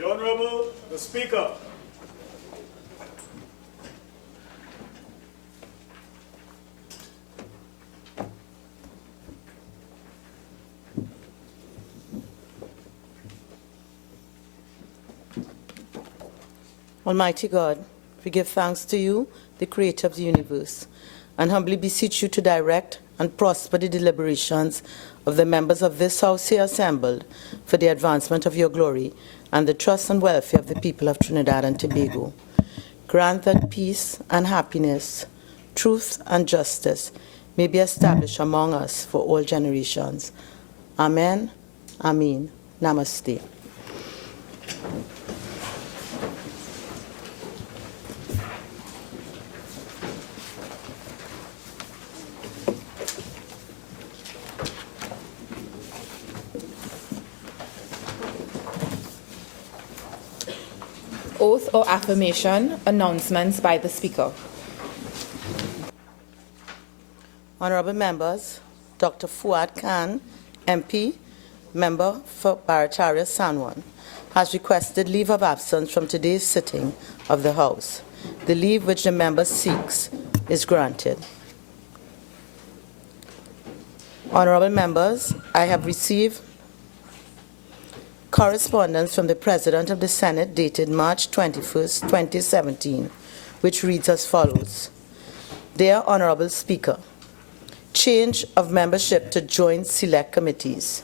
The Honorable, the Speaker. Almighty God, we give thanks to you, the Creator of the universe, and humbly beseech you to direct and prosper the deliberations of the members of this House here assembled for the advancement of your glory and the trust and welfare of the people of Trinidad and Tobago. Grant that peace and happiness, truth and justice may be established among us for all generations. Amen. Amen. Namaste. Oath or affirmation, announcements by the Speaker. Honourable members, Dr. Fuad Khan, MP, member for Barataria Sanwan, has requested leave of absence from today's sitting of the House. The leave which the member seeks is granted. Honourable members, I have received correspondence from the President of the Senate dated March 21st, 2017, which reads as follows. Dear Honourable Speaker, change of membership to joint select committees.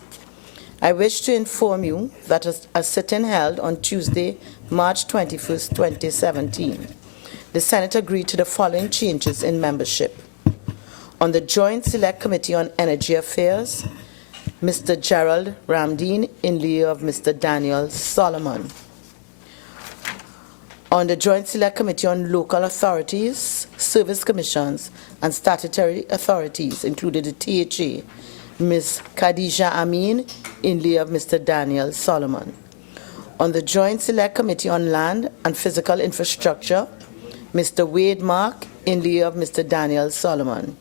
I wish to inform you that a sitting held on Tuesday, March 21st, 2017, the Senate agreed to the following changes in membership. On the Joint Select Committee on Energy Affairs, Mr. Gerald Ramdeen in lieu of Mr. Daniel Solomon. On the Joint Select Committee on Local Authorities, Service Commissions, and Statutory Authorities, including the THA, Ms. Khadija Amin in lieu of Mr. Daniel Solomon. On the Joint Select Committee on Land and Physical Infrastructure, Mr. Wade Mark in lieu of Mr. Daniel Solomon.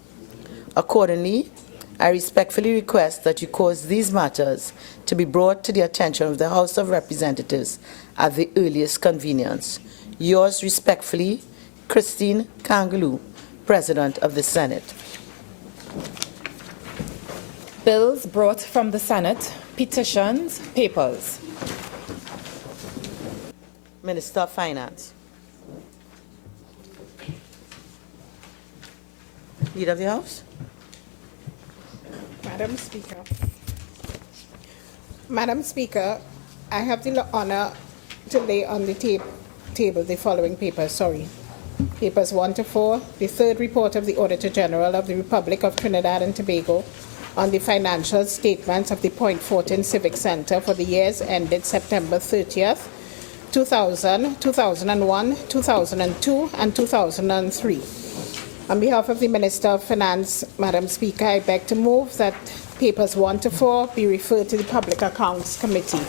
Accordingly, I respectfully request that you cause these matters to be brought to the attention of the House of Representatives at the earliest convenience. Yours respectfully, Christine Kangaloo, President of the Senate. Bills brought from the Senate, petitions, papers. Minister of Finance. Leader of the House. Madam Speaker, I have the honor to lay on the table the following papers. Papers 1 to 4, the third report of the Auditor General of the Republic of Trinidad and Tobago on the financial statements of the Point Fortin Civic Center for the years ended September 30th, 2000, 2001, 2002, and 2003. On behalf of the Minister of Finance, Madam Speaker, I beg to move that papers 1 to 4 be referred to the Public Accounts Committee.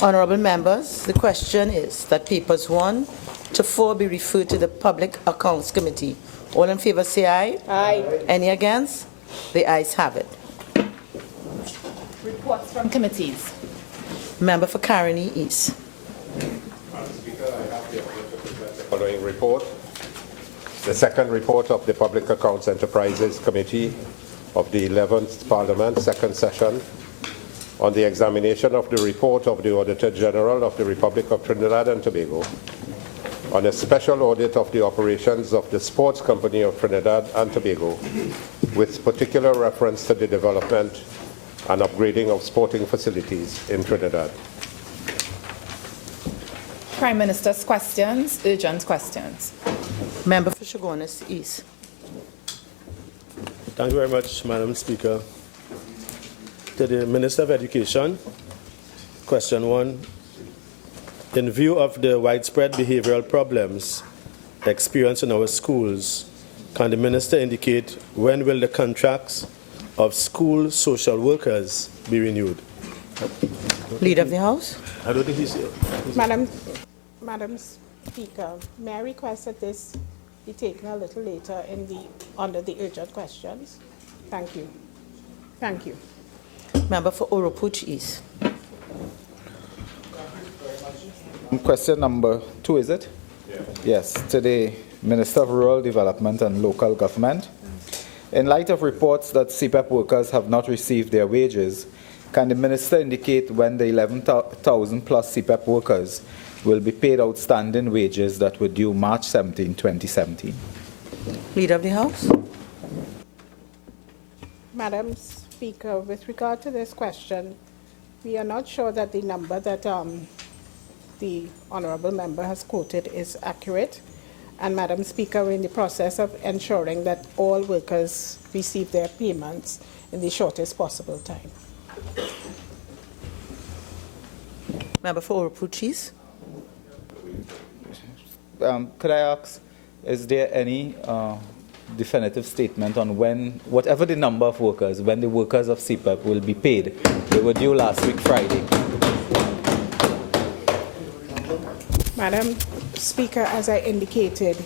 Honourable members, the question is that papers 1 to 4 be referred to the Public Accounts Committee. All in favour say aye. Aye. Any against? The ayes have it. Reports from committees. Member for Caroni East. Madam Speaker, I have the honor to present the following report. The second report of the Public Accounts Enterprises Committee of the 11th Parliament, second session, on the examination of the report of the Auditor General of the Republic of Trinidad and Tobago on a special audit of the operations of the Sports Company of Trinidad and Tobago, with particular reference to the development and upgrading of sporting facilities in Trinidad. Prime Minister's questions, urgent questions. Member for Shogunas East. Thank you very much, Madam Speaker. To the Minister of Education, question 1. In view of the widespread behavioral problems experienced in our schools, can the Minister indicate when will the contracts of school social workers be renewed? Leader of the House. I don't think he's here. Madam Speaker, may I request that this be taken a little later under the urgent questions? Thank you. Thank you. Member for Oropuch East. Question number 2, is it? Yeah. Yes, to the Minister of Rural Development and Local Government. In light of reports that CPEP workers have not received their wages, can the Minister indicate when the 11,000 plus CPEP workers will be paid outstanding wages that were due March 17, 2017? Leader of the House. Madam Speaker, with regard to this question, we are not sure that the number that the honourable member has quoted is accurate. And Madam Speaker, we're in the process of ensuring that all workers receive their payments in the shortest possible time. Member for Oropouchis. Could I ask, is there any definitive statement on when, whatever the number of workers, when the workers of CPEP will be paid? They were due last week Friday. Madam Speaker, as I indicated,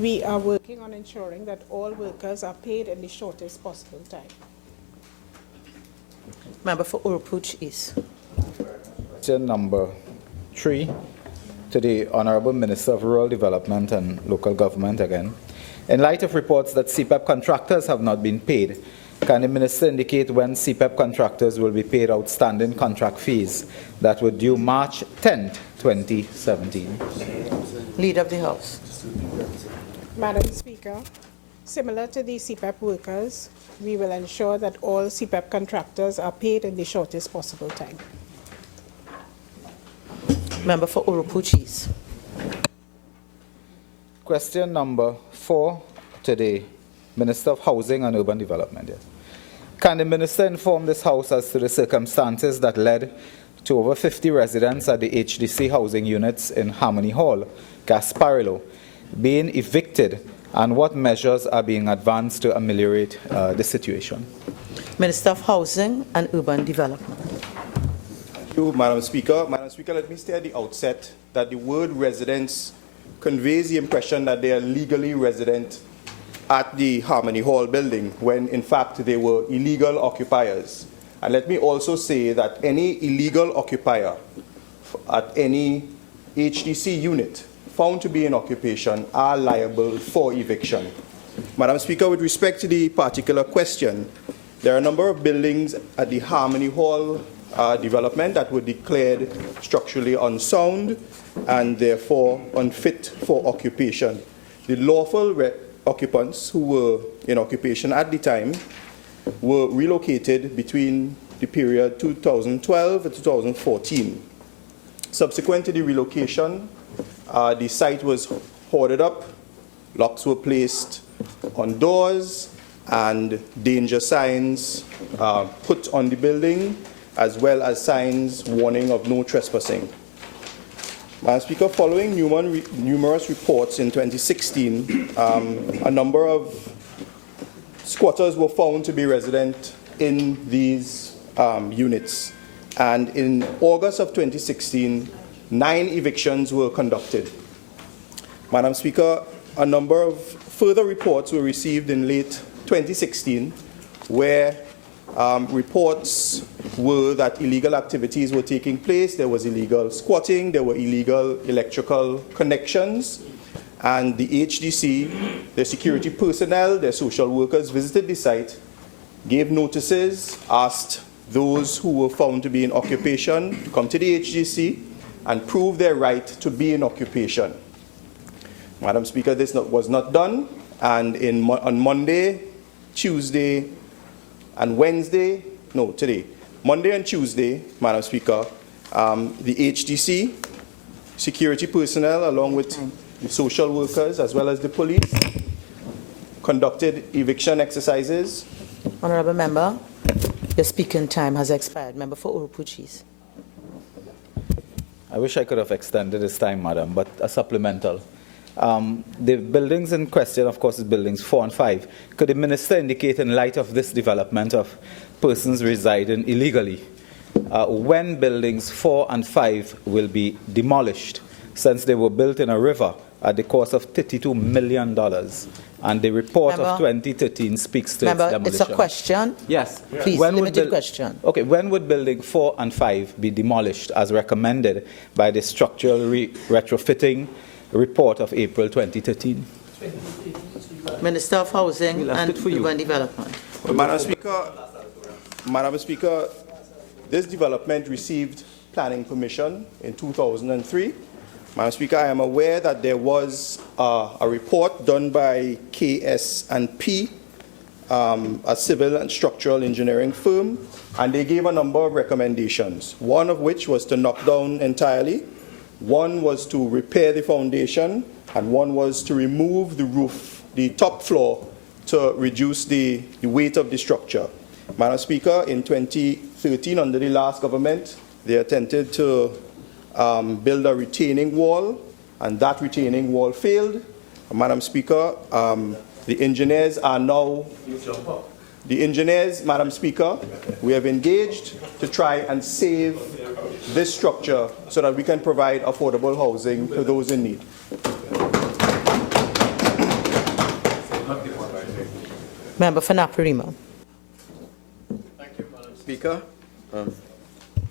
we are working on ensuring that all workers are paid in the shortest possible time. Member for Oropouchis. Question number 3 to the Honourable Minister of Rural Development and Local Government again. In light of reports that CPEP contractors have not been paid, can the Minister indicate when CPEP contractors will be paid outstanding contract fees that were due March 10, 2017? Leader of the House. Madam Speaker, similar to the CPEP workers, we will ensure that all CPEP contractors are paid in the shortest possible time. Member for Oropouchis. Question number 4 to the Minister of Housing and Urban Development. Yes. Can the Minister inform this House as to the circumstances that led to over 50 residents at the HDC housing units in Harmony Hall, Gasparillo, being evicted, and what measures are being advanced to ameliorate the situation? Minister of Housing and Urban Development. Thank you, Madam Speaker. Madam Speaker, let me say at the outset that the word residents conveys the impression that they are legally resident at the Harmony Hall building, when in fact they were illegal occupiers. And let me also say that any illegal occupier at any HDC unit found to be in occupation are liable for eviction. Madam Speaker, with respect to the particular question, there are a number of buildings at the Harmony Hall development that were declared structurally unsound and therefore unfit for occupation. The lawful occupants who were in occupation at the time were relocated between the period 2012 and 2014. Subsequent to the relocation, the site was hoarded up, locks were placed on doors, and danger signs put on the building, as well as signs warning of no trespassing. Madam Speaker, following numerous reports in 2016, a number of squatters were found to be resident in these units. And in August of 2016, 9 evictions were conducted. Madam Speaker, a number of further reports were received in late 2016 where reports were that illegal activities were taking place. There was illegal squatting, there were illegal electrical connections, and the HDC, their security personnel, their social workers visited the site, gave notices, asked those who were found to be in occupation to come to the HDC and prove their right to be in occupation. Madam Speaker, this was not done, and on Monday, Tuesday, and Wednesday, no, today, Monday and Tuesday, Madam Speaker, the HDC, security personnel, along with the social workers, as well as the police, conducted eviction exercises. Honourable Member, your speaking time has expired. Member for Oropouchis. I wish I could have extended this time, Madam, but a supplemental. The buildings in question, of course, is buildings 4 and 5. Could the Minister indicate, in light of this development of persons residing illegally, when buildings 4 and 5 will be demolished, since they were built in a river at the cost of $32 million. And the report of Member? 2013 speaks to its Member, demolition. it's a question. Yes. Please, When would limited buil- question. Okay, when would building 4 and 5 be demolished as recommended by the structural retrofitting report of April 2013? Minister of Housing left and it for you. Urban Development. Well, Madam Speaker, this development received planning permission in 2003. Madam Speaker, I am aware that there was a report done by KS&P, a civil and structural engineering firm, and they gave a number of recommendations, one of which was to knock down entirely, one was to repair the foundation, and one was to remove the roof, the top floor, to reduce the weight of the structure. Madam Speaker, in 2013, under the last government, they attempted to build a retaining wall, and that retaining wall failed. Madam Speaker, the engineers are now, Madam Speaker, we have engaged to try and save this structure so that we can provide affordable housing to those in need. Member for Naparima. Speaker,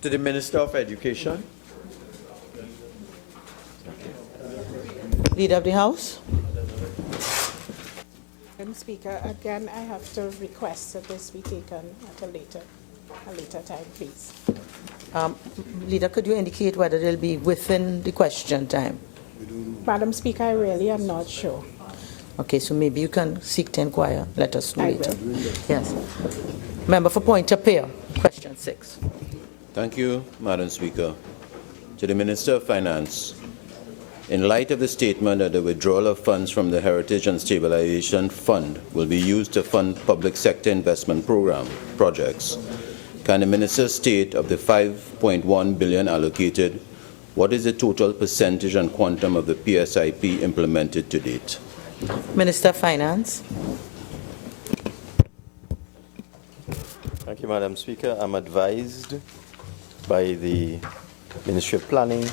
to the Minister of Education. Leader of the House. Madam Speaker, again, I have to request that this be taken at a later time, please. Leader, could you indicate whether they'll be within the question time? Madam Speaker, I really am not sure. Okay, so maybe you can seek to inquire. Let us know I later. will. Yes. Member for Point Appeal, question 6. Thank you, Madam Speaker. To the Minister of Finance, in light of the statement that the withdrawal of funds from the Heritage and Stabilization Fund will be used to fund public sector investment projects, can the Minister state of the $5.1 billion allocated, what is the total percentage and quantum of the PSIP implemented to date? Minister of Finance. Thank you, Madam Speaker. I'm advised by the Ministry of Planning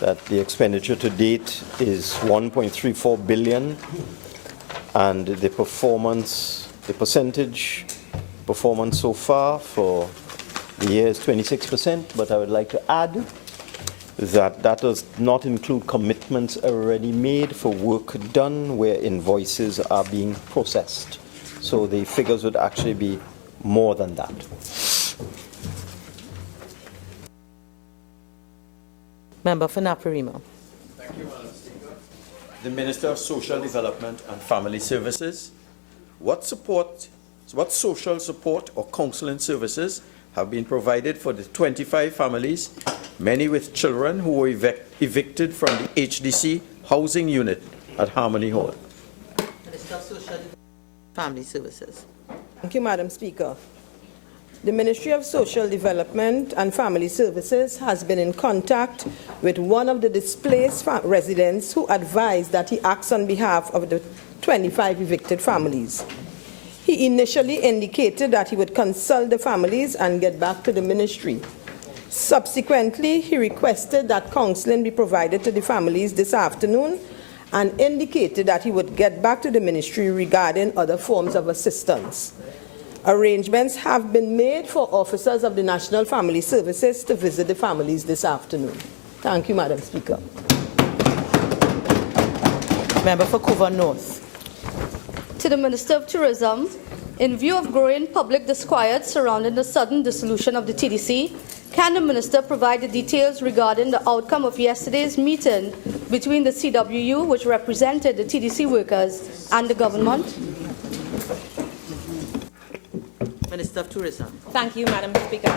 that the expenditure to date is $1.34 billion, and the percentage performance so far for the year is 26%, but I would like to add that that does not include commitments already made for work done where invoices are being processed. So the figures would actually be more than that. Member for Naparima. Thank you, Madam Speaker. The Minister of Social Development and Family Services. What social support or counseling services have been provided for the 25 families, many with children, who were evicted from the HDC housing unit at Harmony Hall? Minister of Social and Family Services. Thank you, Madam Speaker. The Ministry of Social Development and Family Services has been in contact with one of the displaced residents who advised that he acts on behalf of the 25 evicted families. He initially indicated that he would consult the families and get back to the ministry. Subsequently, he requested that counseling be provided to the families this afternoon and indicated that he would get back to the ministry regarding other forms of assistance. Arrangements have been made for officers of the National Family Services to visit the families this afternoon. Thank you, Madam Speaker. Member for Couva North. To the Minister of Tourism, in view of growing public disquiet surrounding the sudden dissolution of the TDC, can the Minister provide the details regarding the outcome of yesterday's meeting between the CWU, which represented the TDC workers, and the government? Minister of Tourism. Thank you, Madam Speaker.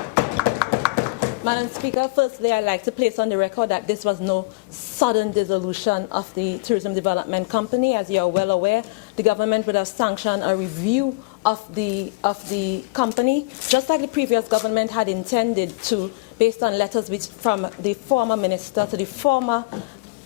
Madam Speaker, firstly, I'd like to place on the record that this was no sudden dissolution of the Tourism Development Company. As you are well aware, the government would have sanctioned a review of the company, just like the previous government had intended to, based on letters from the former minister to the former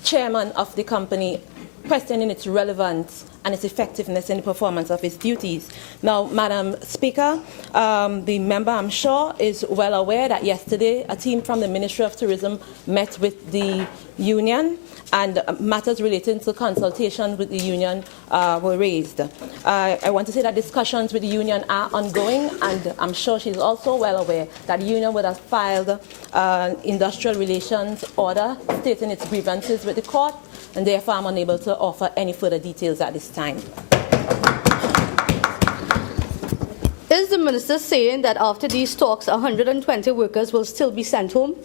chairman of the company, questioning its relevance and its effectiveness in the performance of its duties. Now, Madam Speaker, the member, I'm sure, is well aware that yesterday a team from the Ministry of Tourism met with the union, and matters relating to consultation with the union were raised. I want to say that discussions with the union are ongoing, and I'm sure she's also well aware that the union would have filed an industrial relations order stating its grievances with the court, and therefore I'm unable to offer any further details at this time. Is the minister saying that after these talks, 120 workers will still be sent home?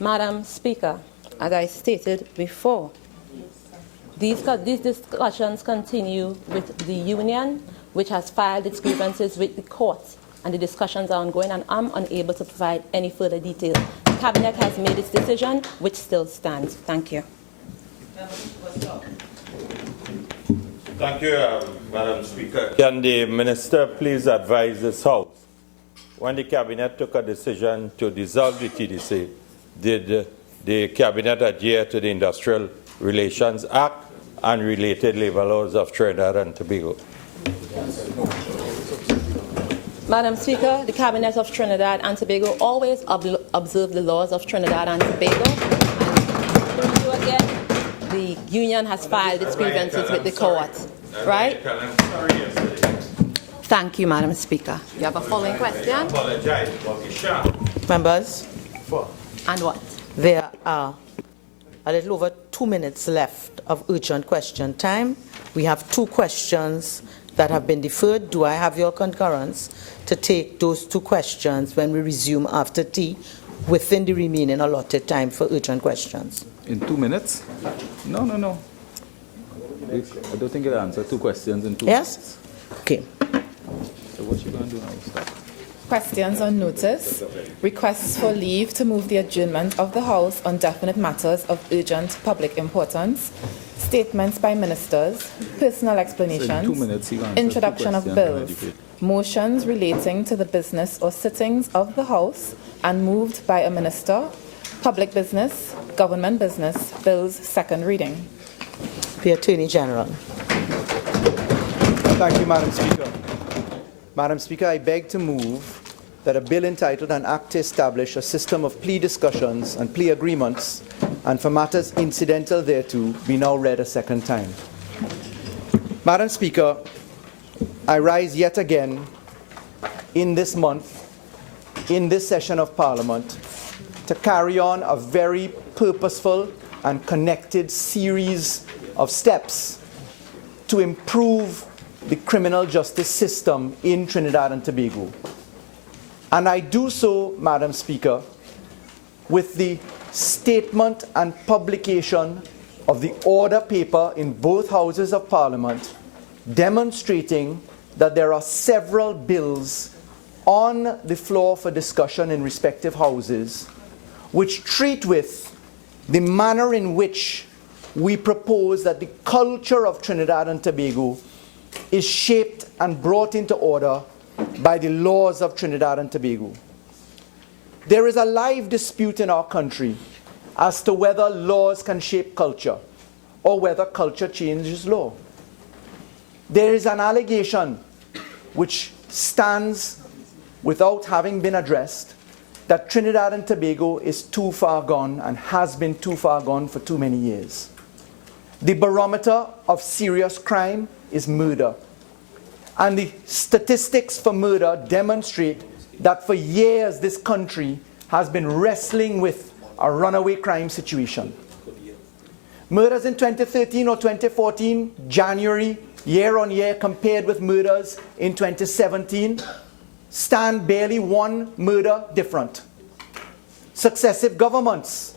Madam Speaker, as I stated before, these discussions continue with the union, which has filed its grievances with the court, and the discussions are ongoing, and I'm unable to provide any further detail. The Cabinet has made its decision, which still stands. Thank you. Thank you, Madam Speaker. Can the Minister please advise this House, when the Cabinet took a decision to dissolve the TDC, did the Cabinet adhere to the Industrial Relations Act and related labour laws of Trinidad and Tobago? Madam Speaker, the Cabinet of Trinidad and Tobago always observe the laws of Trinidad and Tobago. And through you again, the union has filed its grievances with the court. Right? Thank you, Madam Speaker. You have a following question? Members, And what? there are a little over 2 minutes left of urgent question time. We have 2 questions that have been deferred. Do I have your concurrence to take those 2 questions when we resume after tea within the remaining allotted time for urgent questions? In 2 minutes? No. I don't think you'll answer 2 questions in 2 minutes. Yes? Okay. So what you going to do now? Stop. Questions on notice. Requests for leave to move the adjournment of the House on definite matters of urgent public importance. Statements by ministers. Personal explanations. So in 2 minutes, you can answer 2 introduction of questions bills. Motions relating to the business or sittings of the House and moved by a minister. Public business, government business, bills second reading. The Attorney General. Thank you, Madam Speaker. Madam Speaker, I beg to move that a bill entitled An Act to Establish a System of Plea Discussions and Plea Agreements and for matters incidental thereto be now read a second time. Madam Speaker, I rise yet again in this month, in this session of Parliament, to carry on a very purposeful and connected series of steps to improve the criminal justice system in Trinidad and Tobago. And I do so, Madam Speaker, with the statement and publication of the order paper in both Houses of Parliament demonstrating that there are several bills on the floor for discussion in respective houses which treat with the manner in which we propose that the culture of Trinidad and Tobago is shaped and brought into order by the laws of Trinidad and Tobago. There is a live dispute in our country as to whether laws can shape culture or whether culture changes law. There is an allegation which stands without having been addressed that Trinidad and Tobago is too far gone and has been too far gone for too many years. The barometer of serious crime is murder. And the statistics for murder demonstrate that for years this country has been wrestling with a runaway crime situation. Murders in 2013 or 2014, January, year on year, compared with murders in 2017, stand barely 1 murder different. Successive governments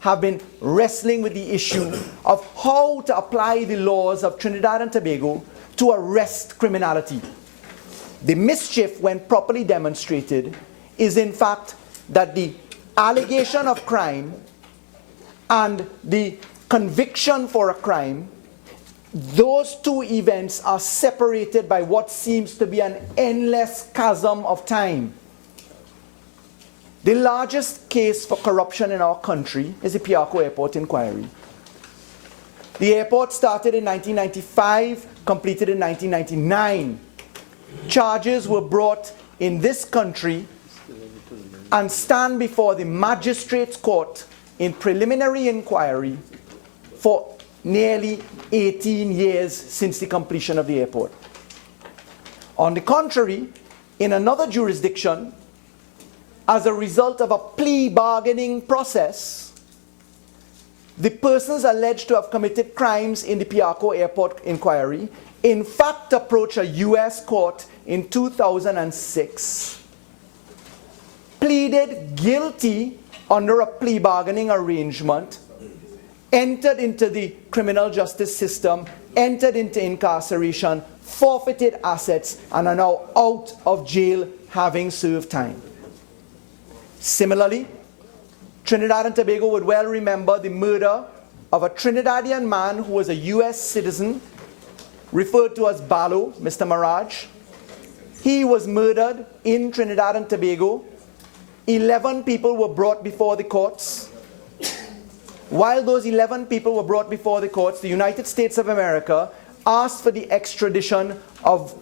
have been wrestling with the issue of how to apply the laws of Trinidad and Tobago to arrest criminality. The mischief, when properly demonstrated, is in fact that the allegation of crime and the conviction for a crime, those 2 events are separated by what seems to be an endless chasm of time. The largest case for corruption in our country is the Piarco Airport inquiry. The airport started in 1995, completed in 1999. Charges were brought in this country and stand before the magistrate's court in preliminary inquiry for nearly 18 years since the completion of the airport. On the contrary, in another jurisdiction, as a result of a plea bargaining process, the persons alleged to have committed crimes in the Piarco Airport inquiry in fact approached a U.S. court in 2006, pleaded guilty under a plea bargaining arrangement, entered into the criminal justice system, entered into incarceration, forfeited assets, and are now out of jail having served time. Similarly, Trinidad and Tobago would well remember the murder of a Trinidadian man who was a U.S. citizen, referred to as Balo, Mr. Maraj. He was murdered in Trinidad and Tobago. 11 people were brought before the courts. While those 11 people were brought before the courts, the United States of America asked for the extradition of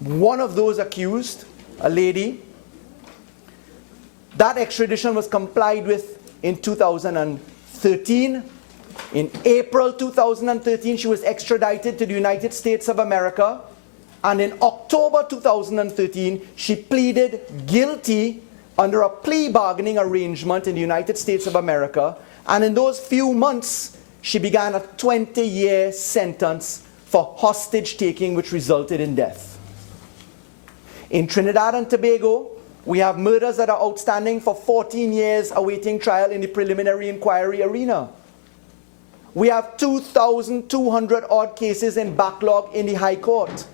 one of those accused, a lady. That extradition was complied with in 2013. In April 2013, she was extradited to the United States of America. And in October 2013, she pleaded guilty under a plea bargaining arrangement in the United States of America. And in those few months, she began a 20-year sentence for hostage taking, which resulted in death. In Trinidad and Tobago, we have murders that are outstanding for 14 years awaiting trial in the preliminary inquiry arena. We have 2,200 odd cases in backlog in the High Court.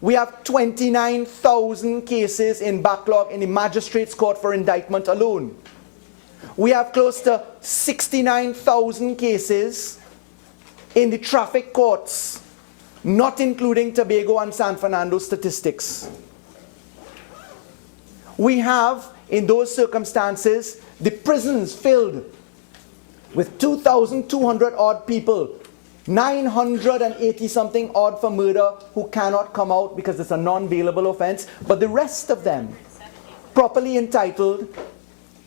We have 29,000 cases in backlog in the Magistrates Court for indictment alone. We have close to 69,000 cases in the traffic courts, not including Tobago and San Fernando statistics. We have, in those circumstances, the prisons filled with 2,200 odd people, 980 something odd for murder who cannot come out because it's a non-bailable offense, but the rest of them properly entitled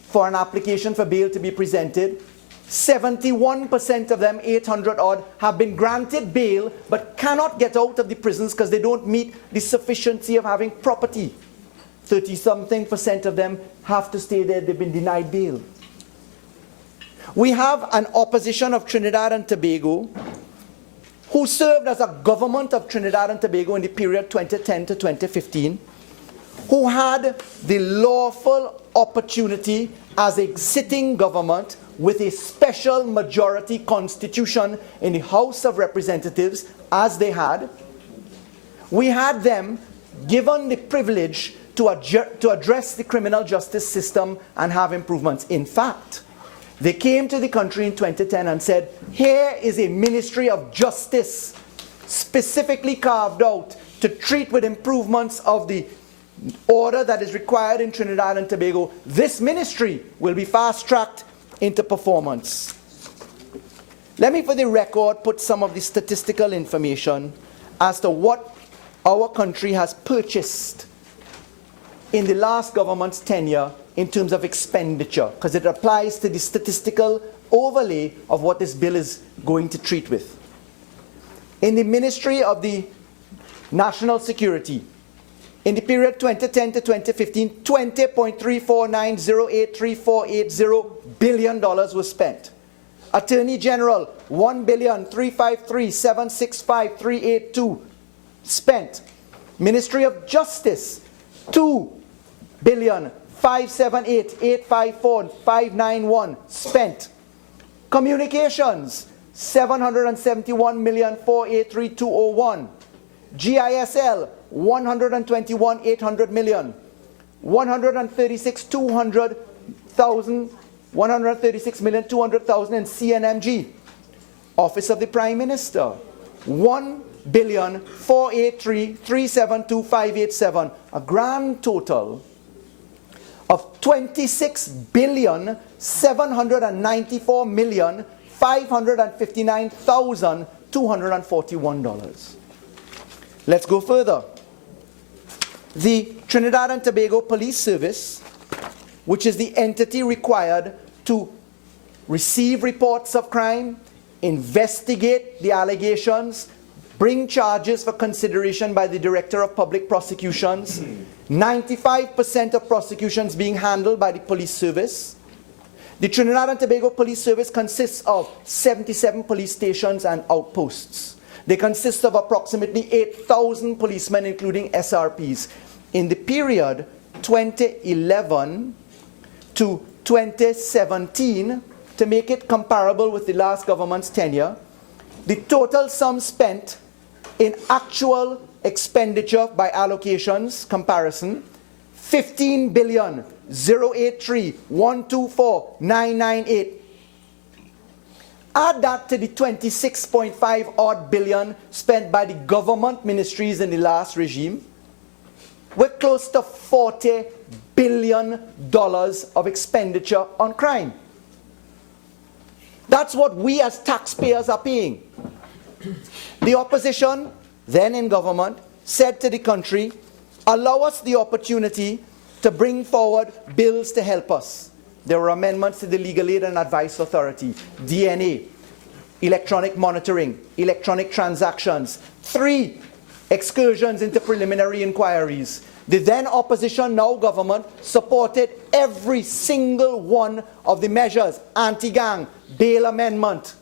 for an application for bail to be presented. 71% of them, 800 odd, have been granted bail but cannot get out of the prisons because they don't meet the sufficiency of having property. 30-something% of them have to stay there. They've been denied bail. We have an opposition of Trinidad and Tobago who served as a government of Trinidad and Tobago in the period 2010 to 2015, who had the lawful opportunity as a sitting government with a special majority constitution in the House of Representatives, as they had. We had them given the privilege to address the criminal justice system and have improvements. In fact, they came to the country in 2010 and said, here is a Ministry of Justice specifically carved out to treat with improvements of the order that is required in Trinidad and Tobago. This ministry will be fast-tracked into performance. Let me, for the record, put some of the statistical information as to what our country has purchased in the last government's tenure in terms of expenditure, because it applies to the statistical overlay of what this bill is going to treat with. In the Ministry of the National Security, in the period 2010 to 2015, $20.349083480 billion was spent. Attorney General, $1,353,765,382 spent. Ministry of Justice, $2,578,854,591 spent. Communications, $771,483,201. GISL, $121,800 million. $136,200,000 in CNMG. Office of the Prime Minister, $1,483,372,587. A grand total of $26,794,559,241. Let's go further. The Trinidad and Tobago Police Service, which is the entity required to receive reports of crime, investigate the allegations, bring charges for consideration by the Director of Public Prosecutions, 95% of prosecutions being handled by the police service. The Trinidad and Tobago Police Service consists of 77 police stations and outposts. They consist of approximately 8,000 policemen, including SRPs. In the period 2011 to 2017, to make it comparable with the last government's tenure, the total sum spent in actual expenditure by allocations comparison, 15,083,124,998. Add that to the 26.5 odd billion spent by the government ministries in the last regime. We're close to $40 billion of expenditure on crime. That's what we as taxpayers are paying. The opposition, then in government, said to the country, allow us the opportunity to bring forward bills to help us. There were amendments to the Legal Aid and Advice Authority, DNA, electronic monitoring, electronic transactions, 3 excursions into preliminary inquiries. The then opposition, now government, supported every single one of the measures, anti-gang, bail amendment.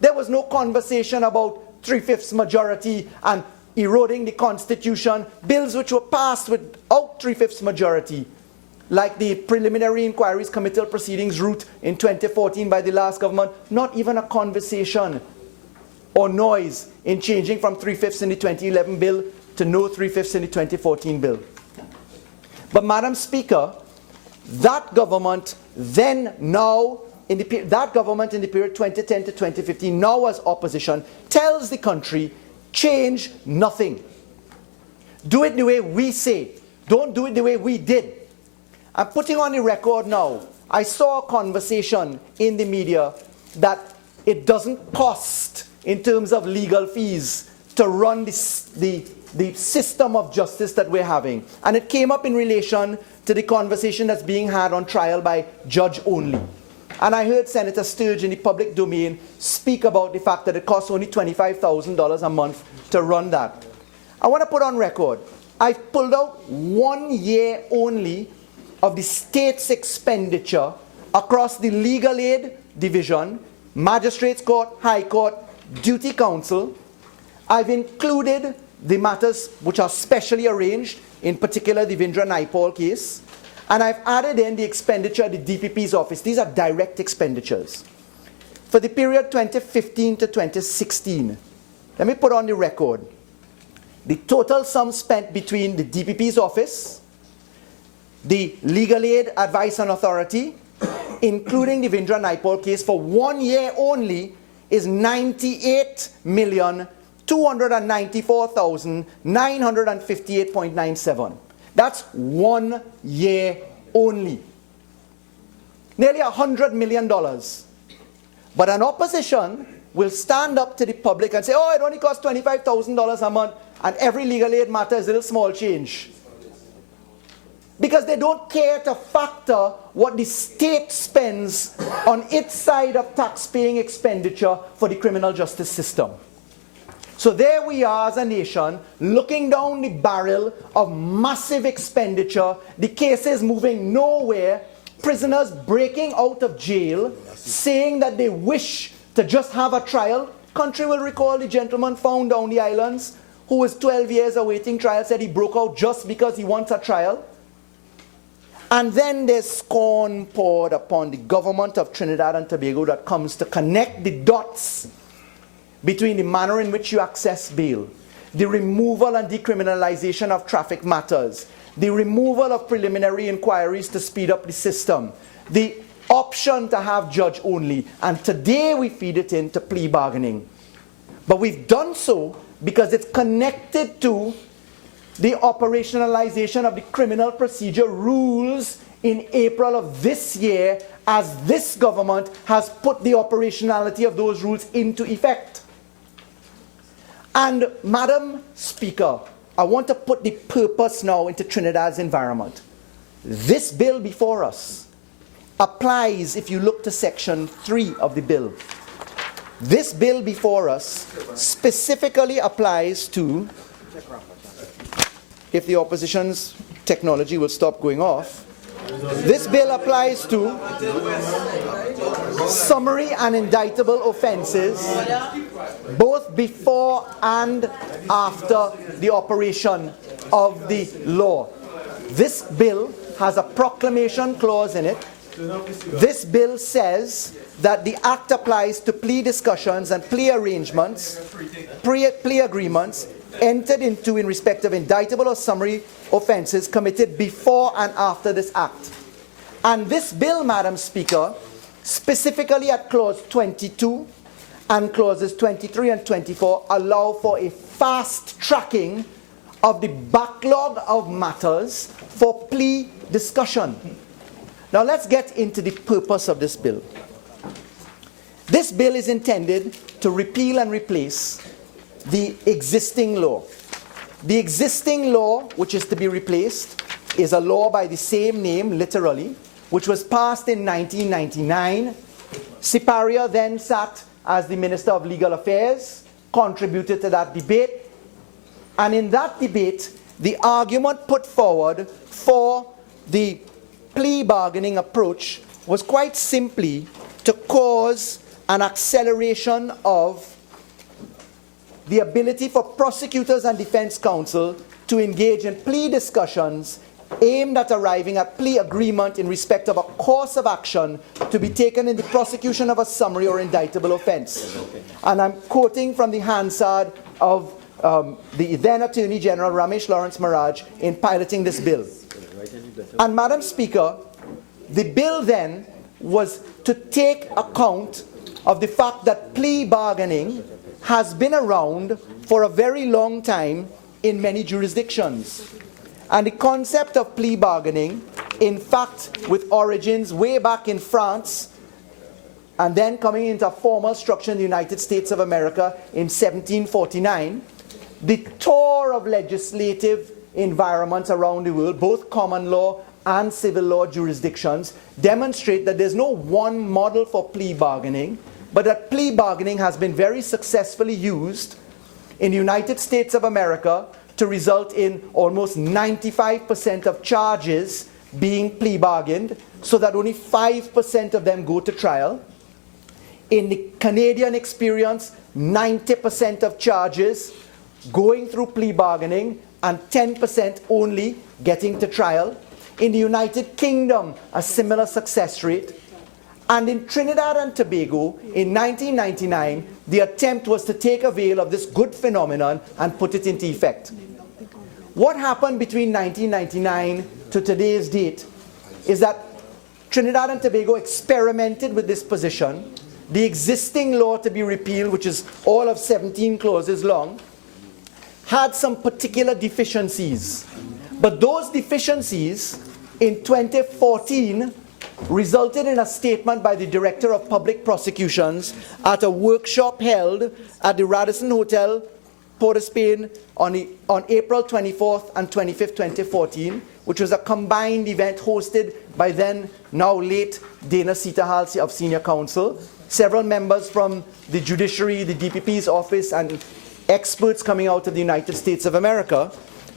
There was no conversation about 3/5 majority and eroding the Constitution, bills which were passed without 3/5 majority, like the preliminary inquiries, committal proceedings route in 2014 by the last government, not even a conversation or noise in changing from 3/5 in the 2011 bill to no 3/5 in the 2014 bill. But Madam Speaker, that government then, now, that government in the period 2010 to 2015, now as opposition, tells the country, change nothing. Do it the way we say. Don't do it the way we did. I'm putting on the record now, I saw a conversation in the media that it doesn't cost, in terms of legal fees, to run the system of justice that we're having. And it came up in relation to the conversation that's being had on trial by judge only. And I heard Senator Sturge in the public domain speak about the fact that it costs only $25,000 a month to run that. I want to put on record, I've pulled out 1 year only of the state's expenditure across the legal aid division, magistrates court, high court, duty council. I've included the matters which are specially arranged, in particular the Vindra Naipaul case, and I've added in the expenditure at the DPP's office. These are direct expenditures. For the period 2015 to 2016, let me put on the record, the total sum spent between the DPP's office, the Legal Aid Advice and Authority, including the Vindra Naipaul case, for 1 year only is $98,294,958.97. That's 1 year only. Nearly $100 million. But an opposition will stand up to the public and say, oh, it only costs $25,000 a month, and every legal aid matter is a little small change. Because they don't care to factor what the state spends on its side of tax-paying expenditure for the criminal justice system. So there we are as a nation, looking down the barrel of massive expenditure, the cases moving nowhere, prisoners breaking out of jail, saying that they wish to just have a trial. Country will recall the gentleman found down the islands who was 12 years awaiting trial, said he broke out just because he wants a trial. And then there's scorn poured upon the government of Trinidad and Tobago that comes to connect the dots between the manner in which you access bail, the removal and decriminalization of traffic matters, the removal of preliminary inquiries to speed up the system, the option to have judge only, and today we feed it into plea bargaining. But we've done so because it's connected to the operationalization of the criminal procedure rules in April of this year, as this government has put the operationality of those rules into effect. And Madam Speaker, I want to put the purpose now into Trinidad's environment. This bill before us applies, if you look to section 3 of the bill. This bill before us specifically applies to, if the opposition's technology will stop going off, this bill applies to summary and indictable offences, both before and after the operation of the law. This bill has a proclamation clause in it. This bill says that the Act applies to plea discussions and plea arrangements, plea agreements entered into in respect of indictable or summary offences committed before and after this Act. And this bill, Madam Speaker, specifically at clause 22 and clauses 23 and 24 allow for a fast tracking of the backlog of matters for plea discussion. Now let's get into the purpose of this bill. This bill is intended to repeal and replace the existing law. The existing law, which is to be replaced, is a law by the same name, literally, which was passed in 1999. Siparia then sat as the Minister of Legal Affairs, contributed to that debate, and in that debate, the argument put forward for the plea bargaining approach was quite simply to cause an acceleration of the ability for prosecutors and defense counsel to engage in plea discussions aimed at arriving at plea agreement in respect of a course of action to be taken in the prosecution of a summary or indictable offense. And I'm quoting from the Hansard of the then Attorney General Ramesh Lawrence Maharaj in piloting this bill. And Madam Speaker, the bill then was to take account of the fact that plea bargaining has been around for a very long time in many jurisdictions. And the concept of plea bargaining, in fact, with origins way back in France, and then coming into a formal structure in the United States of America in 1749, the tour of legislative environments around the world, both common law and civil law jurisdictions, demonstrate that there's no one model for plea bargaining, but that plea bargaining has been very successfully used in the United States of America to result in almost 95% of charges being plea bargained, so that only 5% of them go to trial. In the Canadian experience, 90% of charges going through plea bargaining and 10% only getting to trial. In the United Kingdom, a similar success rate. And in Trinidad and Tobago, in 1999, the attempt was to take avail of this good phenomenon and put it into effect. What happened between 1999 to today's date is that Trinidad and Tobago experimented with this position. The existing law to be repealed, which is all of 17 clauses long, had some particular deficiencies. But those deficiencies in 2014 resulted in a statement by the Director of Public Prosecutions at a workshop held at the Radisson Hotel, Port of Spain, on April 24th and 25th, 2014, which was a combined event hosted by then, now late, Dana Sitahal of Senior Counsel, several members from the judiciary, the DPP's office, and experts coming out of the United States of America.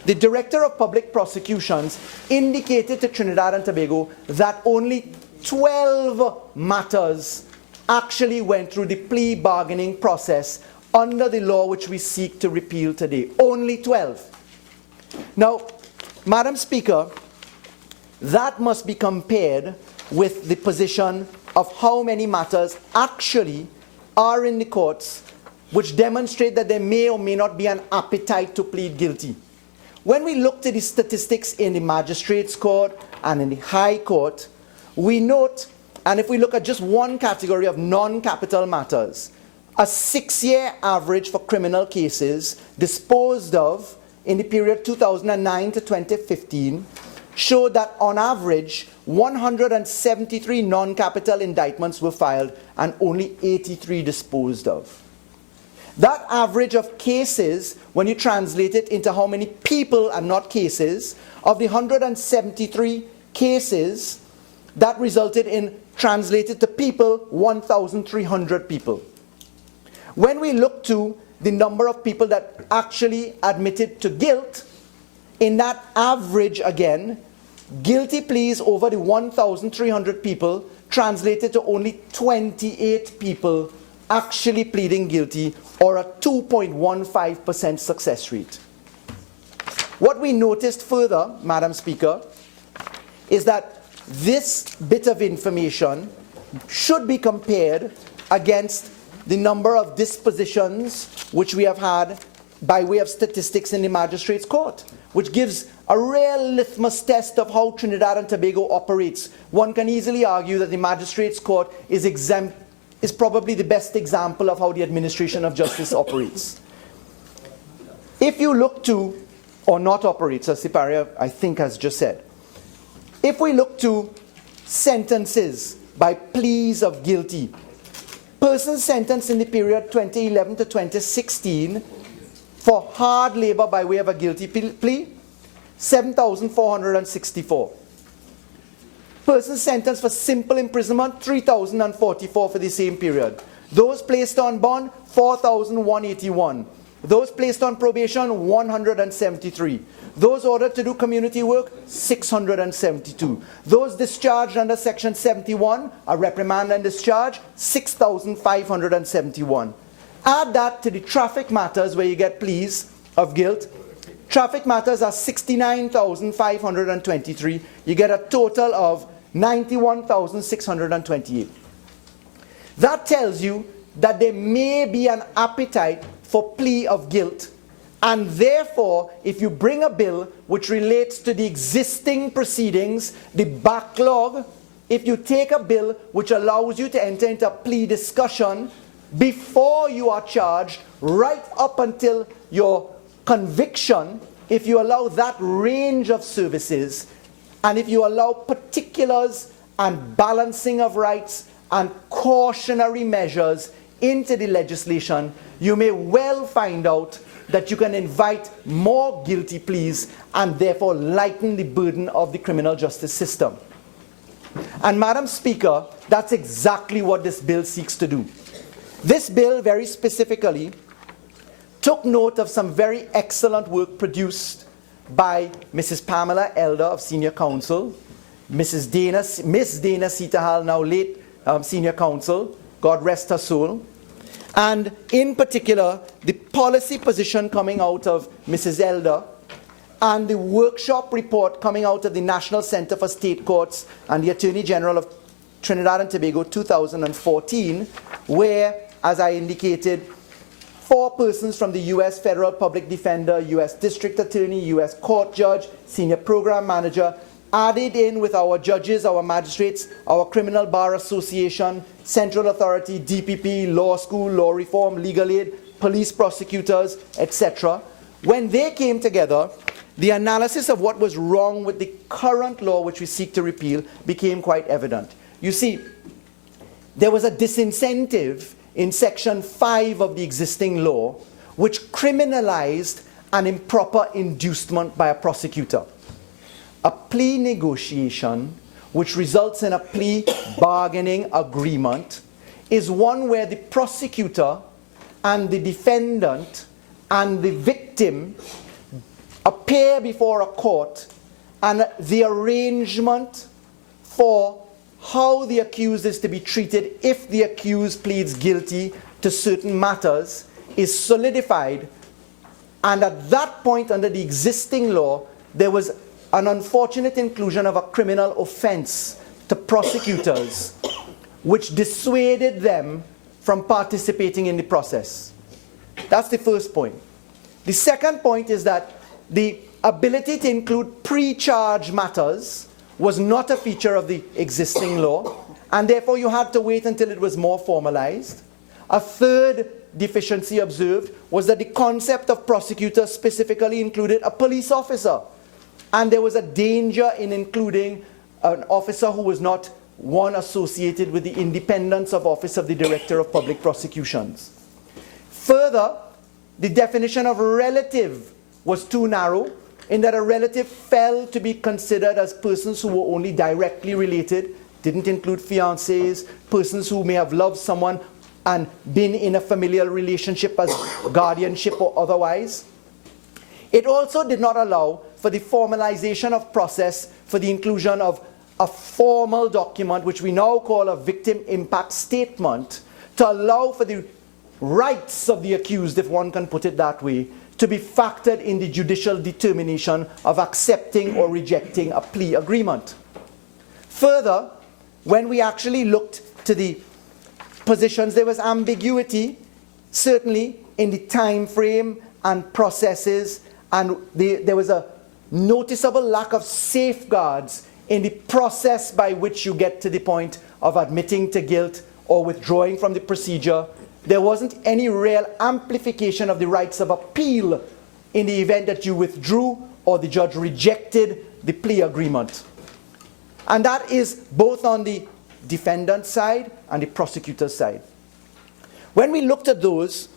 The Director of Public Prosecutions indicated to Trinidad and Tobago that only 12 matters actually went through the plea bargaining process under the law which we seek to repeal today. Only 12. Now, Madam Speaker, that must be compared with the position of how many matters actually are in the courts, which demonstrate that there may or may not be an appetite to plead guilty. When we look to the statistics in the Magistrates' Court and in the High Court, we note, and if we look at just one category of non-capital matters, a 6-year average for criminal cases disposed of in the period 2009 to 2015 showed that on average 173 non-capital indictments were filed and only 83 disposed of. That average of cases, when you translate it into how many people and not cases, of the 173 cases, that resulted in, translated to people, 1,300 people. When we look to the number of people that actually admitted to guilt, in that average again, guilty pleas over the 1,300 people translated to only 28 people actually pleading guilty, or a 2.15% success rate. What we noticed further, Madam Speaker, is that this bit of information should be compared against the number of dispositions which we have had by way of statistics in the Magistrates' Court, which gives a real litmus test of how Trinidad and Tobago operates. One can easily argue that the Magistrates' Court is probably the best example of how the administration of justice operates. If you look to, or not operates, as Siparia I think has just said, if we look to sentences by pleas of guilty, persons sentenced in the period 2011 to 2016 for hard labor by way of a guilty plea, 7,464. Persons sentenced for simple imprisonment, 3,044 for the same period. Those placed on bond, 4,181. Those placed on probation, 173. Those ordered to do community work, 672. Those discharged under Section 71, a reprimand and discharge, 6,571. Add that to the traffic matters where you get pleas of guilt. Traffic matters are 69,523. You get a total of 91,628. That tells you that there may be an appetite for plea of guilt. And therefore, if you bring a bill which relates to the existing proceedings, the backlog, if you take a bill which allows you to enter into a plea discussion before you are charged, right up until your conviction, if you allow that range of services, and if you allow particulars and balancing of rights and cautionary measures into the legislation, you may well find out that you can invite more guilty pleas and therefore lighten the burden of the criminal justice system. And Madam Speaker, that's exactly what this bill seeks to do. This bill very specifically took note of some very excellent work produced by Mrs. Pamela Elder of Senior Counsel, Miss Dana Sitahal, now late Senior Counsel, God rest her soul, and in particular the policy position coming out of Mrs. Elder and the workshop report coming out of the National Center for State Courts and the Attorney General of Trinidad and Tobago 2014, where, as I indicated, 4 persons from the U.S. Federal Public Defender, U.S. District Attorney, U.S. Court Judge, Senior Program Manager, added in with our judges, our magistrates, our Criminal Bar Association, Central Authority, DPP, Law School, Law Reform, Legal Aid, police prosecutors, etc. When they came together, the analysis of what was wrong with the current law which we seek to repeal became quite evident. You see, there was a disincentive in Section 5 of the existing law which criminalized an improper inducement by a prosecutor. A plea negotiation which results in a plea bargaining agreement is one where the prosecutor and the defendant and the victim appear before a court, and the arrangement for how the accused is to be treated if the accused pleads guilty to certain matters is solidified. And at that point, under the existing law, there was an unfortunate inclusion of a criminal offense to prosecutors, which dissuaded them from participating in the process. That's the first point. The second point is that the ability to include pre-charge matters was not a feature of the existing law, and therefore you had to wait until it was more formalized. A third deficiency observed was that the concept of prosecutor specifically included a police officer. And there was a danger in including an officer who was not one associated with the independence of office of the Director of Public Prosecutions. Further, the definition of relative was too narrow, in that a relative fell to be considered as persons who were only directly related, didn't include fiancés, persons who may have loved someone and been in a familial relationship as guardianship or otherwise. It also did not allow for the formalization of process for the inclusion of a formal document, which we now call a victim impact statement, to allow for the rights of the accused, if one can put it that way, to be factored in the judicial determination of accepting or rejecting a plea agreement. Further, when we actually looked to the positions, there was ambiguity, certainly in the time frame and processes, and there was a noticeable lack of safeguards in the process by which you get to the point of admitting to guilt or withdrawing from the procedure. There wasn't any real amplification of the rights of appeal in the event that you withdrew or the judge rejected the plea agreement. And that is both on the defendant's side and the prosecutor's side. When we looked at those,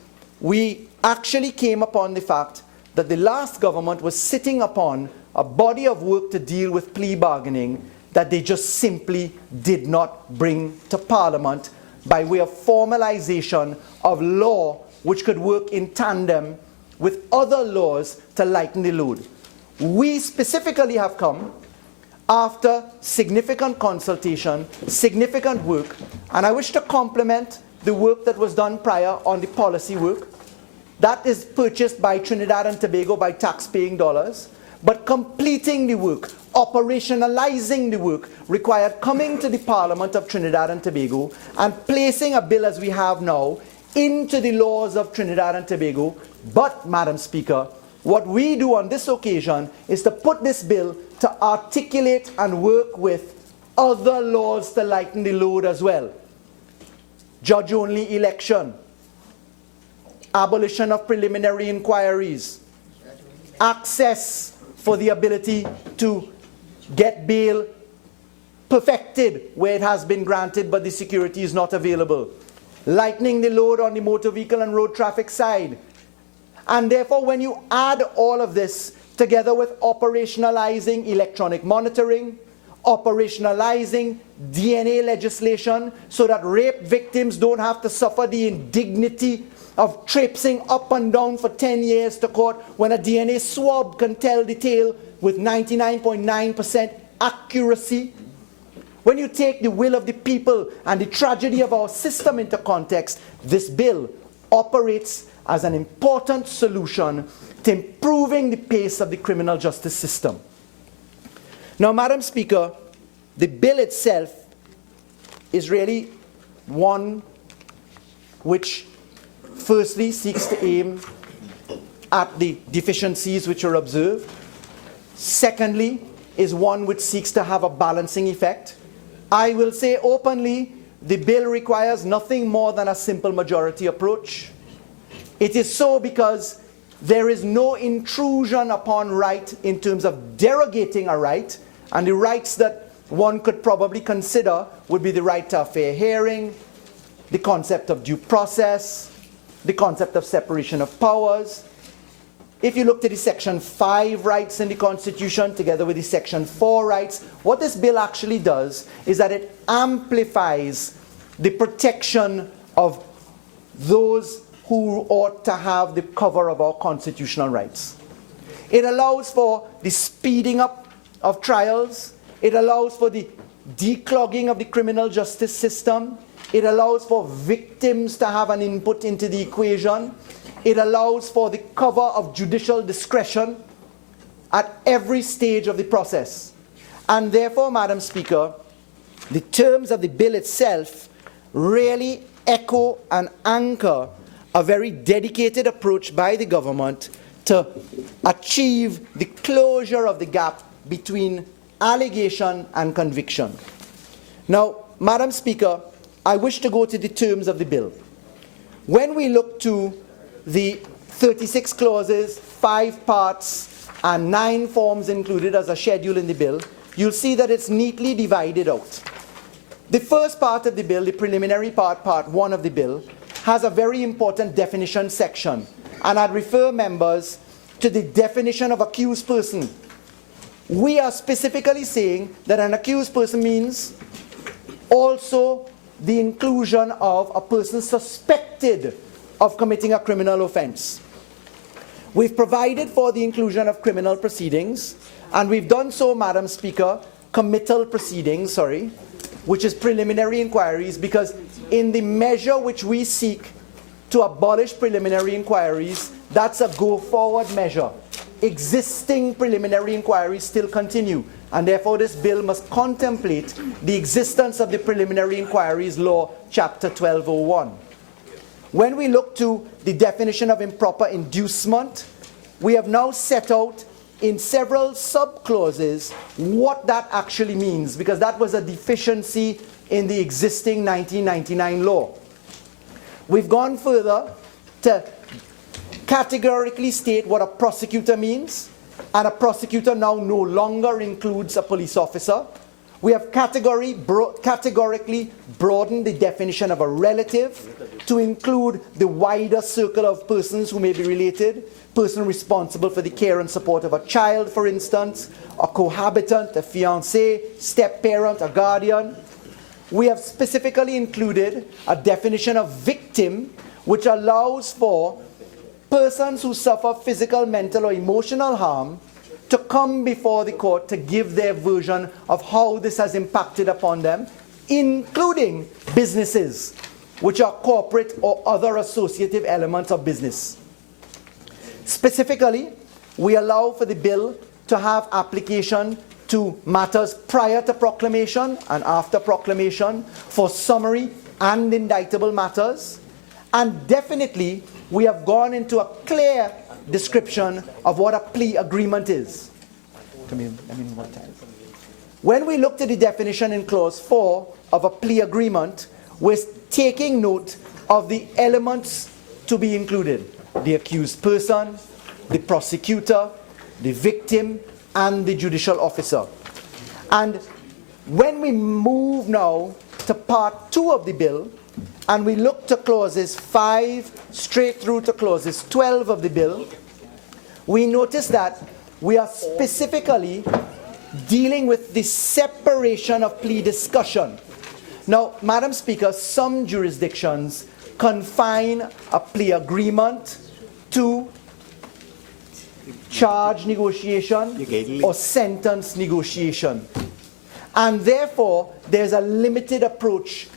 we actually came upon the fact that the last government was sitting upon a body of work to deal with plea bargaining that they just simply did not bring to Parliament by way of formalization of law which could work in tandem with other laws to lighten the load. We specifically have come after significant consultation, significant work, and I wish to compliment the work that was done prior on the policy work. That is purchased by Trinidad and Tobago by tax-paying dollars. But completing the work, operationalizing the work, required coming to the Parliament of Trinidad and Tobago and placing a bill as we have now into the laws of Trinidad and Tobago. But, Madam Speaker, what we do on this occasion is to put this bill to articulate and work with other laws to lighten the load as well. Judge-only election, abolition of preliminary inquiries, access for the ability to get bail perfected where it has been granted but the security is not available, lightening the load on the motor vehicle and road traffic side. And therefore, when you add all of this together with operationalizing electronic monitoring, operationalizing DNA legislation so that rape victims don't have to suffer the indignity of traipsing up and down for 10 years to court when a DNA swab can tell the tale with 99.9% accuracy. When you take the will of the people and the tragedy of our system into context, this bill operates as an important solution to improving the pace of the criminal justice system. Now, Madam Speaker, the bill itself is really one which firstly seeks to aim at the deficiencies which are observed. Secondly, is one which seeks to have a balancing effect. I will say openly, the bill requires nothing more than a simple majority approach. It is so because there is no intrusion upon right in terms of derogating a right, and the rights that one could probably consider would be the right to a fair hearing, the concept of due process, the concept of separation of powers. If you look to the Section 5 rights in the Constitution together with the Section 4 rights, what this bill actually does is that it amplifies the protection of those who ought to have the cover of our constitutional rights. It allows for the speeding up of trials. It allows for the declogging of the criminal justice system. It allows for victims to have an input into the equation. It allows for the cover of judicial discretion at every stage of the process. And therefore, Madam Speaker, the terms of the bill itself really echo and anchor a very dedicated approach by the government to achieve the closure of the gap between allegation and conviction. Now, Madam Speaker, I wish to go to the terms of the bill. When we look to the 36 clauses, 5 parts, and 9 forms included as a schedule in the bill, you'll see that it's neatly divided out. The first part of the bill, the preliminary part, part 1 of the bill, has a very important definition section. And I'd refer members to the definition of accused person. We are specifically saying that an accused person means also the inclusion of a person suspected of committing a criminal offense. We've provided for the inclusion of criminal proceedings, and we've done so, Madam Speaker, committal proceedings, which is preliminary inquiries, because in the measure which we seek to abolish preliminary inquiries, that's a go-forward measure. Existing preliminary inquiries still continue, and therefore this bill must contemplate the existence of the Preliminary Inquiries Law, Chapter 1201. When we look to the definition of improper inducement, we have now set out in several sub-clauses what that actually means, because that was a deficiency in the existing 1999 law. We've gone further to categorically state what a prosecutor means, and a prosecutor now no longer includes a police officer. We have categorically broadened the definition of a relative to include the wider circle of persons who may be related, person responsible for the care and support of a child, for instance, a cohabitant, a fiancé, step-parent, a guardian. We have specifically included a definition of victim, which allows for persons who suffer physical, mental, or emotional harm to come before the court to give their version of how this has impacted upon them, including businesses, which are corporate or other associative elements of business. Specifically, we allow for the bill to have application to matters prior to proclamation and after proclamation for summary and indictable matters. And definitely, we have gone into a clear description of what a plea agreement is. When we looked at the definition in Clause 4 of a plea agreement, we're taking note of the elements to be included: the accused person, the prosecutor, the victim, and the judicial officer. And when we move now to Part 2 of the bill, and we look to clauses 5 straight through to clauses 12 of the bill, we notice that we are specifically dealing with the separation of plea discussion. Now, Madam Speaker, some jurisdictions confine a plea agreement to charge negotiation or sentence negotiation. And therefore, there's a limited approach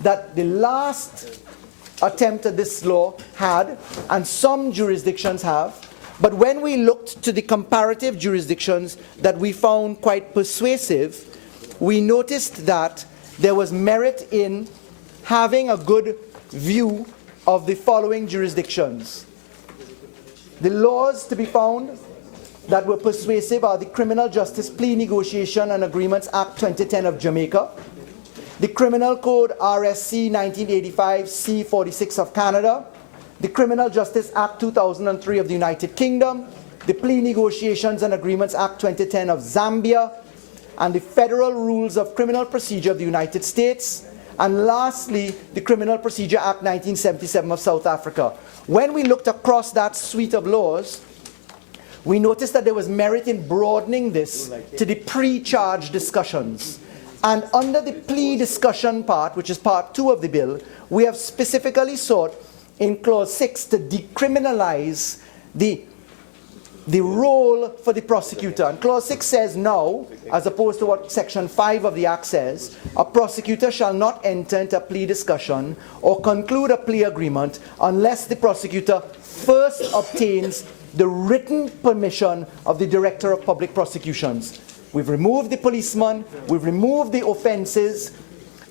that the last attempt at this law had, and some jurisdictions have. But when we looked to the comparative jurisdictions that we found quite persuasive, we noticed that there was merit in having a good view of the following jurisdictions. The laws to be found that were persuasive are the Criminal Justice Plea Negotiation and Agreements Act 2010 of Jamaica, the Criminal Code RSC 1985 C46 of Canada, the Criminal Justice Act 2003 of the United Kingdom, the Plea Negotiations and Agreements Act 2010 of Zambia, and the Federal Rules of Criminal Procedure of the United States, and lastly, the Criminal Procedure Act 1977 of South Africa. When we looked across that suite of laws, we noticed that there was merit in broadening this to the pre-charge discussions. And under the plea discussion part, which is part 2 of the bill, we have specifically sought in Clause 6 to decriminalize the role for the prosecutor. And Clause 6 says now, as opposed to what Section 5 of the Act says, a prosecutor shall not enter into a plea discussion or conclude a plea agreement unless the prosecutor first obtains the written permission of the Director of Public Prosecutions. We've removed the policeman, we've removed the offenses,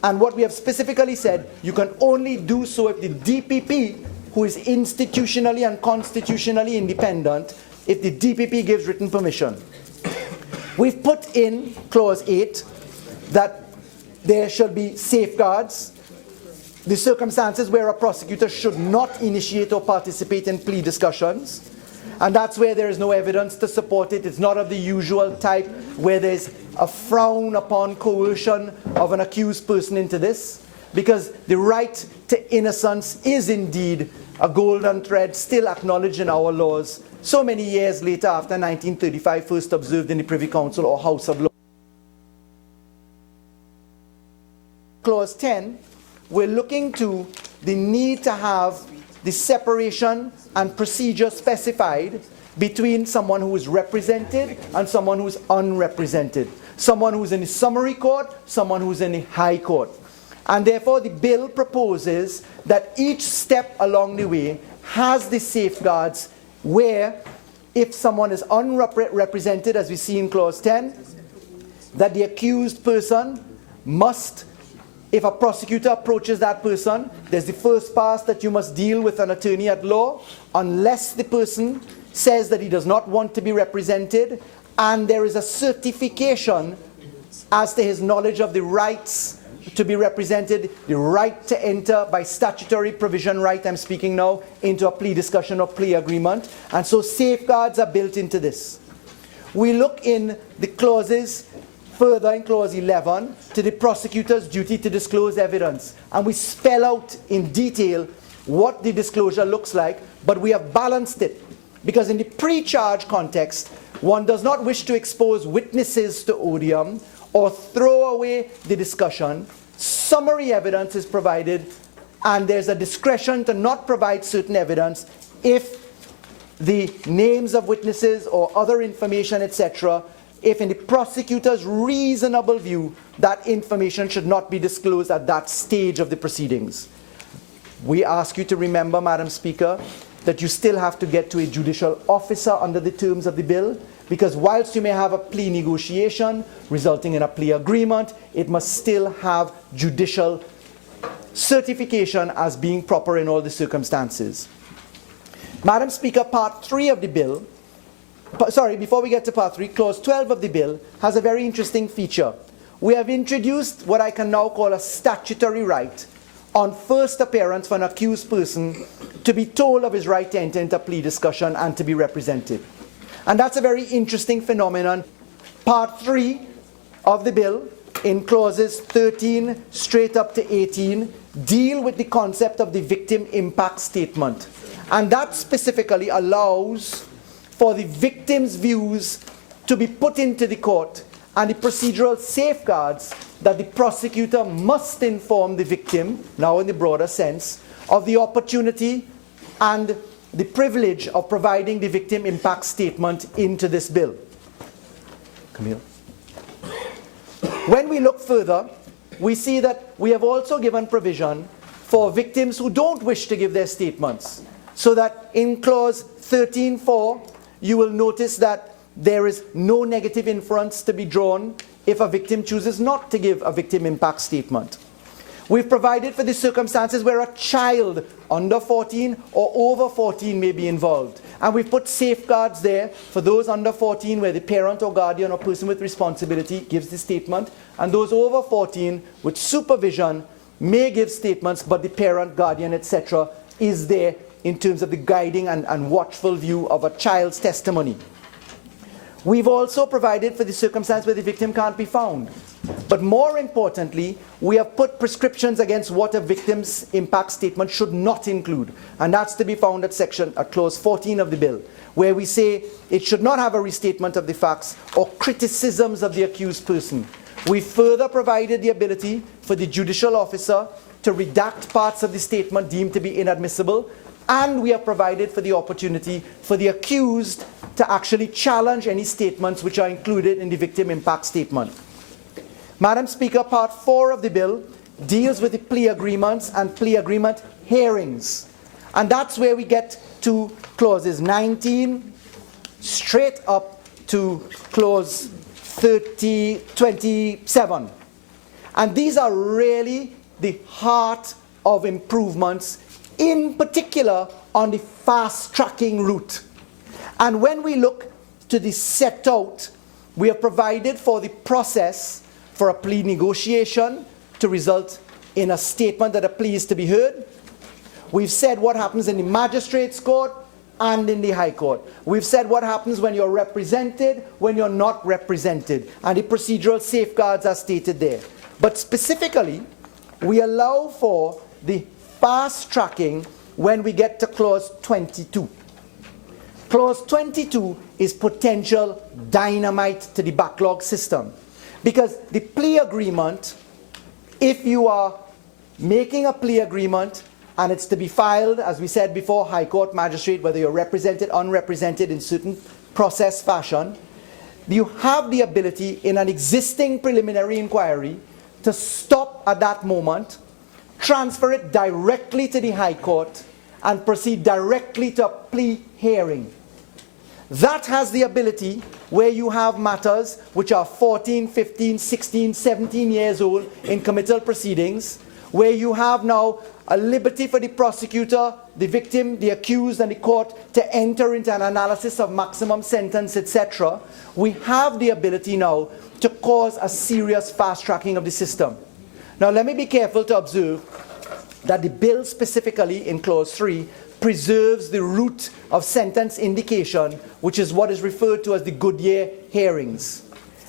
and what we have specifically said, you can only do so if the DPP, who is institutionally and constitutionally independent, if the DPP gives written permission. We've put in Clause 8 that there shall be safeguards the circumstances where a prosecutor should not initiate or participate in plea discussions. And that's where there is no evidence to support it. It's not of the usual type where there's a frown upon coercion of an accused person into this, because the right to innocence is indeed a golden thread still acknowledged in our laws so many years later after 1935, first observed in the Privy Council or House of Lords. Clause 10, we're looking to the need to have the separation and procedure specified between someone who is represented and someone who is unrepresented. Someone who is in the summary court, someone who is in the high court. And therefore the bill proposes that each step along the way has the safeguards where if someone is unrepresented, as we see in clause 10, that the accused person must, if a prosecutor approaches that person, there's the first pass that you must deal with an attorney at law, unless the person says that he does not want to be represented, and there is a certification as to his knowledge of the rights to be represented, the right to enter by statutory provision right, I'm speaking now, into a plea discussion or plea agreement. And so safeguards are built into this. We look in the clauses further in clause 11 to the prosecutor's duty to disclose evidence. And we spell out in detail what the disclosure looks like, but we have balanced it. Because in the pre-charge context, one does not wish to expose witnesses to odium or throw away the discussion. Summary evidence is provided, and there's a discretion to not provide certain evidence if the names of witnesses or other information, etc., if in the prosecutor's reasonable view, that information should not be disclosed at that stage of the proceedings. We ask you to remember, Madam Speaker, that you still have to get to a judicial officer under the terms of the bill, because whilst you may have a plea negotiation resulting in a plea agreement, it must still have judicial certification as being proper in all the circumstances. Madam Speaker, Part 3 of the bill, before we get to Part 3, Clause 12 of the bill has a very interesting feature. We have introduced what I can now call a statutory right on first appearance for an accused person to be told of his right to enter into a plea discussion and to be represented. And that's a very interesting phenomenon. Part 3 of the bill, in clauses 13 straight up to 18, deal with the concept of the victim impact statement. And that specifically allows for the victim's views to be put into the court and the procedural safeguards that the prosecutor must inform the victim, now in the broader sense, of the opportunity and the privilege of providing the victim impact statement into this bill. Camille. When we look further, we see that we have also given provision for victims who don't wish to give their statements. So that in clause 13.4, you will notice that there is no negative inference to be drawn if a victim chooses not to give a victim impact statement. We've provided for the circumstances where a child under 14 or over 14 may be involved. And we've put safeguards there for those under 14 where the parent or guardian or person with responsibility gives the statement, and those over 14 with supervision may give statements, but the parent, guardian, etc. is there in terms of the guiding and watchful view of a child's testimony. We've also provided for the circumstance where the victim can't be found. But more importantly, we have put prescriptions against what a victim's impact statement should not include. And that's to be found at clause 14 of the bill, where we say it should not have a restatement of the facts or criticisms of the accused person. We further provided the ability for the judicial officer to redact parts of the statement deemed to be inadmissible, and we have provided for the opportunity for the accused to actually challenge any statements which are included in the victim impact statement. Madam Speaker, Part 4 of the bill deals with the plea agreements and plea agreement hearings. And that's where we get to clauses 19 straight up to clause 27. And these are really the heart of improvements, in particular on the fast-tracking route. And when we look to the set out, we have provided for the process for a plea negotiation to result in a statement that a plea is to be heard. We've said what happens in the magistrate's court and in the High Court. We've said what happens when you're represented, when you're not represented, and the procedural safeguards are stated there. But specifically, we allow for the fast tracking when we get to clause 22. Clause 22 is potential dynamite to the backlog system. Because the plea agreement, if you are making a plea agreement and it's to be filed, as we said before, High Court, magistrate, whether you're represented, unrepresented in certain process fashion, you have the ability in an existing preliminary inquiry to stop at that moment, transfer it directly to the High Court, and proceed directly to a plea hearing. That has the ability where you have matters which are 14, 15, 16, 17 years old in committal proceedings, where you have now a liberty for the prosecutor, the victim, the accused, and the court to enter into an analysis of maximum sentence, etc. We have the ability now to cause a serious fast-tracking of the system. Now, let me be careful to observe that the bill specifically in Clause 3 preserves the route of sentence indication, which is what is referred to as the Goodyear hearings.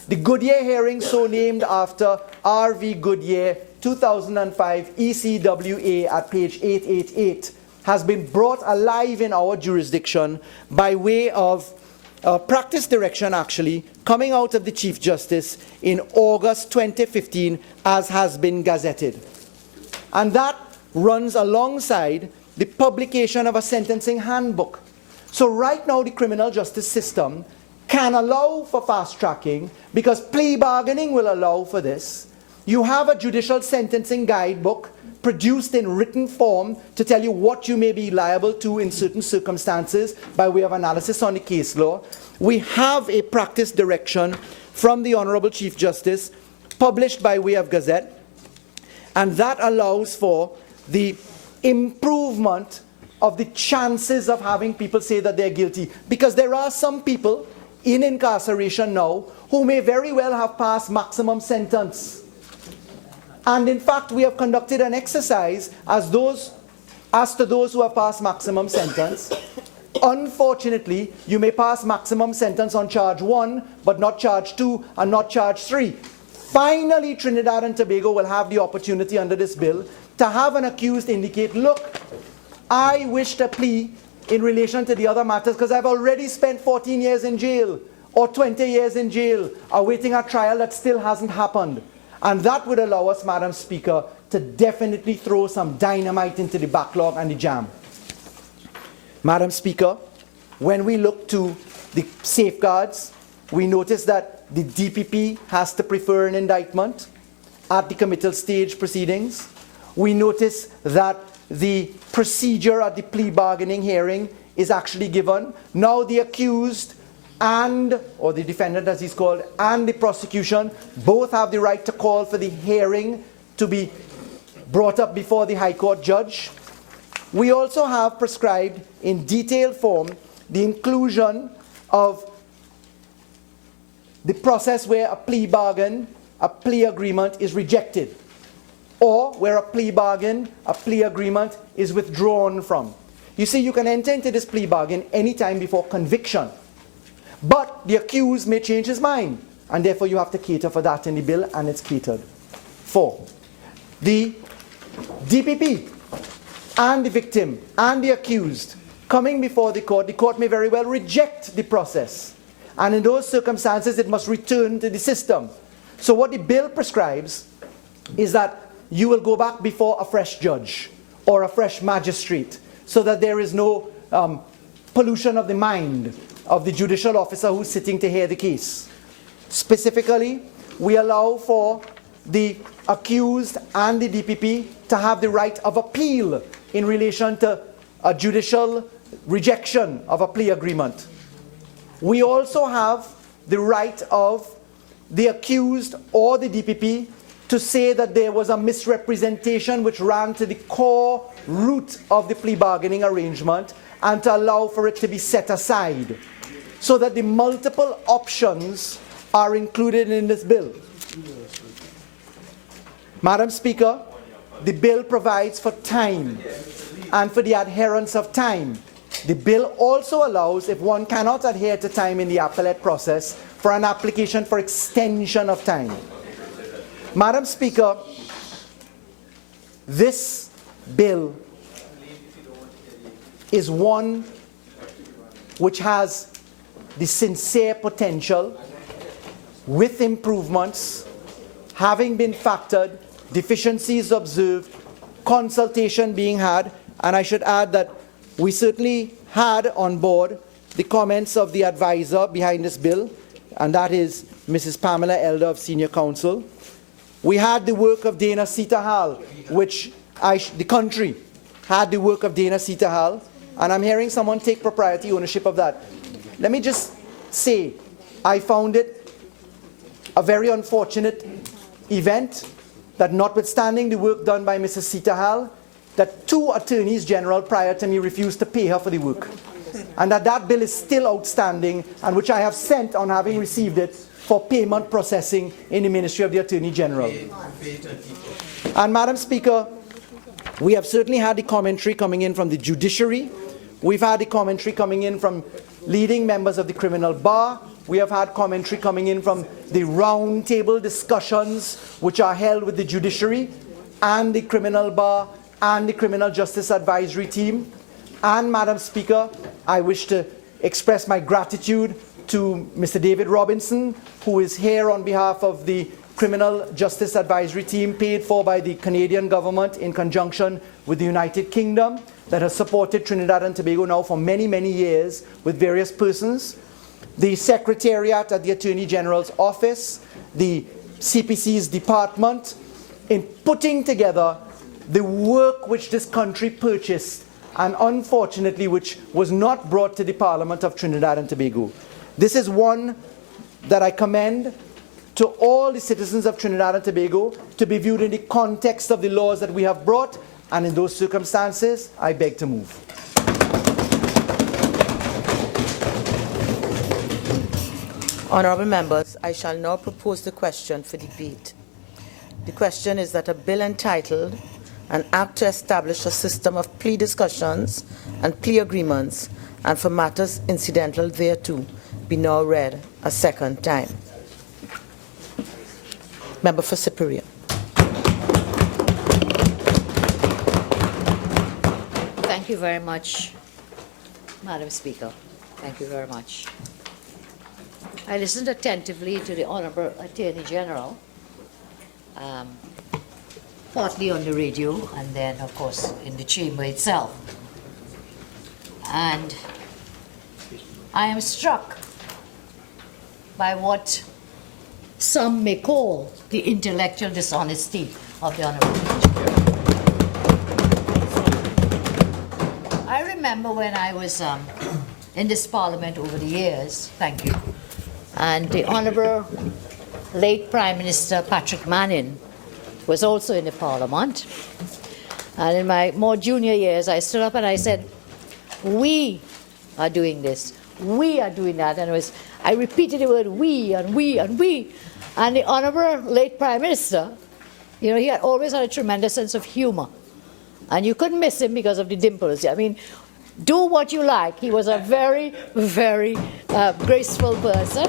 The Goodyear hearings, so named after R.V. Goodyear, 2005 ECWA at page 888, has been brought alive in our jurisdiction by way of practice direction, actually, coming out of the Chief Justice in August 2015, as has been gazetted. And that runs alongside the publication of a sentencing handbook. So right now the criminal justice system can allow for fast tracking because plea bargaining will allow for this. You have a judicial sentencing guidebook produced in written form to tell you what you may be liable to in certain circumstances by way of analysis on the case law. We have a practice direction from the Honorable Chief Justice published by way of Gazette, and that allows for the improvement of the chances of having people say that they're guilty. Because there are some people in incarceration now who may very well have passed maximum sentence. And in fact, we have conducted an exercise as to those who have passed maximum sentence. Unfortunately, you may pass maximum sentence on charge 1, but not charge 2 and not charge 3. Finally, Trinidad and Tobago will have the opportunity under this bill to have an accused indicate, look, I wish to plea in relation to the other matters because I've already spent 14 years in jail or 20 years in jail awaiting a trial that still hasn't happened. And that would allow us, Madam Speaker, to definitely throw some dynamite into the backlog and the jam. Madam Speaker, when we look to the safeguards, we notice that the DPP has to prefer an indictment at the committal stage proceedings. We notice that the procedure at the plea bargaining hearing is actually given. Now the accused or the defendant as he's called, and the prosecution both have the right to call for the hearing to be brought up before the High Court judge. We also have prescribed in detailed form the inclusion of the process where a plea bargain, a plea agreement is rejected, or where a plea bargain, a plea agreement is withdrawn from. You see, you can enter into this plea bargain any time before conviction, but the accused may change his mind, and therefore you have to cater for that in the bill, and it's catered for. The DPP and the victim and the accused coming before the court may very well reject the process, and in those circumstances it must return to the system. So what the bill prescribes is that you will go back before a fresh judge or a fresh magistrate so that there is no pollution of the mind of the judicial officer who's sitting to hear the case. Specifically, we allow for the accused and the DPP to have the right of appeal in relation to a judicial rejection of a plea agreement. We also have the right of the accused or the DPP to say that there was a misrepresentation which ran to the core root of the plea bargaining arrangement, and to allow for it to be set aside, so that the multiple options are included in this bill. Madam Speaker, the bill provides for time and for the adherence of time. The bill also allows, if one cannot adhere to time in the appellate process, for an application for extension of time. Madam Speaker, this bill is one which has the sincere potential, with improvements, having been factored, deficiencies observed, consultation being had, and I should add that we certainly had on board the comments of the advisor behind this bill, and that is Mrs. Pamela Elder of Senior Counsel. We had the work of Dana Sita-Hall, which the country had the work of Dana Sita-Hall, and I'm hearing someone take propriety ownership of that. Let me just say, I found it a very unfortunate event that, notwithstanding the work done by Mrs. Sita-Hall, that 2 attorneys general prior to me refused to pay her for the work. And that bill is still outstanding, and which I have sent on having received it for payment processing in the Ministry of the Attorney General. And Madam Speaker, we have certainly had the commentary coming in from the judiciary. We've had the commentary coming in from leading members of the criminal bar. We have had commentary coming in from the roundtable discussions which are held with the judiciary and the criminal bar and the Criminal Justice Advisory Team. And Madam Speaker, I wish to express my gratitude to Mr. David Robinson, who is here on behalf of the Criminal Justice Advisory Team, paid for by the Canadian government in conjunction with the United Kingdom, that has supported Trinidad and Tobago now for many, many years with various persons. The Secretariat at the Attorney General's office, the CPC's department, in putting together the work which this country purchased and unfortunately which was not brought to the Parliament of Trinidad and Tobago. This is one that I commend to all the citizens of Trinidad and Tobago, to be viewed in the context of the laws that we have brought, and in those circumstances, I beg to move. Honourable members, I shall now propose the question for debate. The question is that a bill entitled "An Act to Establish a System of Plea Discussions and Plea Agreements and for Matters Incidental thereto" be now read a second time. Member for Superior. Thank you very much, Madam Speaker. Thank you very much. I listened attentively to the Honourable Attorney General, partly on the radio and then, of course, in the chamber itself. And I am struck by what some may call the intellectual dishonesty of the Honourable Attorney General. I remember when I was in this Parliament over the years, thank you, and the Honourable late Prime Minister Patrick Manning was also in the Parliament. And in my more junior years, I stood up and I said, we are doing this, we are doing that. And I repeated the word we and we and we. And the Honourable late Prime Minister, you know, he had always had a tremendous sense of humour. And you couldn't miss him because of the dimples. I mean, do what you like. He was a very, very graceful person.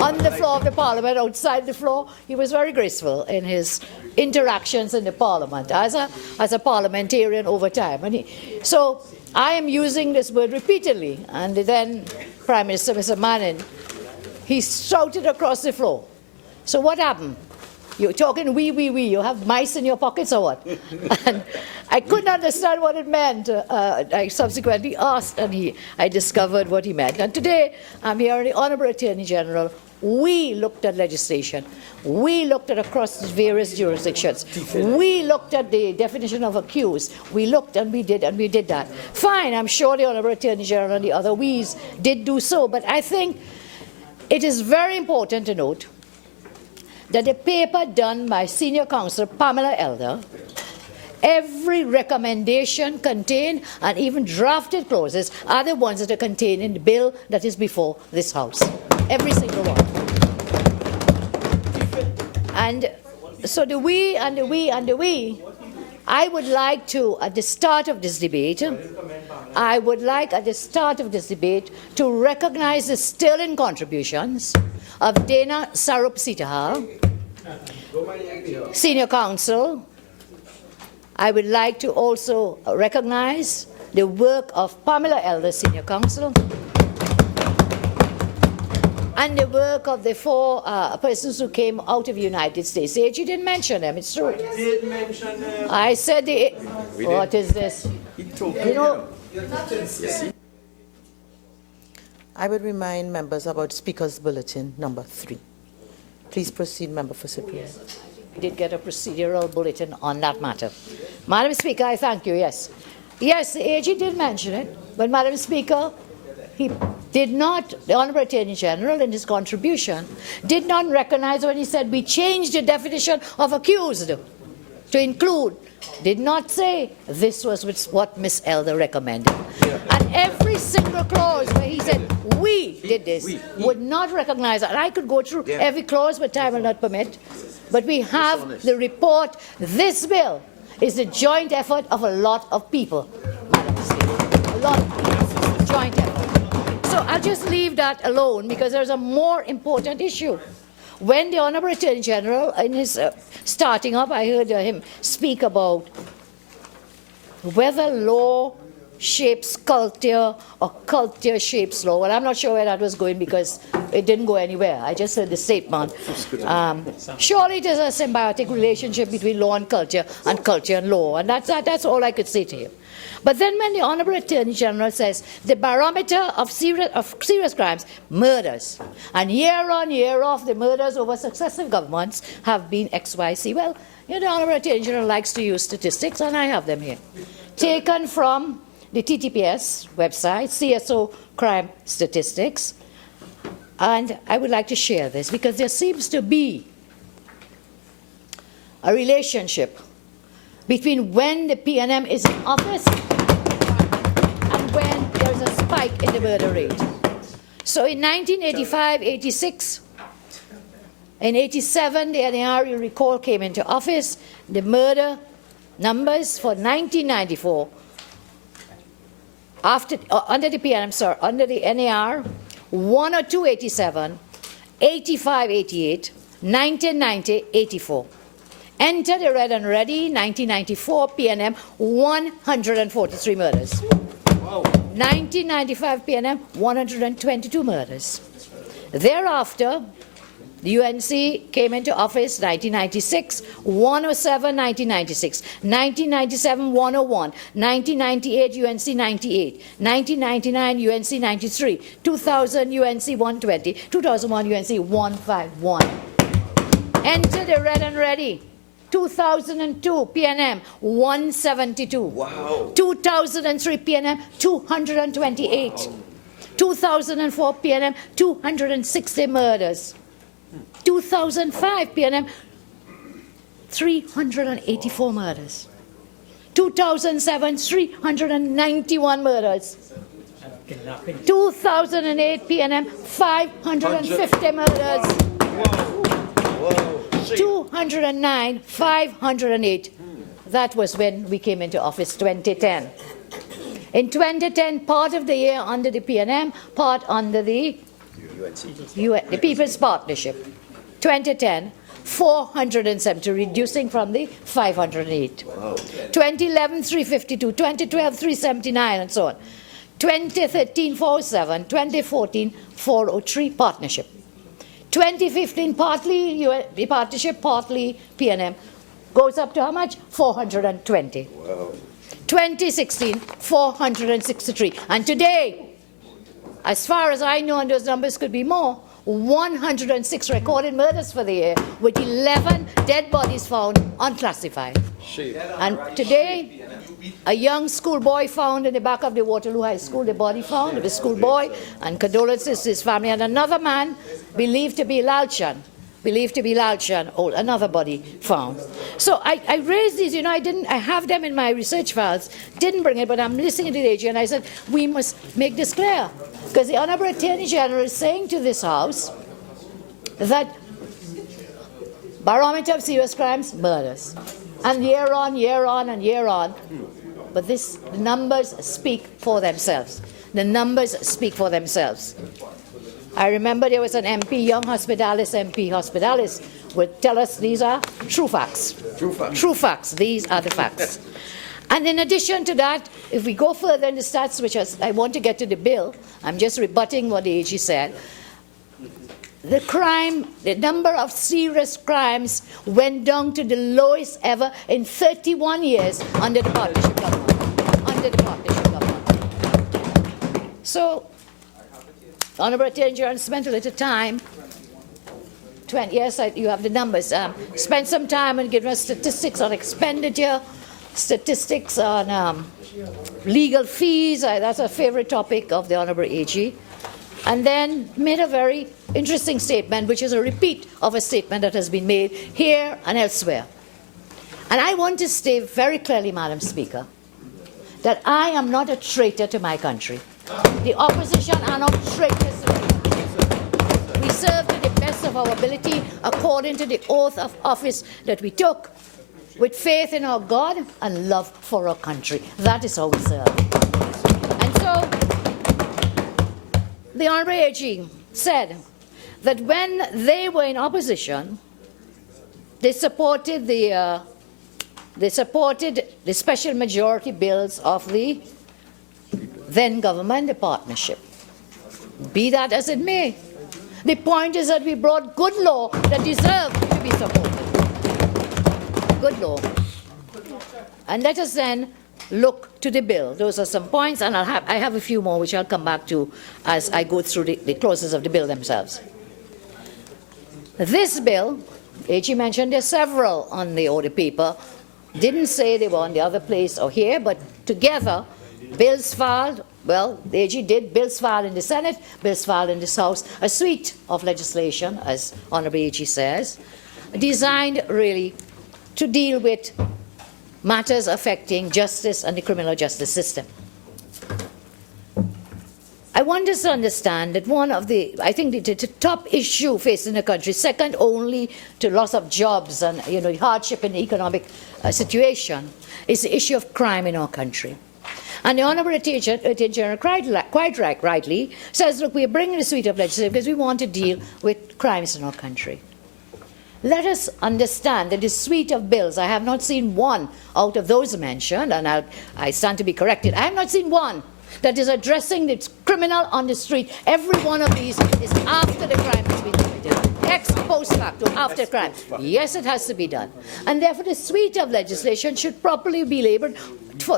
On the floor of the Parliament, outside the floor, he was very graceful in his interactions in the Parliament as a parliamentarian over time. And so I am using this word repeatedly. And then Prime Minister, Mr. Manning, he shouted across the floor. So what happened? You're talking we. You have mice in your pockets or what? And I couldn't understand what it meant. I subsequently asked, and I discovered what he meant. And today, I'm here in the Honourable Attorney General. We looked at legislation. We looked at across various jurisdictions. We looked at the definition of accused. We looked and we did that. Fine, I'm sure the Honourable Attorney General and the other we's did do so. But I think it is very important to note that the paper done by Senior Counsel Pamela Elder, every recommendation contained and even drafted clauses are the ones that are contained in the bill that is before this House. Every single one. And so the we and the we and the we I would like to, at the start of this debate, to recognize the sterling contributions of Dana Sarup Sitahal, Senior Counsel. I would like to also recognize the work of Pamela Elder, Senior Counsel, and the work of the 4 persons who came out of the United States. You didn't mention them, it's true. I did mention them. I said what is this? You know, I would remind members about Speaker's Bulletin number 3. Please proceed, Member for Superior. We did get a procedural bulletin on that matter. Madam Speaker, I thank you, yes. Yes, the AG did mention it, but Madam Speaker, he did not, the Honourable Attorney General in his contribution, did not recognize when he said we changed the definition of accused to include, did not say this was what Ms. Elder recommended. Yeah. And every single clause where he said we did this would not recognize that. And I could go through every clause, but time will not permit. But we have the report. This bill is the joint effort of a lot of people, Madam Speaker. A lot of people. Joint effort. So I'll just leave that alone because there's a more important issue. When the Honourable Attorney General, in his starting up, I heard him speak about whether law shapes culture or culture shapes law. Well, I'm not sure where that was going because it didn't go anywhere. I just heard the statement. Surely there's a symbiotic relationship between law and culture and law, and that's all I could say to him. But then when the Honourable Attorney General says the barometer of serious crimes, murders, and year on, year off, the murders over successive governments have been XYZ. Well, you know, the Honourable Attorney General likes to use statistics, and I have them here. Taken from the TTPS website, CSO crime statistics, and I would like to share this because there seems to be a relationship between when the PNM is in office and when there's a spike in the murder rate. So in 1985, 86, in 87, the NAR, you recall, came into office. The murder numbers for 1994, under the PNM, sorry, under the NAR, 102, 87, 85, 88, 1990, 84. Enter the red and ready, 1994, PNM, 143 murders. Wow. 1995, PNM, 122 murders. Thereafter, the UNC came into office 1996, 107, 1996, 1997, 101, 1998, UNC 98, 1999, UNC 93, 2000, UNC 120, 2001, UNC 151. Enter the red and ready. 2002 PNM 172. Wow. 2003 PNM 228. Wow. 2004 PNM 260 murders. 2005 PNM 384 murders. 2007 391 murders. 2008 PNM 550 murders. Whoa. 209, 508. That was when we came into office, 2010. In 2010, part of the year under the PNM, part under the People's Partnership. 2010, 470, reducing from the 508. Wow. 2011, 352, 2012, 379, and so on. 2013, 407, 2014, 403, partnership. 2015, partly partnership, partly PNM, goes up to how much? 420. Wow. 2016, 463. And today, as far as I know, and those numbers could be more, 106 recorded murders for the year, with 11 dead bodies found unclassified. And today, a young schoolboy found in the back of the Waterloo High School, the body found of a schoolboy, and condolences to his family, and another man believed to be Lalchan, another body found. So I raised these, you know, I have them in my research files, didn't bring it, but I'm listening to the AG, and I said, we must make this clear, because the Honourable Attorney General is saying to this House that barometer of serious crimes, murders. and year on, year on, and year on. But the numbers speak for themselves. The numbers speak for themselves. I remember there was an MP, young Hospitalis MP, Hospitalis, would tell us these are true facts. True facts. True facts. These are the facts. And in addition to that, if we go further in the stats, which I want to get to the bill, I'm just rebutting what the AG said. The number of serious crimes went down to the lowest ever in 31 years under the partnership government. Under the partnership government. So, Honourable Attorney General spent a little time. Yes, you have the numbers. Spend some time and give us statistics on expenditure, statistics on legal fees. That's a favourite topic of the Honourable AG. And then made a very interesting statement, which is a repeat of a statement that has been made here and elsewhere. And I want to state very clearly, Madam Speaker, that I am not a traitor to my country. The opposition are not traitors to my country. We serve to the best of our ability according to the oath of office that we took, with faith in our God and love for our country. That is how we serve. And so, the Honourable AG said that when they were in opposition, they supported the special majority bills of the then government, the partnership. Be that as it may, the point is that we brought good law that deserved to be supported. Good law. And let us then look to the bill. Those are some points, and I have a few more which I'll come back to as I go through the clauses of the bill themselves. This bill, AG mentioned there are several on the order paper, didn't say they were on the other place or here, but together, bills filed, well, the AG did, bills filed in the Senate, bills filed in this House, a suite of legislation, as Honourable AG says, designed really to deal with matters affecting justice and the criminal justice system. I want us to understand that one of the top issue facing the country, second only to loss of jobs and hardship in the economic situation, is the issue of crime in our country. And the Honourable Attorney General quite rightly says, look, we're bringing a suite of legislation because we want to deal with crimes in our country. Let us understand that this suite of bills, I have not seen one out of those mentioned, and I stand to be corrected, I have not seen one that is addressing the criminal on the street. Every one of these is after the crime has been committed. Ex post facto, after crime. Yes, it has to be done. And therefore the suite of legislation should properly be labelled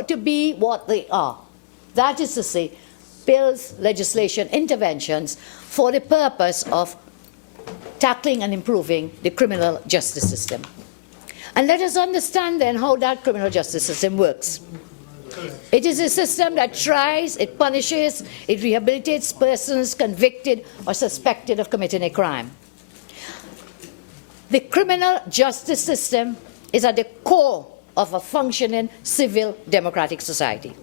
to be what they are. That is to say, bills, legislation, interventions for the purpose of tackling and improving the criminal justice system. And let us understand then how that criminal justice system works. It is a system that tries, it punishes, it rehabilitates persons convicted or suspected of committing a crime. The criminal justice system is at the core of a functioning civil democratic society.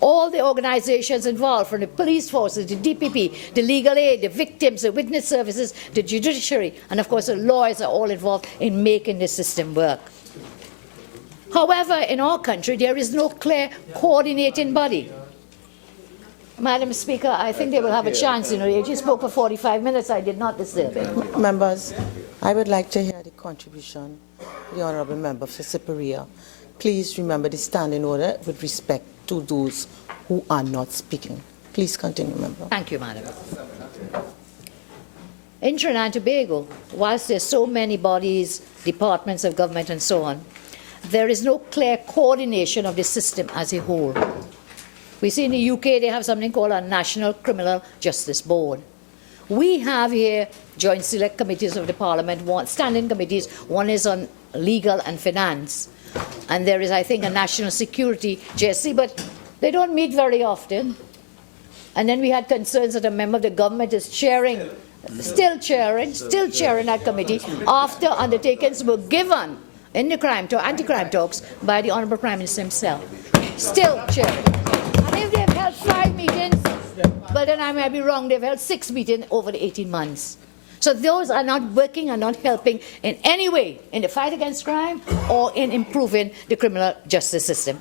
All the organizations involved, from the police forces, the DPP, the legal aid, the victims, the witness services, the judiciary, and of course the lawyers are all involved in making the system work. However, in our country, there is no clear coordinating body. Madam Speaker, I think they will have a chance. They just spoke for 45 minutes. I did not disturb it. Members, I would like to hear the contribution of the Honourable Member for Siparia. Please remember the standing order with respect to those who are not speaking. Please continue, Member. Thank you, Madam. In Trinidad and Tobago, whilst there are so many bodies, departments of government and so on, there is no clear coordination of the system as a whole. We see in the UK they have something called a National Criminal Justice Board. We have here joint select committees of the Parliament, standing committees. One is on legal and finance. And there is, I think, a national security JSC, but they don't meet very often. And then we had concerns that a member of the government is still chairing that committee after undertakings were given in the anti-crime talks by the Honourable Prime Minister himself. Still chairing. And if they've held 5 meetings, but then I may be wrong, they've held 6 meetings over the 18 months. So those are not working and not helping in any way in the fight against crime or in improving the criminal justice system.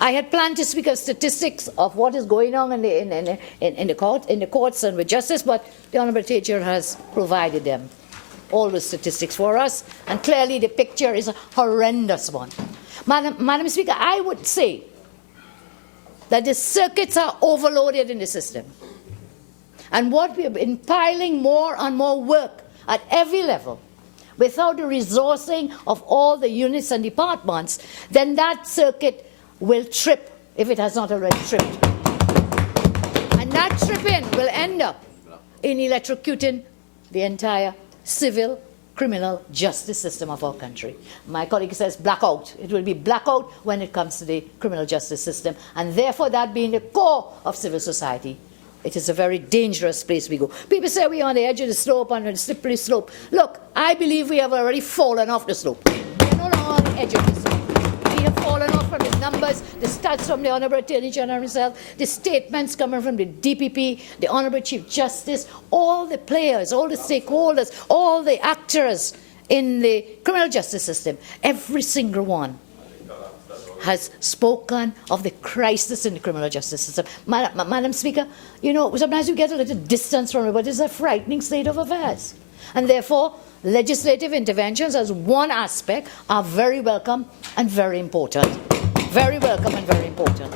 I had planned to speak of statistics of what is going on in the courts and with justice, but the Honourable Teacher has provided them, all the statistics for us, and clearly the picture is a horrendous one. Madam Speaker, I would say that the circuits are overloaded in the system. And what we have been piling more and more work at every level, without the resourcing of all the units and departments, then that circuit will trip if it has not already tripped. And that tripping will end up in electrocuting the entire civil criminal justice system of our country. My colleague says blackout. It will be blackout when it comes to the criminal justice system, and therefore that being the core of civil society. It is a very dangerous place we go. People say we're on the edge of the slope, on the slippery slope. Look, I believe we have already fallen off the slope. We are no longer on the edge of the slope. We have fallen off from the numbers, the stats from the Honourable Attorney General himself, the statements coming from the DPP, the Honourable Chief Justice, all the players, all the stakeholders, all the actors in the criminal justice system, every single one has spoken of the crisis in the criminal justice system. Madam Speaker, you know, sometimes you get a little distance from it, but it's a frightening state of affairs. And therefore, legislative interventions as one aspect are very welcome and very important. Very welcome and very important.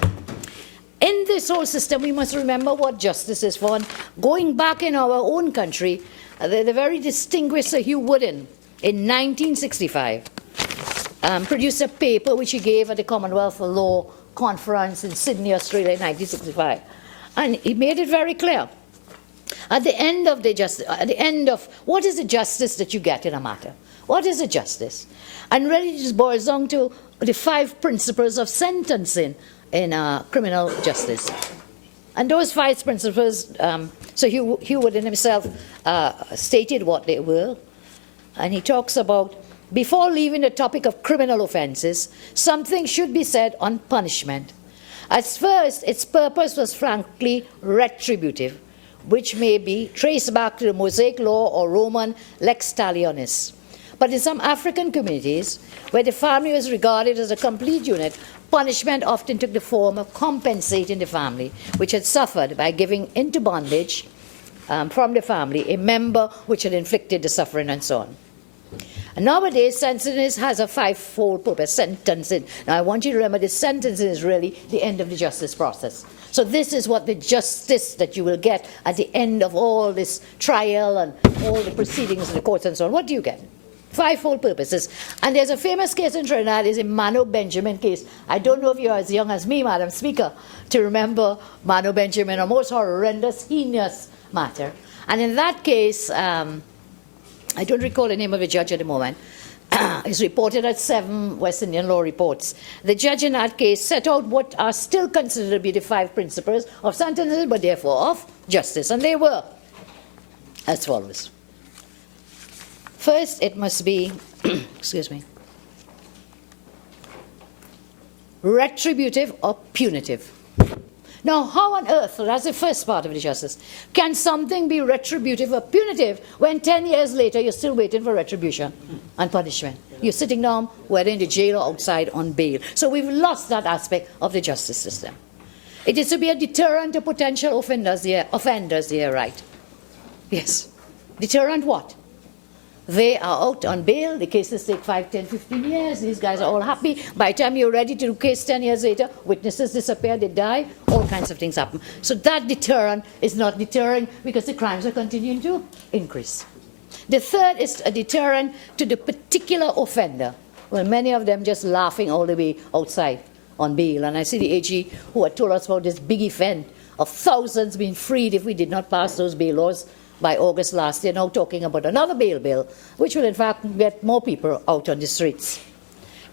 In this whole system, we must remember what justice is for. And going back in our own country, the very distinguished Sir Hugh Wooden, in 1965, produced a paper which he gave at the Commonwealth Law Conference in Sydney, Australia in 1965. And he made it very clear. At the end of what is the justice that you get in a matter? What is the justice? And really it just boils down to the 5 principles of sentencing in criminal justice. And those 5 principles, so Hugh Wooden himself stated what they were. And he talks about, before leaving the topic of criminal offences, something should be said on punishment. At first, its purpose was frankly retributive, which may be traced back to the Mosaic Law or Roman lex talionis. But in some African communities, where the family was regarded as a complete unit, punishment often took the form of compensating the family, which had suffered by giving into bondage from the family a member which had inflicted the suffering and so on. And nowadays, sentencing has a 5-fold purpose, sentencing. Now, I want you to remember this sentencing is really the end of the justice process. So this is what the justice that you will get at the end of all this trial and all the proceedings in the courts and so on. What do you get? 5-fold purposes. And there's a famous case in Trinidad, is a Mano Benjamin case. I don't know if you're as young as me, Madam Speaker, to remember Mano Benjamin, a most horrendous, heinous matter. And in that case, I don't recall the name of the judge at the moment. It's reported at 7 West Indian law reports. The judge in that case set out what are still considered to be the 5 principles of sentencing, but therefore of justice. And they were as follows. First, it must be, excuse me, retributive or punitive. Now, how on earth, so that's the first part of the justice, can something be retributive or punitive when 10 years later you're still waiting for retribution and punishment? You're sitting down, whether in the jail or outside on bail. So we've lost that aspect of the justice system. It is to be a deterrent to potential offenders here, right? Yes. Deterrent what? They are out on bail. The cases take 5, 10, 15 years. These guys are all happy. By the time you're ready to do case 10 years later, witnesses disappear, they die, all kinds of things happen. So that deterrent is not deterring because the crimes are continuing to increase. The third is a deterrent to the particular offender. Well, many of them just laughing all the way outside on bail. And I see the AG who had told us about this big event of thousands being freed if we did not pass those bail laws by August last year, now talking about another bail bill, which will in fact get more people out on the streets.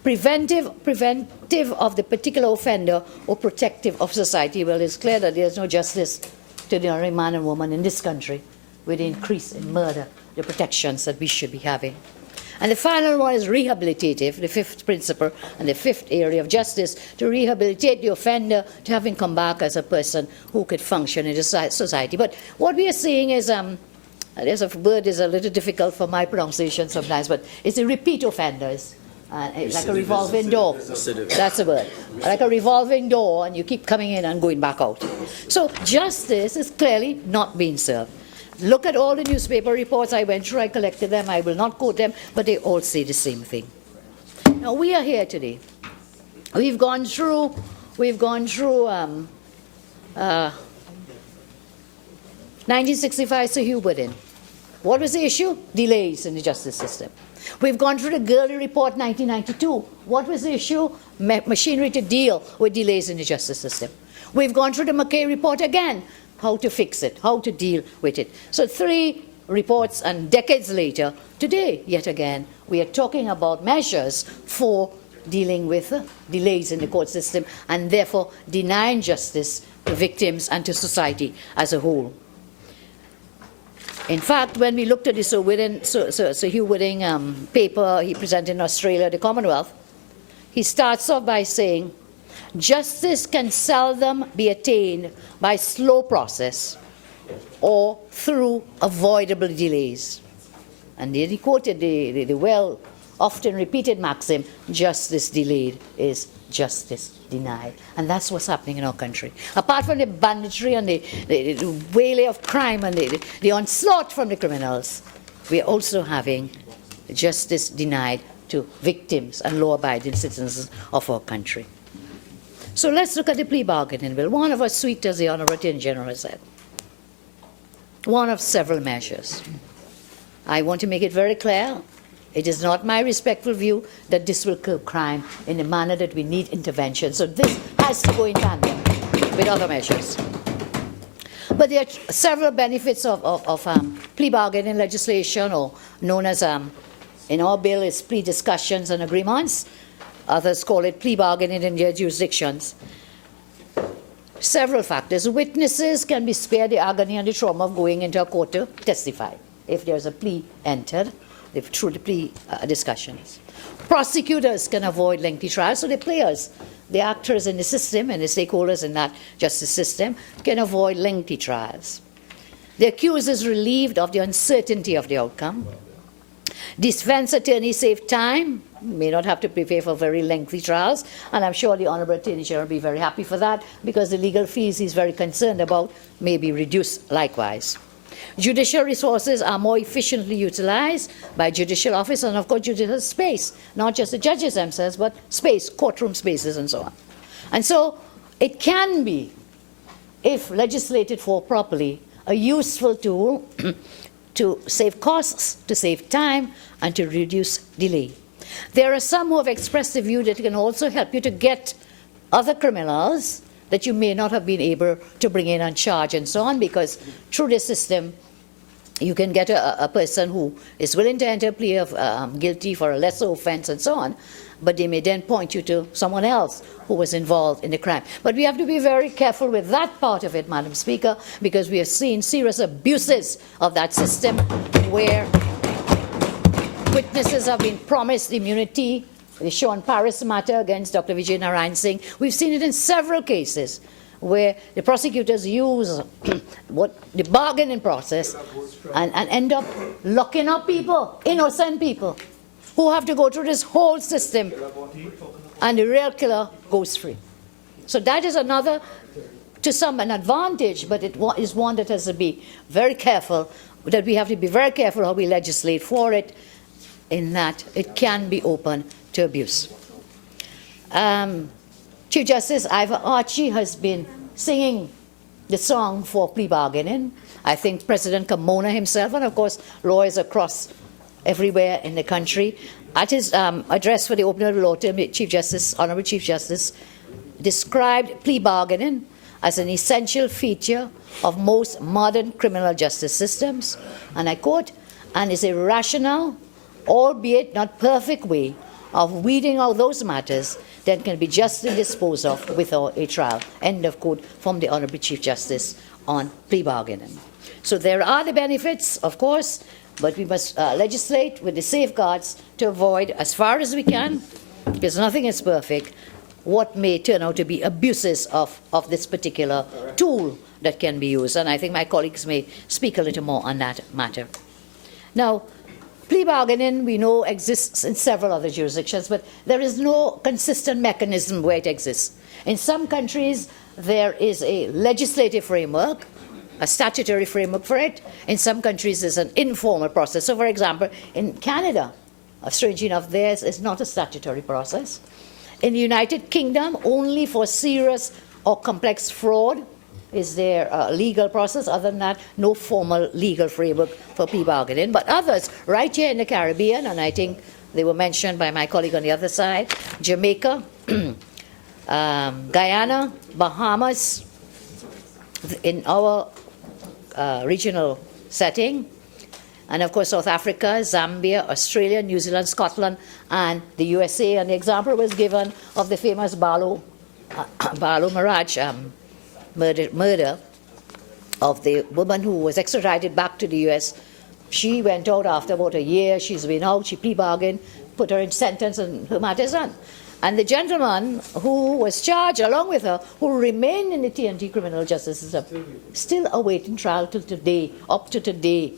Preventive of the particular offender or protective of society. Well, it's clear that there's no justice to the ordinary man and woman in this country with the increase in murder, the protections that we should be having. And the final one is rehabilitative, the 5th principle and the 5th area of justice, to rehabilitate the offender to have him come back as a person who could function in the society. But what we are seeing is There's a word is a little difficult for my pronunciation sometimes, but it's the repeat offenders. It's like a revolving door. That's the word. Like a revolving door, and you keep coming in and going back out. So justice is clearly not being served. Look at all the newspaper reports I went through. I collected them. I will not quote them, but they all say the same thing. Now we are here today. We've gone through 1965 Sir Hugh Woodin. What was the issue? Delays in the justice system. We've gone through the Gurley Report 1992. What was the issue? Machinery to deal with delays in the justice system. We've gone through the McKay Report again. How to fix it, how to deal with it. So 3 reports, and decades later, today, yet again, we are talking about measures for dealing with delays in the court system and therefore denying justice to victims and to society as a whole. In fact, when we looked at this Sir Hugh Wooding paper he presented in Australia, the Commonwealth, he starts off by saying, justice can seldom be attained by slow process or through avoidable delays. And then he quoted the well often repeated maxim, justice delayed is justice denied. And that's what's happening in our country. Apart from the banditry and the waylay of crime and the onslaught from the criminals, we are also having justice denied to victims and law-abiding citizens of our country. So let's look at the plea bargaining bill. One of our suite, as the Honourable Attorney General said. One of several measures. I want to make it very clear, it is not my respectful view that this will curb crime in the manner that we need intervention. So this has to go in tandem with other measures. But there are several benefits of plea bargaining legislation, or known as, in our bill, is plea discussions and agreements. Others call it plea bargaining in their jurisdictions. Several factors. Witnesses can be spared the agony and the trauma of going into a court to testify if there's a plea entered through the plea discussions. Prosecutors can avoid lengthy trials, so the players, the actors in the system and the stakeholders in that justice system can avoid lengthy trials. The accused is relieved of the uncertainty of the outcome. Defense attorneys save time, may not have to prepare for very lengthy trials, and I'm sure the Honourable Attorney General will be very happy for that, because the legal fees he's very concerned about may be reduced likewise. Judicial resources are more efficiently utilized by judicial office and, of course, judicial space, not just the judges themselves, but space, courtroom spaces, and so on. And so it can be, if legislated for properly, a useful tool to save costs, to save time, and to reduce delay. There are some who have expressed the view that it can also help you to get other criminals that you may not have been able to bring in and charge and so on, because through the system you can get a person who is willing to enter a plea of guilty for a lesser offense and so on, but they may then point you to someone else who was involved in the crime. But we have to be very careful with that part of it, Madam Speaker, because we have seen serious abuses of that system where witnesses have been promised immunity. The Sean Paris matter against Dr. Vijay Narayan Singh. We've seen it in several cases where the prosecutors use the bargaining process and end up locking up people, innocent people, who have to go through this whole system, and the real killer goes free. So that is another, to some, an advantage, but it is one that has to be very careful, that we have to be very careful how we legislate for it, in that it can be open to abuse. Chief Justice Ivor Archie has been singing the song for plea bargaining. I think President Kamona himself, and of course lawyers across everywhere in the country, at his address for the opening of the law term, Chief Justice, Honourable Chief Justice, described plea bargaining as an essential feature of most modern criminal justice systems, and I quote, and is a rational, albeit not perfect way of weeding out those matters that can be justly disposed of without a trial. End of quote from the Honourable Chief Justice on plea bargaining. So there are the benefits, of course, but we must legislate with the safeguards to avoid, as far as we can, because nothing is perfect, what may turn out to be abuses of this particular tool that can be used, and I think my colleagues may speak a little more on that matter. Now, plea bargaining, we know, exists in several other jurisdictions, but there is no consistent mechanism where it exists. In some countries, there is a legislative framework, a statutory framework for it. In some countries, there's an informal process. So, for example, in Canada, strangely enough, theirs is not a statutory process. In the United Kingdom, only for serious or complex fraud is there a legal process. Other than that, no formal legal framework for plea bargaining. But others, right here in the Caribbean, and I think they were mentioned by my colleague on the other side, Jamaica, Guyana, Bahamas, in our regional setting, and of course South Africa, Zambia, Australia, New Zealand, Scotland, and the USA. And the example was given of the famous Barlow Mirage murder of the woman who was extradited back to the US. She went out after about a year. She's been out, she plea bargained, put her in sentence, and her matter is done. And the gentleman who was charged along with her, who remained in the TNT criminal justice system, still awaiting trial till today, up to today.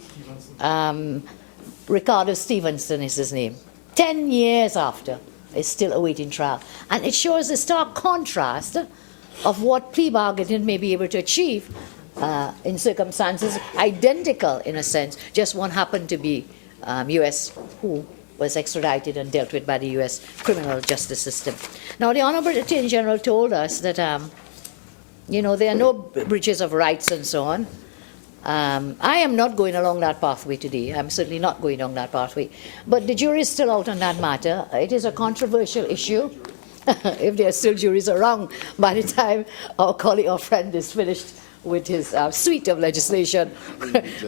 Ricardo Stevenson is his name. 10 years after, is still awaiting trial. And it shows a stark contrast of what plea bargaining may be able to achieve in circumstances identical, in a sense. Just one happened to be US who was extradited and dealt with by the U.S. criminal justice system. Now, the Honorable Attorney General told us that, you know, there are no breaches of rights and so on. I am not going along that pathway today. I'm certainly not going along that pathway. But the jury is still out on that matter. It is a controversial issue. If there are still juries around by the time our colleague or friend is finished with his suite of legislation.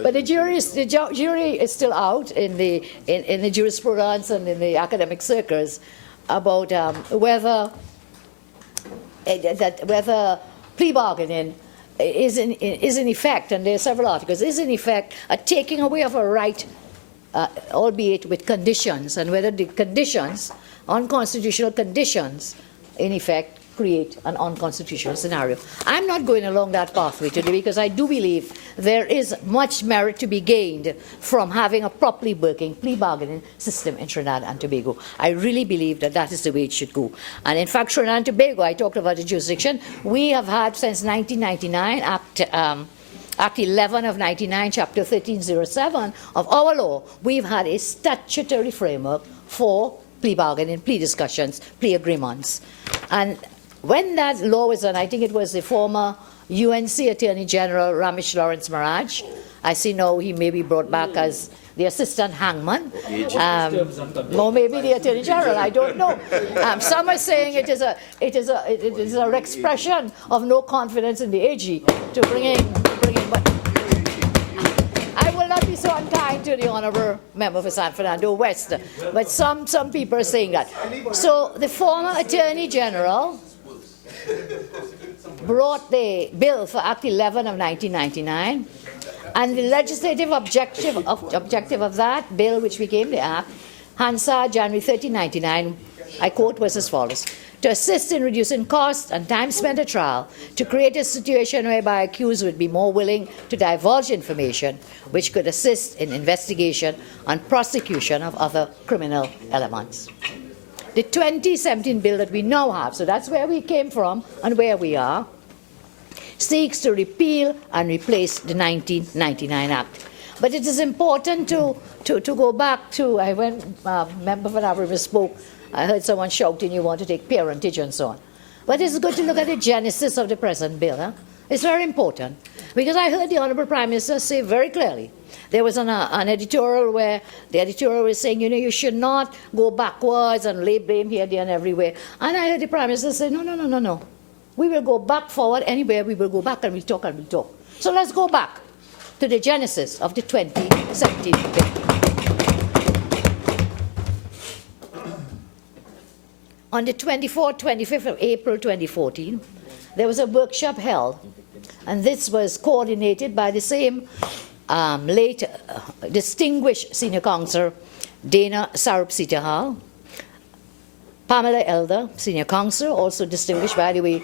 But the jury is still out in the jurisprudence and in the academic circles about whether plea bargaining is in effect, and there are several articles, is in effect a taking away of a right, albeit with conditions, and whether the conditions, unconstitutional conditions, in effect, create an unconstitutional scenario. I'm not going along that pathway today because I do believe there is much merit to be gained from having a properly working plea bargaining system in Trinidad and Tobago. I really believe that that is the way it should go. And in fact, Trinidad and Tobago, I talked about the jurisdiction, we have had since 1999, Act 11 of 99, Chapter 1307 of our law, we've had a statutory framework for plea bargaining, plea discussions, plea agreements. And when that law was done, I think it was the former UNC Attorney General Ramesh Lawrence Maharaj. I see now he may be brought back as the assistant hangman. Or maybe the Attorney General, I don't know. Some are saying it is an expression of no confidence in the AG to bring in. But I will not be so unkind to the Honourable Member for San Fernando West, but some people are saying that. So the former Attorney General brought the bill for Act 11 of 1999, and the legislative objective of that bill, which became the Act, Hansard, January 13, 1999, I quote, was as follows: to assist in reducing costs and time spent at trial, to create a situation whereby accused would be more willing to divulge information which could assist in investigation and prosecution of other criminal elements. The 2017 bill that we now have, so that's where we came from and where we are, seeks to repeal and replace the 1999 Act. But it is important to go back to, Member Van Abreu spoke, I heard someone shouting you want to take parentage and so on. But it's good to look at the genesis of the present bill. Huh? It's very important. Because I heard the Honourable Prime Minister say very clearly, there was an editorial where the editorial was saying, you know, you should not go backwards and lay blame here, there, and everywhere. And I heard the Prime Minister say, no. We will go back forward anywhere, we will go back and we'll talk and we'll talk. So let's go back to the genesis of the 2017 bill. On the 25th of April 2014, there was a workshop held, and this was coordinated by the same late distinguished senior counsel, Dana Sarup-Sitahal, Pamela Elder, senior counsel, also distinguished, by the way.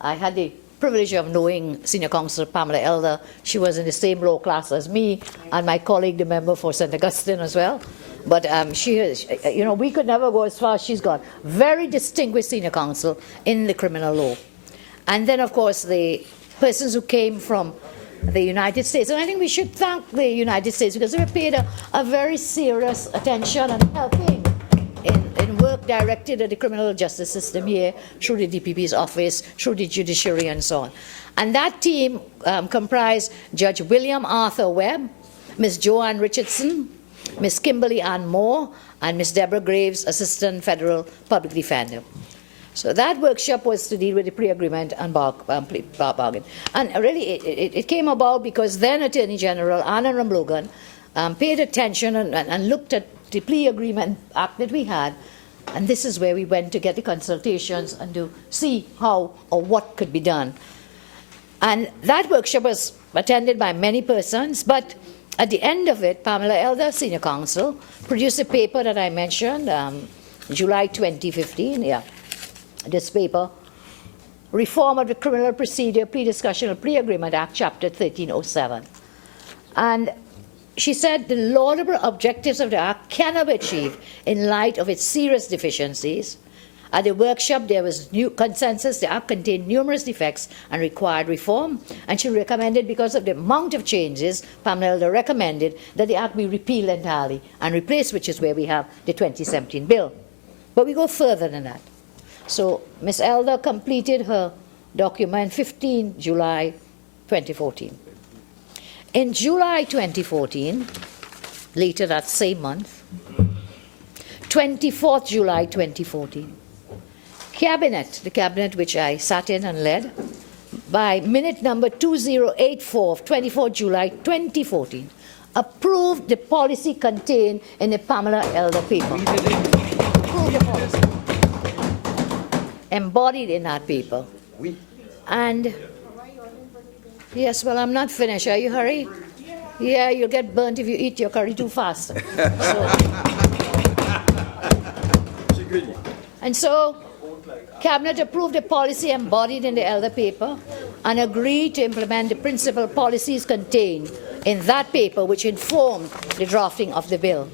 I had the privilege of knowing Senior Counsel Pamela Elder. She was in the same law class as me and my colleague, the member for St. Augustine as well. But she is, you know, we could never go as far as she's gone. Very distinguished senior counsel in the criminal law. And then, of course, the persons who came from the United States. And I think we should thank the United States because they paid a very serious attention and helping in work directed at the criminal justice system here through the DPP's office, through the judiciary and so on. And that team comprised Judge William Arthur Webb, Ms. Joanne Richardson, Ms. Kimberly Ann Moore, and Ms. Deborah Graves, Assistant Federal Public Defender. So that workshop was to deal with the pre-agreement and plea bargain. And really, it came about because then Attorney General Anna Ramlogan paid attention and looked at the plea agreement act that we had. And this is where we went to get the consultations and to see how or what could be done. And that workshop was attended by many persons, but at the end of it, Pamela Elder, Senior Counsel, produced a paper that I mentioned, July 2015, this paper, Reform of the Criminal Procedure, Pre-Discussion and Plea-Agreement Act, Chapter 1307. And she said the laudable objectives of the Act cannot be achieved in light of its serious deficiencies. At the workshop, there was new consensus. The Act contained numerous defects and required reform. And she recommended, because of the amount of changes, Pamela Elder recommended that the Act be repealed entirely and replaced, which is where we have the 2017 bill. But we go further than that. So Ms. Elder completed her document 15 July 2014. In July 2014, later that same month, 24th July 2014, Cabinet, the Cabinet which I sat in and led, by minute number 2084 of 24 July 2014, approved the policy contained in the Pamela Elder paper. Approved the policy. Embodied in that paper. And, yes, well, I'm not finished. Are you hurry? Yeah, you'll get burnt if you eat your curry too fast. And so, Cabinet approved a policy embodied in the Elder paper and agreed to implement the principal policies contained in that paper, which informed the drafting of the bill.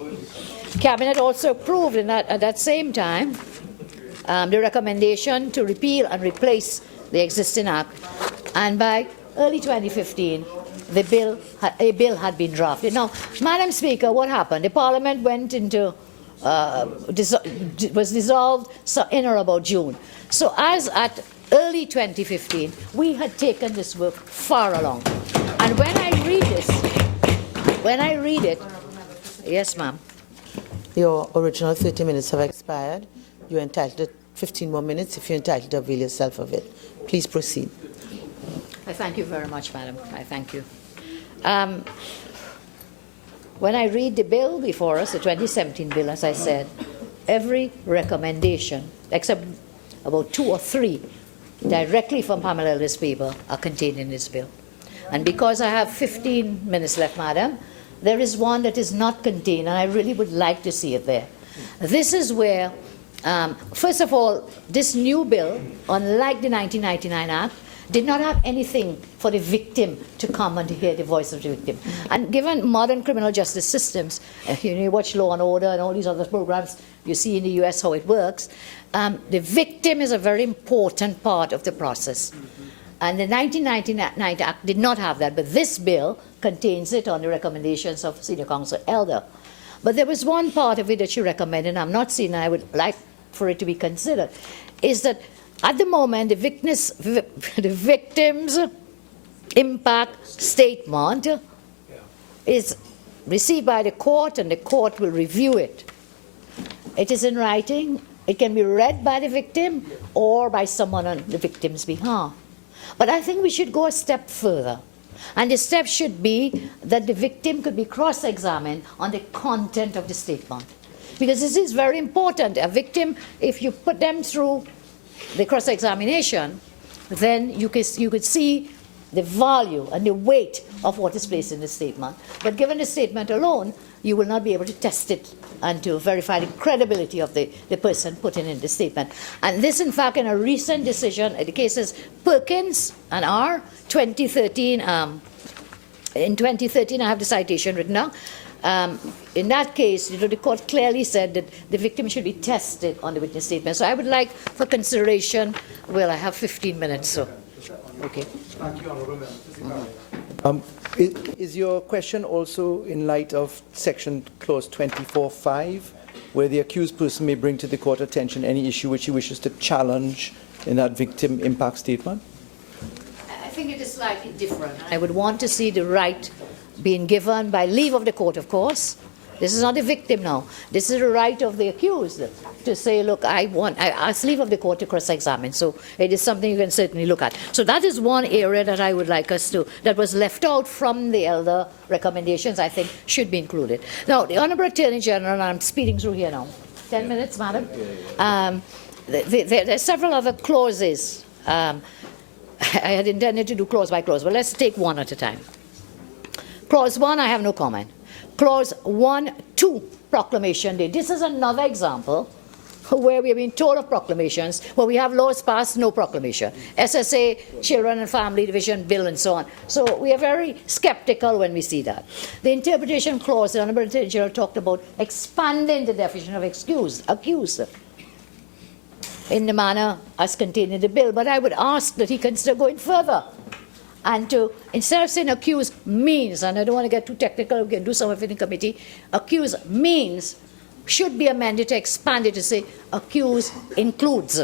Cabinet also approved at that same time the recommendation to repeal and replace the existing Act. And by early 2015, a bill had been drafted. Now, Madam Speaker, what happened? The Parliament went into was dissolved in or about June. So as at early 2015, we had taken this work far along. And when I read it, yes, ma'am. Your original 30 minutes have expired. You're entitled to 15 more minutes if you're entitled to avail yourself of it. Please proceed. I thank you very much, madam. I thank you. When I read the bill before us, the 2017 bill, as I said, every recommendation, except about 2 or 3, directly from Pamela Elder's paper, are contained in this bill. And because I have 15 minutes left, madam, there is one that is not contained, and I really would like to see it there. This is where, first of all, this new bill, unlike the 1999 Act, did not have anything for the victim to come and to hear the voice of the victim. And given modern criminal justice systems, you watch Law and Order and all these other programs, you see in the US how it works, the victim is a very important part of the process. And the 1999 Act did not have that, but this bill contains it on the recommendations of Senior Counsel Elder. But there was one part of it that she recommended, and I'm not seeing, and I would like for it to be considered, is that at the moment, the victim's impact statement is received by the court, and the court will review it. It is in writing. It can be read by the victim or by someone on the victim's behalf. But I think we should go a step further. And the step should be that the victim could be cross-examined on the content of the statement. Because this is very important. A victim, if you put them through the cross-examination, then you could see the value and the weight of what is placed in the statement. But given the statement alone, you will not be able to test it and to verify the credibility of the person putting in the statement. And this, in fact, in a recent decision, the cases Perkins and R, 2013, in 2013, I have the citation written down. In that case, the court clearly said that the victim should be tested on the witness statement. So I would like, for consideration, well, I have 15 minutes, so, okay. Thank you, Honourable Member. Is your question also in light of Section Clause 24(5), where the accused person may bring to the court attention any issue which he wishes to challenge in that victim impact statement? I think it is slightly different. I would want to see the right being given by leave of the court, of course. This is not the victim now. This is the right of the accused to say, look, I ask leave of the court to cross-examine. So it is something you can certainly look at. So that is one area that I would like us to, that was left out from the elder recommendations, I think should be included. Now, the Honourable Attorney General, and I'm speeding through here now. 10 minutes, madam. There are several other clauses. I had intended to do clause by clause, but let's take one at a time. Clause 1, I have no comment. Clause 1(2), proclamation day. This is another example where we have been told of proclamations, where we have laws passed, no proclamation. SSA, Children and Family Division Bill, and so on. So we are very skeptical when we see that. The interpretation clause, the Honourable Attorney General talked about expanding the definition of accused in the manner as contained in the bill. But I would ask that he consider going further. And to, instead of saying accused means, and I don't want to get too technical, we can do some of it in committee, accused means should be amended to expand it to say accused includes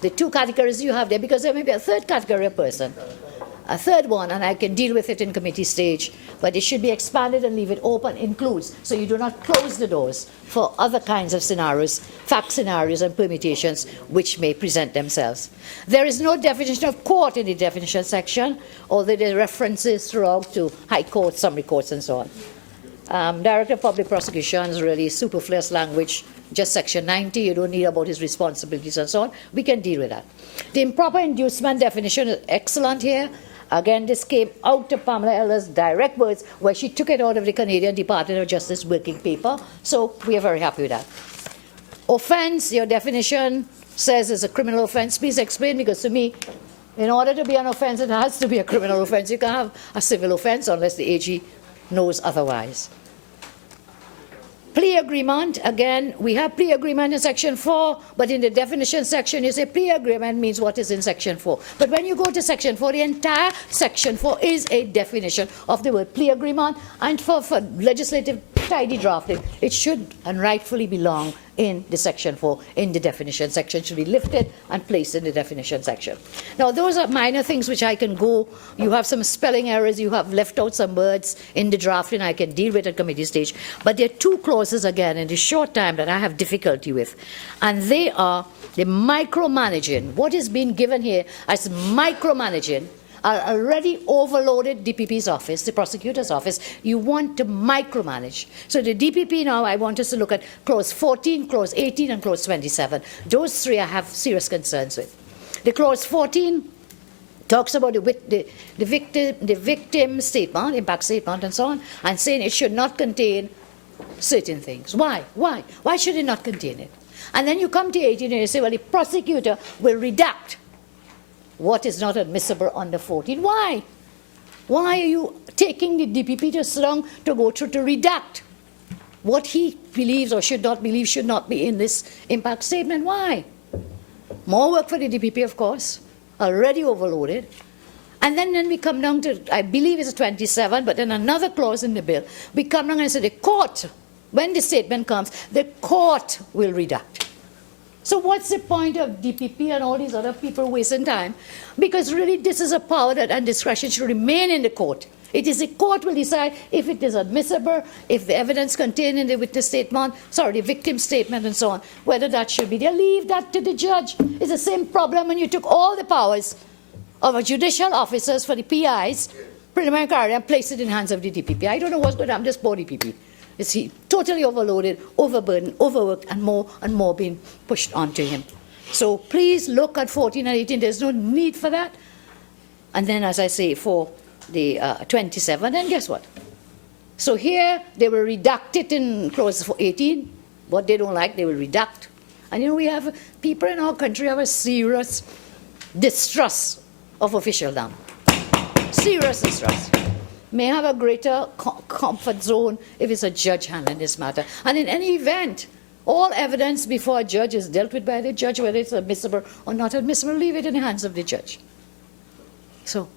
the two categories you have there, because there may be a third category of person, a third one, and I can deal with it in committee stage, but it should be expanded and leave it open, includes, so you do not close the doors for other kinds of scenarios, fact scenarios and permutations which may present themselves. There is no definition of court in the definition section, although there are references throughout to high courts, summary courts, and so on. Director of Public Prosecutions, really superfluous language, just section 90, you don't need about his responsibilities and so on. We can deal with that. The improper inducement definition is excellent here. Again, this came out of Pamela Eller's direct words, where she took it out of the Canadian Department of Justice working paper. So we are very happy with that. Offense, your definition says is a criminal offense. Please explain, because to me, in order to be an offense, it has to be a criminal offense. You can't have a civil offense unless the AG knows otherwise. Plea agreement, again, we have plea agreement in section 4, but in the definition section, you say plea agreement means what is in section 4. But when you go to section 4, the entire section 4 is a definition of the word plea agreement, and for legislative tidy drafting, it should and rightfully belong in the section 4, in the definition section, should be lifted and placed in the definition section. Now, those are minor things which I can go. You have some spelling errors, you have left out some words in the drafting I can deal with at committee stage. But there are two clauses, again, in the short time that I have difficulty with. And they are the micromanaging. What is being given here as micromanaging are already overloaded DPP's office, the prosecutor's office. You want to micromanage. So the DPP now, I want us to look at clause 14, clause 18, and clause 27. Those three I have serious concerns with. The clause 14 talks about the victim statement, impact statement, and so on, and saying it should not contain certain things. Why? Why? Why should it not contain it? And then you come to 18 and you say, well, the prosecutor will redact what is not admissible under 14. Why? Why are you taking the DPP to sit down to go through to redact what he believes or should not believe should not be in this impact statement? Why? More work for the DPP, of course, already overloaded. And then we come down to, I believe it's 27, but then another clause in the bill. We come down and say the court, when the statement comes, the court will redact. So what's the point of DPP and all these other people wasting time? Because really this is a power that and discretion should remain in the court. It is the court will decide if it is admissible, if the evidence contained in the witness statement, the victim statement and so on, whether that should be there. Leave that to the judge. It's the same problem when you took all the powers of a judicial officers for the PIs, preliminary inquiry, and placed it in the hands of the DPP. I don't know what's going to happen to this poor DPP. Is he totally overloaded, overburdened, overworked, and more being pushed onto him? So please look at 14 and 18. There's no need for that. and then, as I say, for the 27, and guess what? So here, they will redact it in clause 18. What they don't like, they will redact. And you know, we have people in our country have a serious distrust of officialdom. Serious distrust. May have a greater comfort zone if it's a judge handling this matter. And in any event, all evidence before a judge is dealt with by the judge, whether it's admissible or not admissible, leave it in the hands of the judge. So,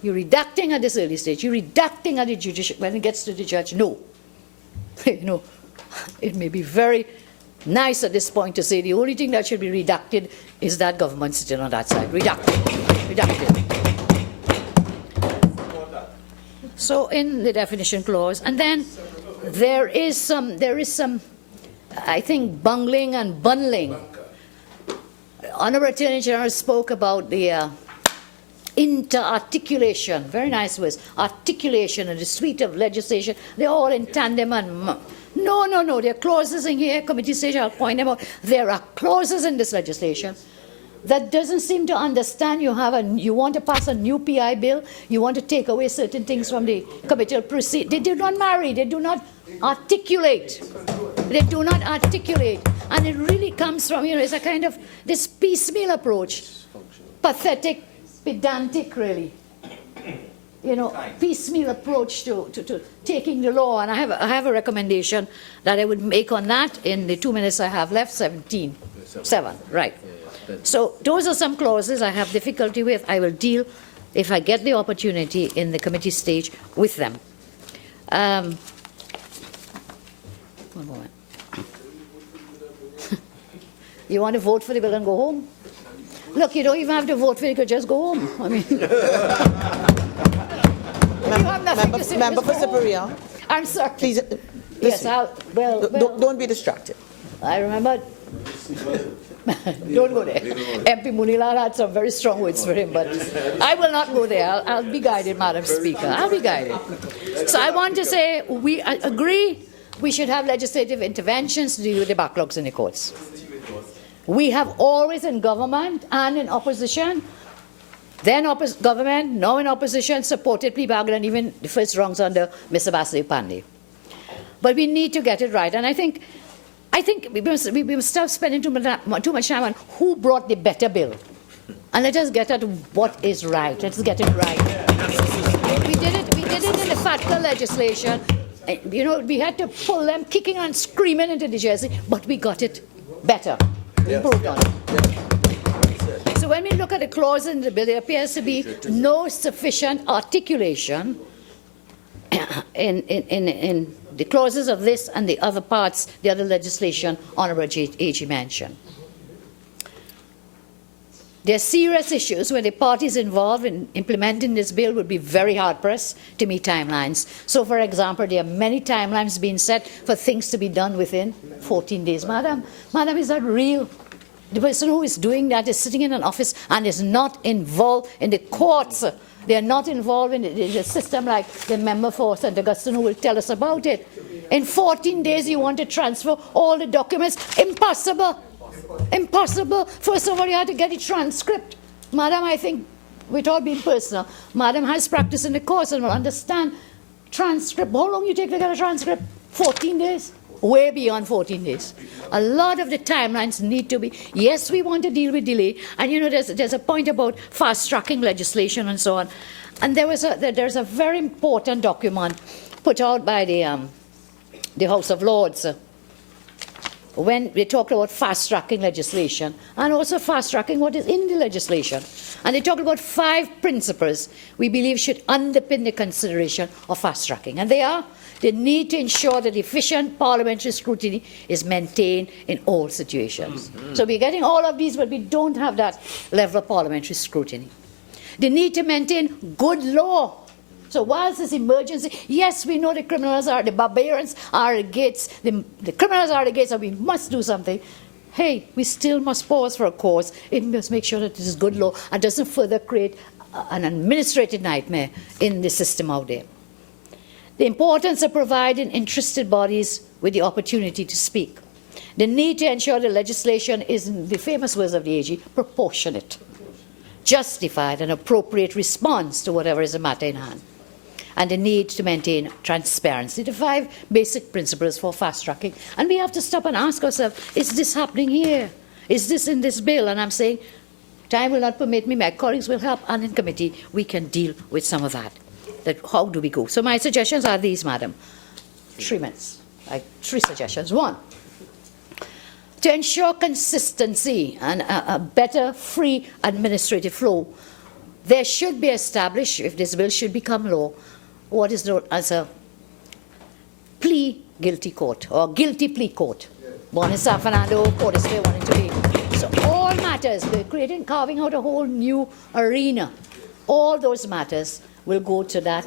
you're redacting at this early stage. You're redacting at the judicial, when it gets to the judge, no. You know, it may be very nice at this point to say the only thing that should be redacted is that government sitting on that side. Redacted. Redacted. So in the definition clause, and then there is some, I think, bungling and bundling. Honorable Attorney General spoke about the inter-articulation, very nice words, articulation and the suite of legislation. They're all in tandem and no, there are clauses in here, committee stage, I'll point them out. There are clauses in this legislation that doesn't seem to understand you want to pass a new PI bill, you want to take away certain things from the committal proceed. They do not marry, they do not articulate. They do not articulate. And it really comes from, you know, it's a kind of this piecemeal approach. Pathetic, pedantic, really. You know, piecemeal approach to taking the law. And I have a recommendation that I would make on that in the 2 minutes I have left, 7, right. So those are some clauses I have difficulty with. I will deal, if I get the opportunity in the committee stage, with them. One moment. You want to vote for the bill and go home? Look, you don't even have to vote for it, you could just go home. I mean, Member for Superior. I'm sorry. Please, yes, don't be distracted. I remember. Don't go there. MP Munilal had some very strong words for him, but I will not go there. I'll be guided, Madam Speaker. I'll be guided. So I want to say we agree we should have legislative interventions to deal with the backlogs in the courts. We have always in government and in opposition, then government, now in opposition, supported plea bargain and even the first wrongs under Mr. Basudev Pandey. But we need to get it right. And I think we must stop spending too much time on who brought the better bill. And let us get at what is right. Let's get it right. We did it in the FATCA legislation. You know, we had to pull them kicking and screaming into the Jersey, but we got it better. We improved on it. So when we look at the clause in the bill, there appears to be no sufficient articulation in the clauses of this and the other parts, the other legislation Honourable AG mentioned. There are serious issues where the parties involved in implementing this bill would be very hard-pressed to meet timelines. So, for example, there are many timelines being set for things to be done within 14 days. Madam, is that real? The person who is doing that is sitting in an office and is not involved in the courts. They are not involved in the system like the member for St. Augustine who will tell us about it. In 14 days, you want to transfer all the documents? Impossible. Impossible. First of all, you have to get a transcript. Madam, I think, with all being personal, Madam has practice in the course and will understand transcript. How long you take to get a transcript? 14 days? Way beyond 14 days. A lot of the timelines need to be, yes, we want to deal with delay. And, you know, there's a point about fast-tracking legislation and so on. And there's a very important document put out by the House of Lords when they talked about fast-tracking legislation and also fast-tracking what is in the legislation. And they talked about 5 principles we believe should underpin the consideration of fast-tracking. And they are: the need to ensure that efficient parliamentary scrutiny is maintained in all situations. So we're getting all of these, but we don't have that level of parliamentary scrutiny. The need to maintain good law. So whilst this emergency, yes, we know the criminals are, the barbarians are the gates, the criminals are the gates, and we must do something. Hey, we still must pause for a cause. It must make sure that this is good law and doesn't further create an administrative nightmare in the system out there. The importance of providing interested bodies with the opportunity to speak. The need to ensure the legislation is, in the famous words of the AG, proportionate. justified and appropriate response to whatever is the matter in hand, and the need to maintain transparency, the 5 basic principles for fast-tracking. And we have to stop and ask ourselves, is this happening here? Is this in this bill? And I'm saying, time will not permit me, my colleagues will help, and in committee we can deal with some of that. How do we go? So my suggestions are these, Madam. 3 minutes. 3 suggestions. 1, to ensure consistency and a better free administrative flow, there should be established, if this bill should become law, what is known as a plea guilty court or guilty plea court. One in San Fernando, court is there, one in Toledo. So all matters, we're carving out a whole new arena. All those matters will go to that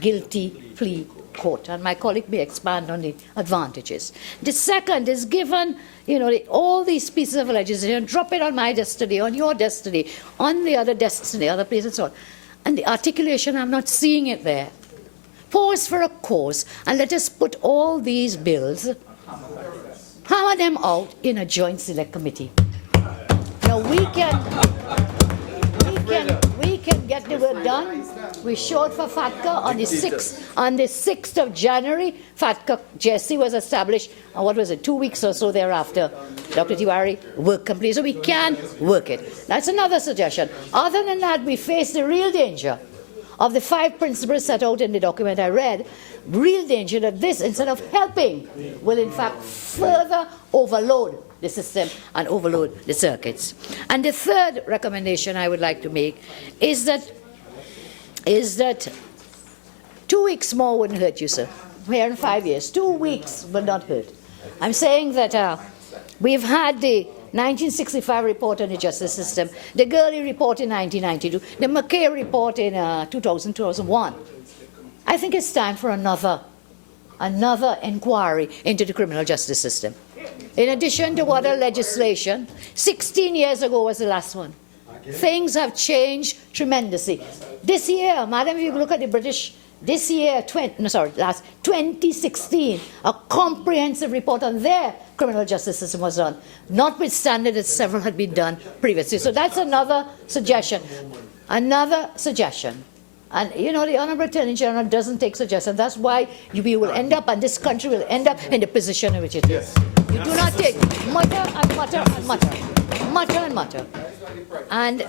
guilty plea court, and my colleague may expand on the advantages. The second is, given all these pieces of legislation, drop it on my desk today, on your desk today, on the other desks in the other places, and so on. And the articulation, I'm not seeing it there. Pause for a cause, and let us put all these bills, hammer them out in a joint select committee. Now we can get the work done. We showed for FATCA on the 6th of January. FATCA Jesse was established, and what was it, 2 weeks or so thereafter, Dr. Tiwari, work complete. So we can work it. That's another suggestion. Other than that, we face the real danger of the 5 principles set out in the document I read, real danger that this, instead of helping, will in fact further overload the system and overload the circuits. And the third recommendation I would like to make is that 2 weeks more wouldn't hurt you, sir. Here in 5 years, 2 weeks will not hurt. I'm saying that we've had the 1965 report on the justice system, the Gurley report in 1992, the McKay report in 2001. I think it's time for another inquiry into the criminal justice system. In addition to other legislation, 16 years ago was the last one. Things have changed tremendously. This year, madam, if you look at the British, this year, 2016, a comprehensive report on their criminal justice system was done, notwithstanding that several had been done previously. So that's another suggestion. Another suggestion. And, the Honourable Attorney General doesn't take suggestions. That's why we will end up, and this country will end up in the position in which it is. You do not take mutter and mutter and mutter, mutter and mutter. And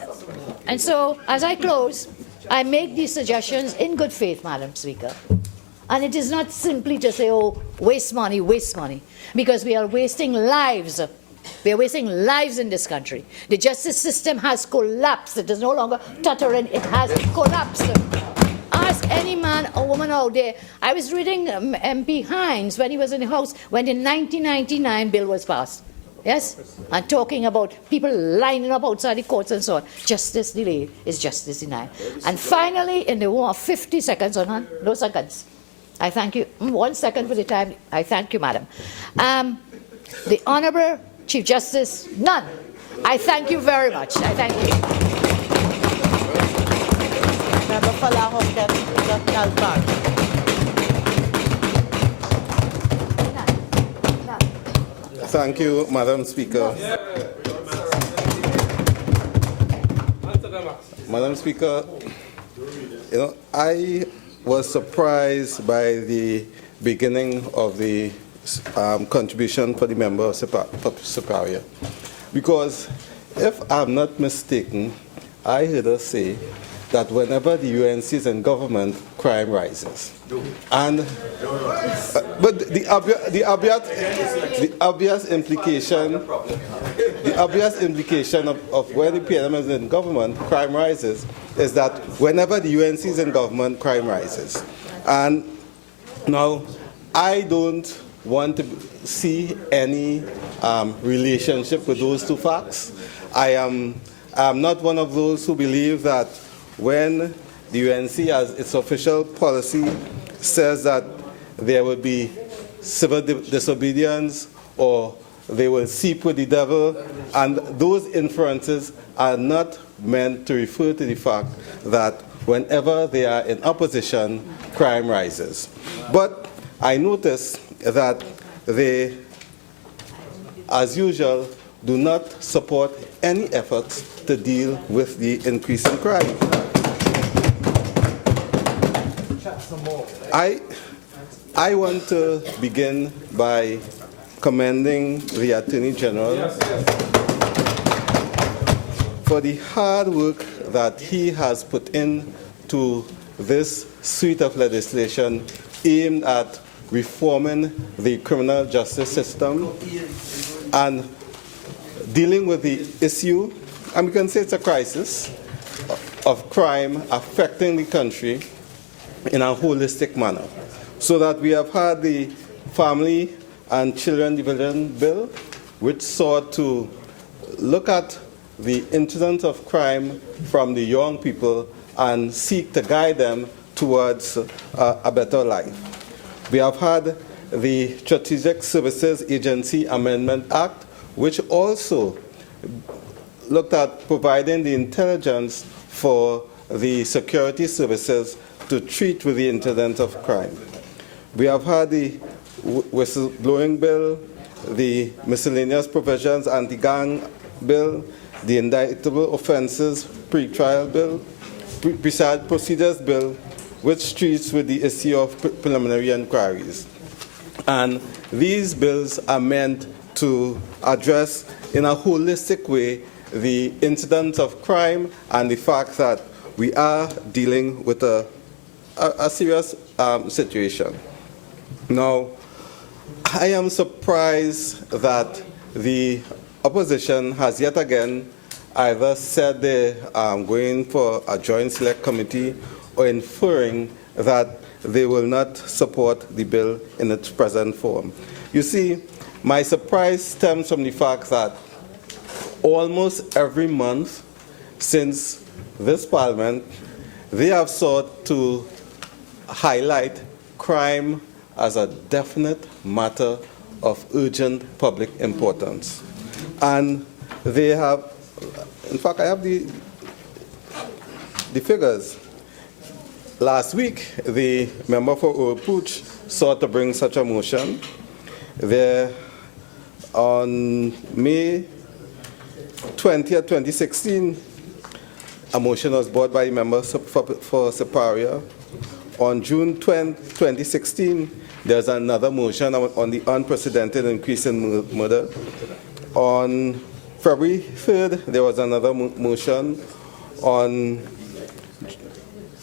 so, as I close, I make these suggestions in good faith, Madam Speaker. And it is not simply to say, oh, waste money, because we are wasting lives. We are wasting lives in this country. The justice system has collapsed. It is no longer tottering. It has collapsed. Ask any man or woman out there. I was reading MP Hines when he was in the House when the 1999 bill was passed. Yes? And talking about people lining up outside the courts and so on. Justice delayed is justice denied. And finally, in the war of 50 seconds, no seconds. I thank you. 1 second for the time. I thank you, madam. The Honourable Chief Justice, none. I thank you very much. I thank you. Thank you, Madam Speaker. Madam Speaker, I was surprised by the beginning of the contribution for the member of Superior. Because if I'm not mistaken, I heard her say that whenever the UNC is in government, crime rises. And but the obvious implication of when the PNM is in government, crime rises, is that whenever the UNC is in government, crime rises. And now, I don't want to see any relationship with those two facts. I am not one of those who believe that when the UNC, as its official policy, says that there will be civil disobedience or they will sleep with the devil, and those inferences are not meant to refer to the fact that whenever they are in opposition, crime rises. But I notice that they, as usual, do not support any efforts to deal with the increase in crime. I want to begin by commending the Attorney General for the hard work that he has put into this suite of legislation aimed at reforming the criminal justice system and dealing with the issue, and we can say it's a crisis, of crime affecting the country in a holistic manner. So that we have had the Family and Children Division Bill, which sought to look at the incidence of crime from the young people and seek to guide them towards a better life. We have had the Strategic Services Agency Amendment Act, which also looked at providing the intelligence for the security services to treat with the incidence of crime. We have had the whistleblowing bill, the miscellaneous provisions anti-gang bill, the indictable offences pre-trial bill, procedures bill, which treats with the issue of preliminary inquiries. And these bills are meant to address in a holistic way the incidence of crime and the fact that we are dealing with a serious situation. Now, I am surprised that the opposition has yet again either said they're going for a joint select committee or inferring that they will not support the bill in its present form. You see, my surprise stems from the fact that almost every month since this Parliament, they have sought to highlight crime as a definite matter of urgent public importance. And they have, in fact, I have the figures. Last week, the member for Urpooch sought to bring such a motion. There, on May 20th, 2016, a motion was brought by the member for Siparia. On June 20, 2016, there's another motion on the unprecedented increase in murder. On February 3rd, there was another motion on,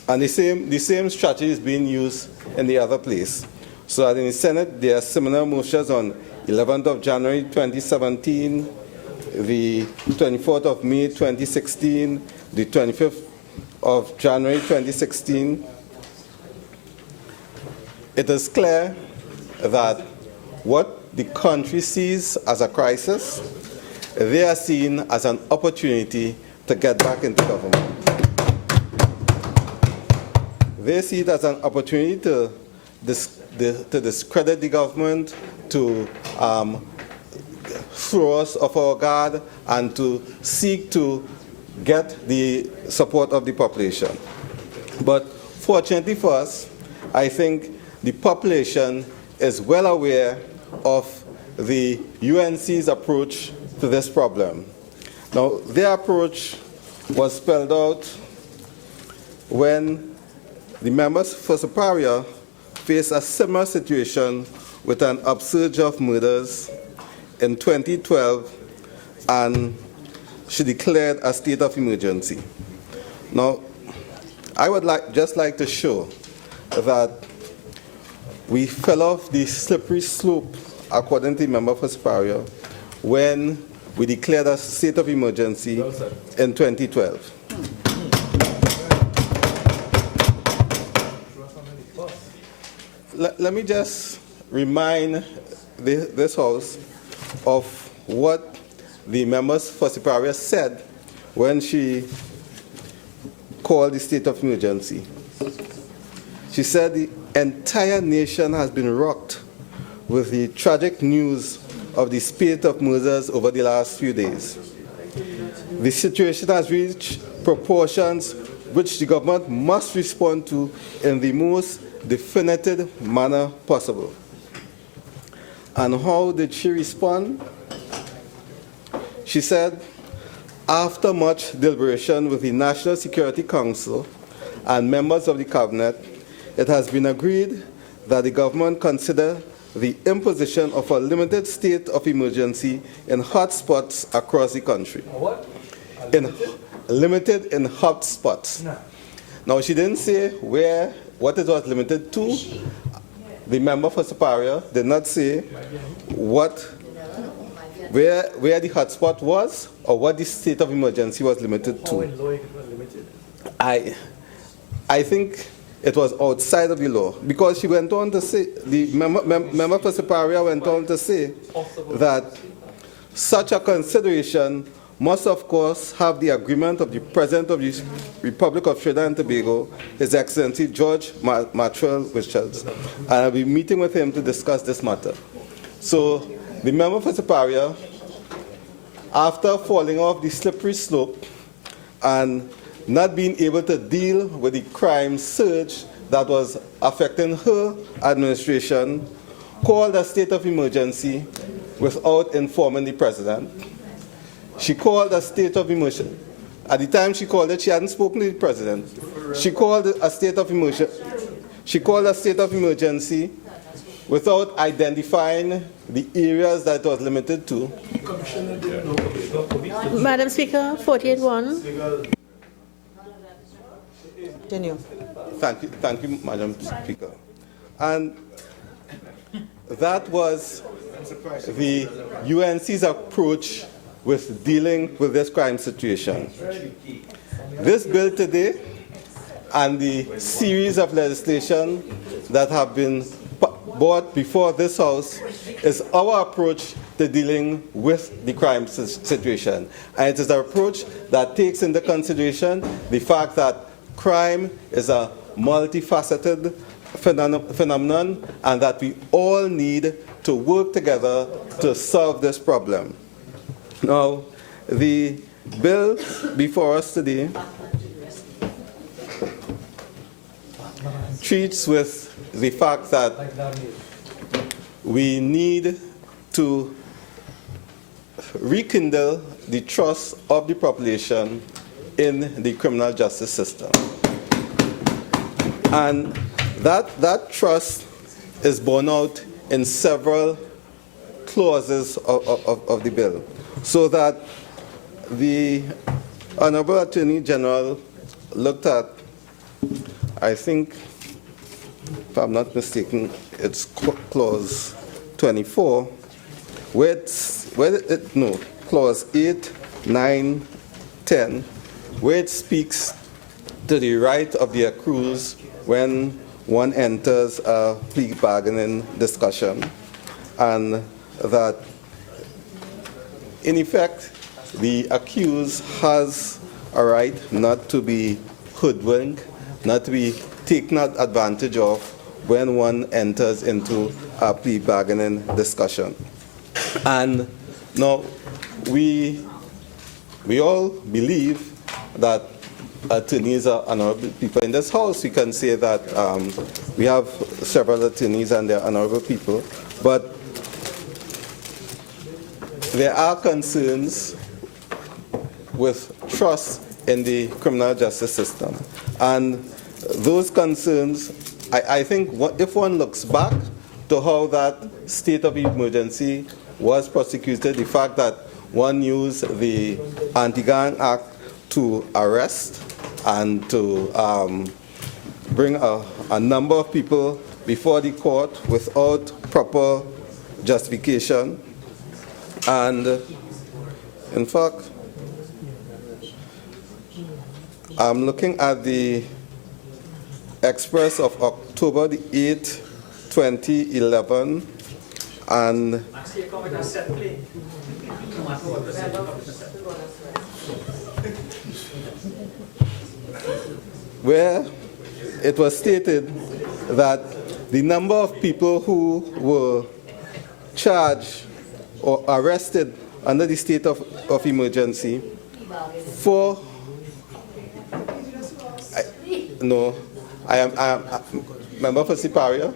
and the same strategy is being used in the other place. So in the Senate, there are similar motions on 11th of January 2017, the 24th of May 2016, the 25th of January 2016. It is clear that what the country sees as a crisis, they are seen as an opportunity to get back into government. They see it as an opportunity to discredit the government, to throw us off our guard, and to seek to get the support of the population. But fortunately for us, I think the population is well aware of the UNC's approach to this problem. Now, their approach was spelled out when the members for Siparia faced a similar situation with an upsurge of murders in 2012, and she declared a state of emergency. Now, I would just like to show that we fell off the slippery slope, according to the member for Siparia, when we declared a state of emergency in 2012. Let me just remind this House of what the members for Siparia said when she called the state of emergency. She said the entire nation has been rocked with the tragic news of the spate of murders over the last few days. The situation has reached proportions which the government must respond to in the most definitive manner possible. And how did she respond? She said, after much deliberation with the National Security Council and members of the Cabinet, it has been agreed that the government consider the imposition of a limited state of emergency in hotspots across the country. Limited in hotspots. No. Now, she didn't say what it was limited to. The member for Superior did not say where the hotspot was or what the state of emergency was limited to. I think it was outside of the law, because she went on to say, the member for Superior went on to say that such a consideration must, of course, have the agreement of the President of the Republic of Trinidad and Tobago, His Excellency George Maxwell Richards, and I'll be meeting with him to discuss this matter. So the member for Superior, after falling off the slippery slope and not being able to deal with the crime surge that was affecting her administration, called a state of emergency without informing the President. She called a state of emergency. At the time she called it, she hadn't spoken to the President. She called a state of emergency. She called a state of emergency without identifying the areas that it was limited to. Madam Speaker, 48-1. Continue. Thank you, Madam Speaker. And that was the UNC's approach with dealing with this crime situation. This bill today and the series of legislation that have been brought before this House is our approach to dealing with the crime situation. And it is an approach that takes into consideration the fact that crime is a multifaceted phenomenon and that we all need to work together to solve this problem. Now, the bill before us today treats with the fact that we need to rekindle the trust of the population in the criminal justice system. And that trust is borne out in several clauses of the bill, so that the Honorable Attorney General looked at, I think, if I'm not mistaken, it's clause 24, clause 8, 9, 10, where it speaks to the right of the accused when one enters a plea bargaining discussion, and that, in effect, the accused has a right not to be hoodwinked, not to be taken advantage of when one enters into a plea bargaining discussion. And now, we all believe that attorneys are honorable people. In this House, we can say that we have several attorneys and they're honorable people, but there are concerns with trust in the criminal justice system. And those concerns, I think if one looks back to how that state of emergency was prosecuted, the fact that one used the Anti-Gang Act to arrest and to bring a number of people before the court without proper justification. And in fact, I'm looking at the Express of October the 8th, 2011, and where it was stated that the number of people who were charged or arrested under the state of emergency for I am member for Superior.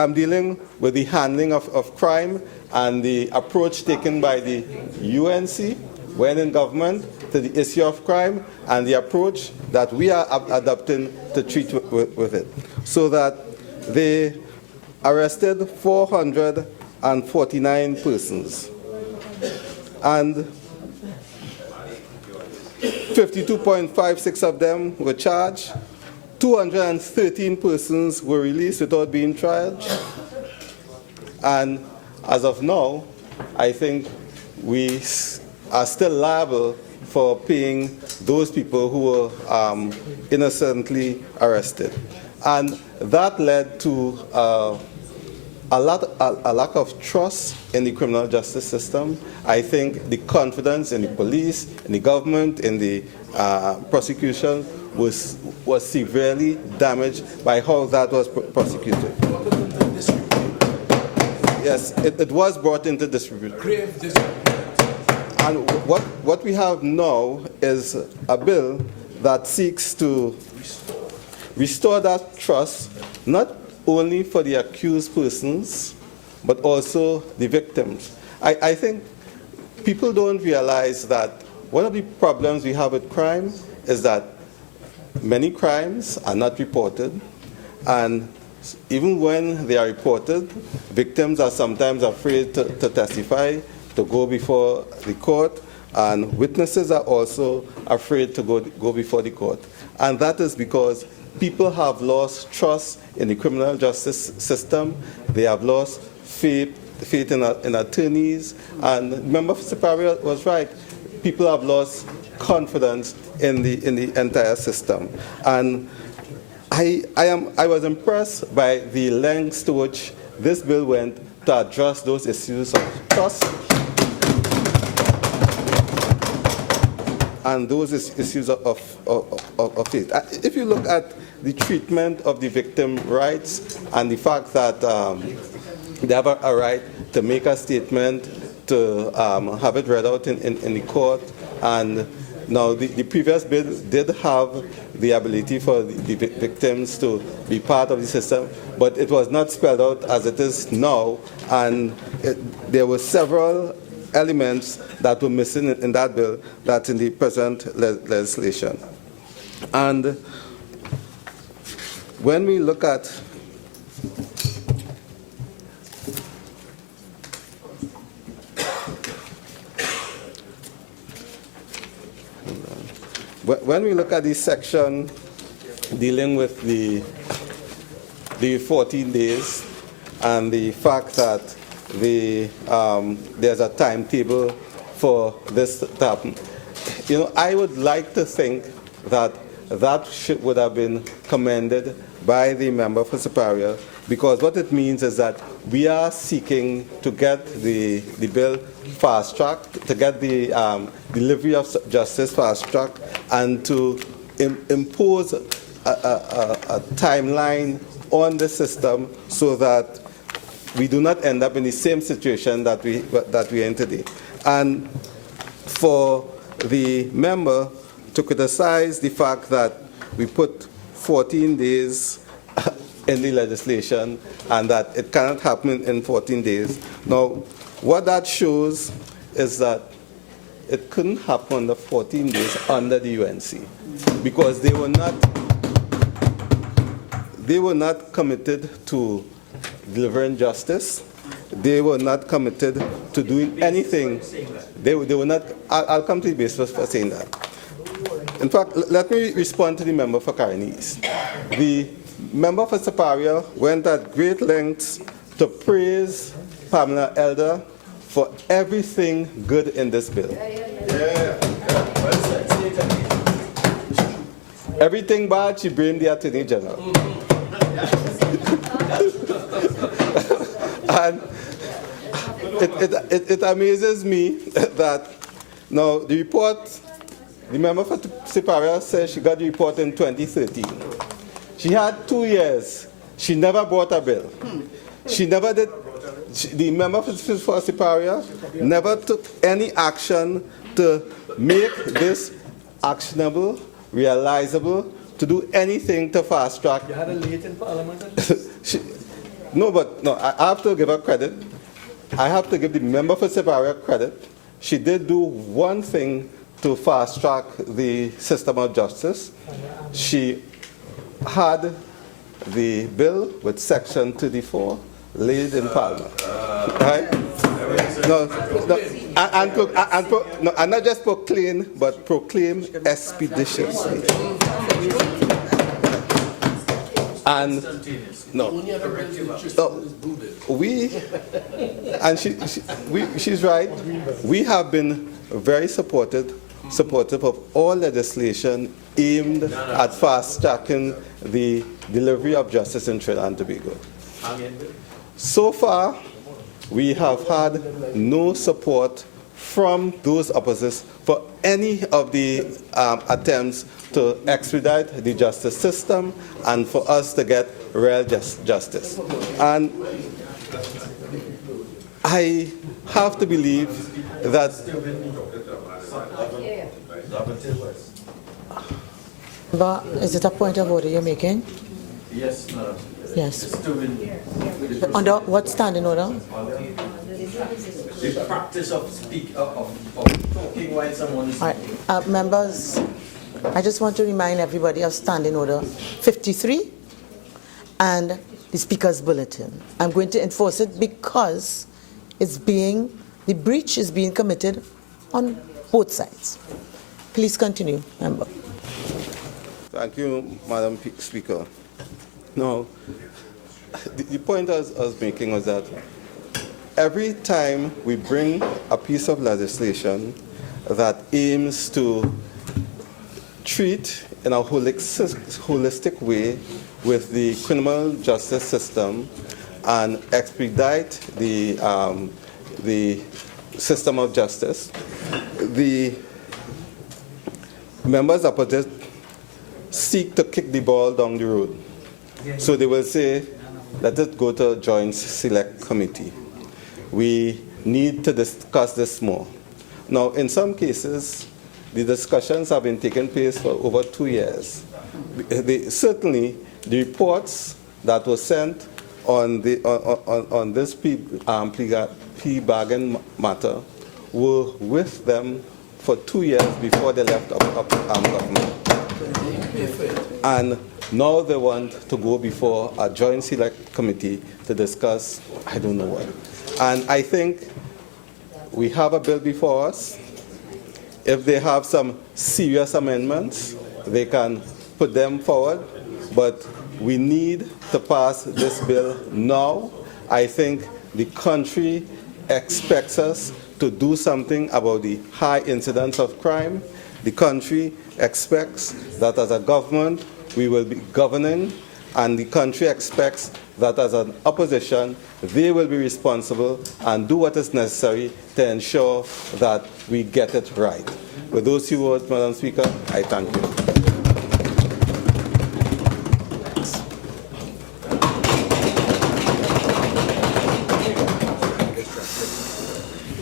I'm dealing with the handling of crime and the approach taken by the UNC when in government to the issue of crime, and the approach that we are adopting to treat with it. So that they arrested 449 persons. And 52.56 of them were charged. 213 persons were released without being charged. And as of now, I think we are still liable for paying those people who were innocently arrested. And that led to a lack of trust in the criminal justice system. I think the confidence in the police, in the government, in the prosecution was severely damaged by how that was prosecuted. Yes, it was brought into distribution. And what we have now is a bill that seeks to restore that trust, not only for the accused persons, but also the victims. I think people don't realize that one of the problems we have with crime is that many crimes are not reported, and even when they are reported, victims are sometimes afraid to testify, to go before the court, and witnesses are also afraid to go before the court. And that is because people have lost trust in the criminal justice system. They have lost faith in attorneys. And Member Siparia was right. People have lost confidence in the entire system. And I was impressed by the lengths to which this bill went to address those issues of trust and those issues of faith. If you look at the treatment of the victim rights and the fact that they have a right to make a statement, to have it read out in the court, and now the previous bill did have the ability for the victims to be part of the system, but it was not spelled out as it is now, and there were several elements that were missing in that bill that's in the present legislation. And when we look at this section dealing with the 14 days and the fact that there's a timetable for this to happen, I would like to think that would have been commended by the member for Siparia, because what it means is that we are seeking to get the bill fast-tracked, to get the delivery of justice fast-tracked, and to impose a timeline on the system so that we do not end up in the same situation that we are in today. And for the member to criticize the fact that we put 14 days in the legislation and that it cannot happen in 14 days. Now, what that shows is that it couldn't happen under 14 days under the UNC because they were not committed to delivering justice. They were not committed to doing anything. They were not. I'll come to the basis for saying that. In fact, let me respond to the member for Carinese. The member for Siparia went at great lengths to praise Pamela Elder for everything good in this bill. Everything bad, she blamed the Attorney General. And it amazes me that now the report, the member for Siparia says she got the report in 2013. She had 2 years. She never brought a bill. She never did. The member for Siparia never took any action to make this actionable, realizable, to do anything to fast track. You had a late in Parliament? No, I have to give her credit. I have to give the member for Sibaria credit. She did do one thing to fast track the system of justice. She had the bill with Section 34 laid in Parliament. Right? No, and not just proclaim, but proclaim expeditiously. And she's right. We have been very supportive of all legislation aimed at fast-tracking the delivery of justice in Trinidad and Tobago. So far, we have had no support from those opposites for any of the attempts to expedite the justice system and for us to get real justice. And I have to believe that But is it a point of order you're making? Yes, Madam. Yes. Under what standing order? The practice of talking while someone is All right. Members, I just want to remind everybody of standing order 53 and the Speaker's Bulletin. I'm going to enforce it because the breach is being committed on both sides. Please continue, member. Thank you, Madam Speaker. Now, the point I was making was that every time we bring a piece of legislation that aims to treat in a holistic way with the criminal justice system and expedite the system of justice, the members opposite seek to kick the ball down the road. So they will say, let it go to a joint select committee. We need to discuss this more. Now, in some cases, the discussions have been taking place for over 2 years. Certainly, the reports that were sent on this plea bargain matter were with them for 2 years before they left government. And now they want to go before a joint select committee to discuss, I don't know what. And I think we have a bill before us. If they have some serious amendments, they can put them forward. But we need to pass this bill now. I think the country expects us to do something about the high incidence of crime. The country expects that as a government we will be governing, and the country expects that as an opposition they will be responsible and do what is necessary to ensure that we get it right. With those few words, Madam Speaker, I thank you.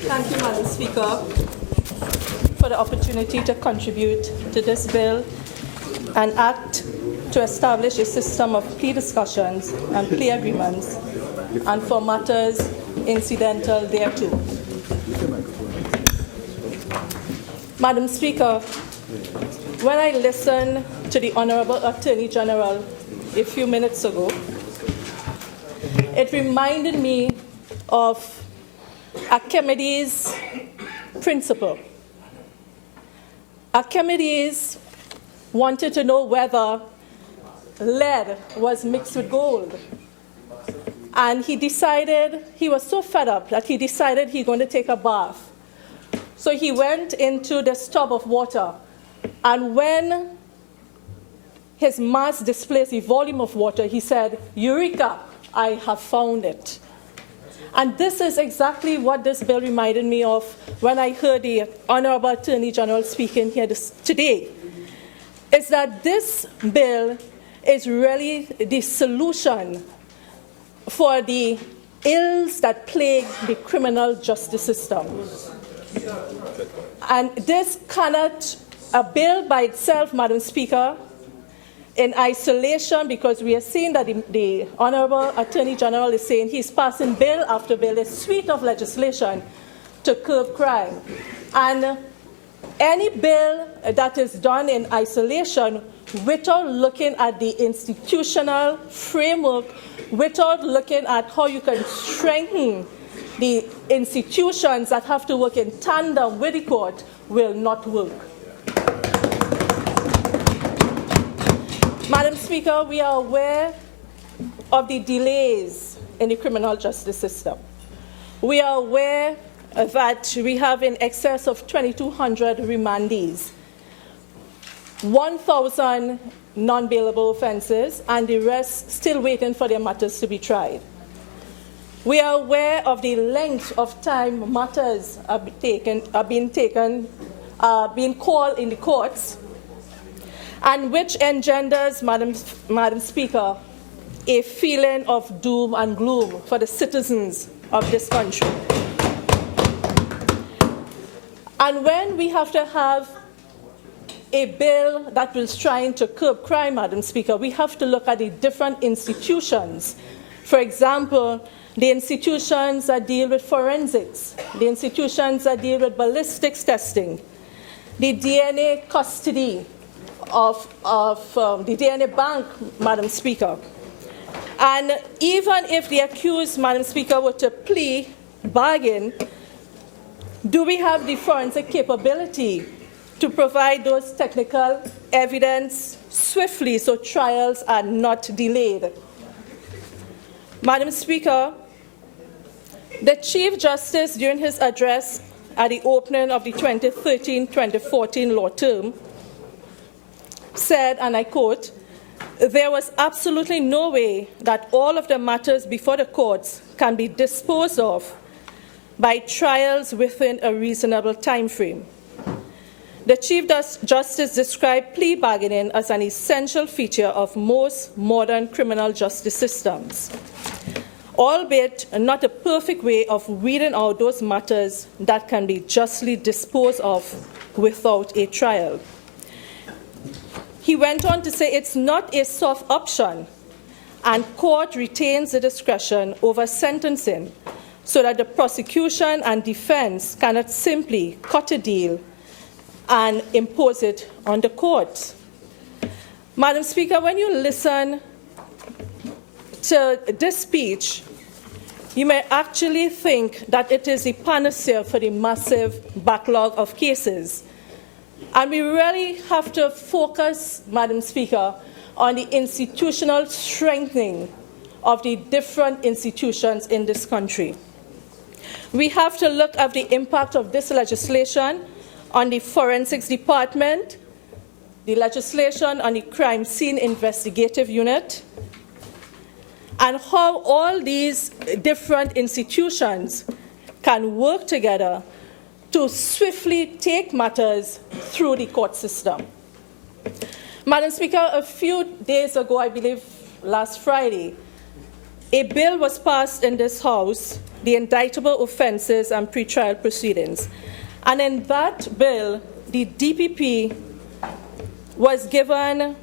Thank you, Madam Speaker, for the opportunity to contribute to this bill and act to establish a system of plea discussions and plea agreements and for matters incidental thereto. Madam Speaker, when I listened to the Honorable Attorney General a few minutes ago, it reminded me of Archimedes' principle. Archimedes wanted to know whether lead was mixed with gold. And he was so fed up that he decided he's going to take a bath. So he went into this tub of water, and when his mass displaced the volume of water, he said, "Eureka, I have found it." And this is exactly what this bill reminded me of when I heard the Honorable Attorney General speaking here today, is that this bill is really the solution for the ills that plague the criminal justice system. And this cannot, a bill by itself, Madam Speaker, in isolation, because we are seeing that the Honorable Attorney General is saying he's passing bill after bill, a suite of legislation to curb crime. And any bill that is done in isolation without looking at the institutional framework, without looking at how you can strengthen the institutions that have to work in tandem with the court, will not work. Madam Speaker, we are aware of the delays in the criminal justice system. We are aware that we have in excess of 2,200 remandees, 1,000 non-bailable offences, and the rest still waiting for their matters to be tried. We are aware of the length of time matters are being called in the courts, and which engenders, Madam Speaker, a feeling of doom and gloom for the citizens of this country. And when we have to have a bill that was trying to curb crime, Madam Speaker, we have to look at the different institutions. For example, the institutions that deal with forensics, the institutions that deal with ballistics testing, the DNA custody of the DNA bank, Madam Speaker. And even if the accused, Madam Speaker, were to plea bargain, do we have the forensic capability to provide those technical evidence swiftly so trials are not delayed? Madam Speaker, the Chief Justice, during his address at the opening of the 2013-2014 law term, said, and I quote, "There was absolutely no way that all of the matters before the courts can be disposed of by trials within a reasonable time frame." The Chief Justice described plea bargaining as an essential feature of most modern criminal justice systems, albeit not a perfect way of weeding out those matters that can be justly disposed of without a trial. He went on to say it's not a soft option, and court retains the discretion over sentencing so that the prosecution and defense cannot simply cut a deal and impose it on the court. Madam Speaker, when you listen to this speech, you may actually think that it is a panacea for the massive backlog of cases. And we really have to focus, Madam Speaker, on the institutional strengthening of the different institutions in this country. We have to look at the impact of this legislation on the forensics department, the legislation on the crime scene investigative unit, and how all these different institutions can work together to swiftly take matters through the court system. Madam Speaker, a few days ago, I believe last Friday, a bill was passed in this House, the Indictable Offences and Pretrial Proceedings. And in that bill, the DPP was given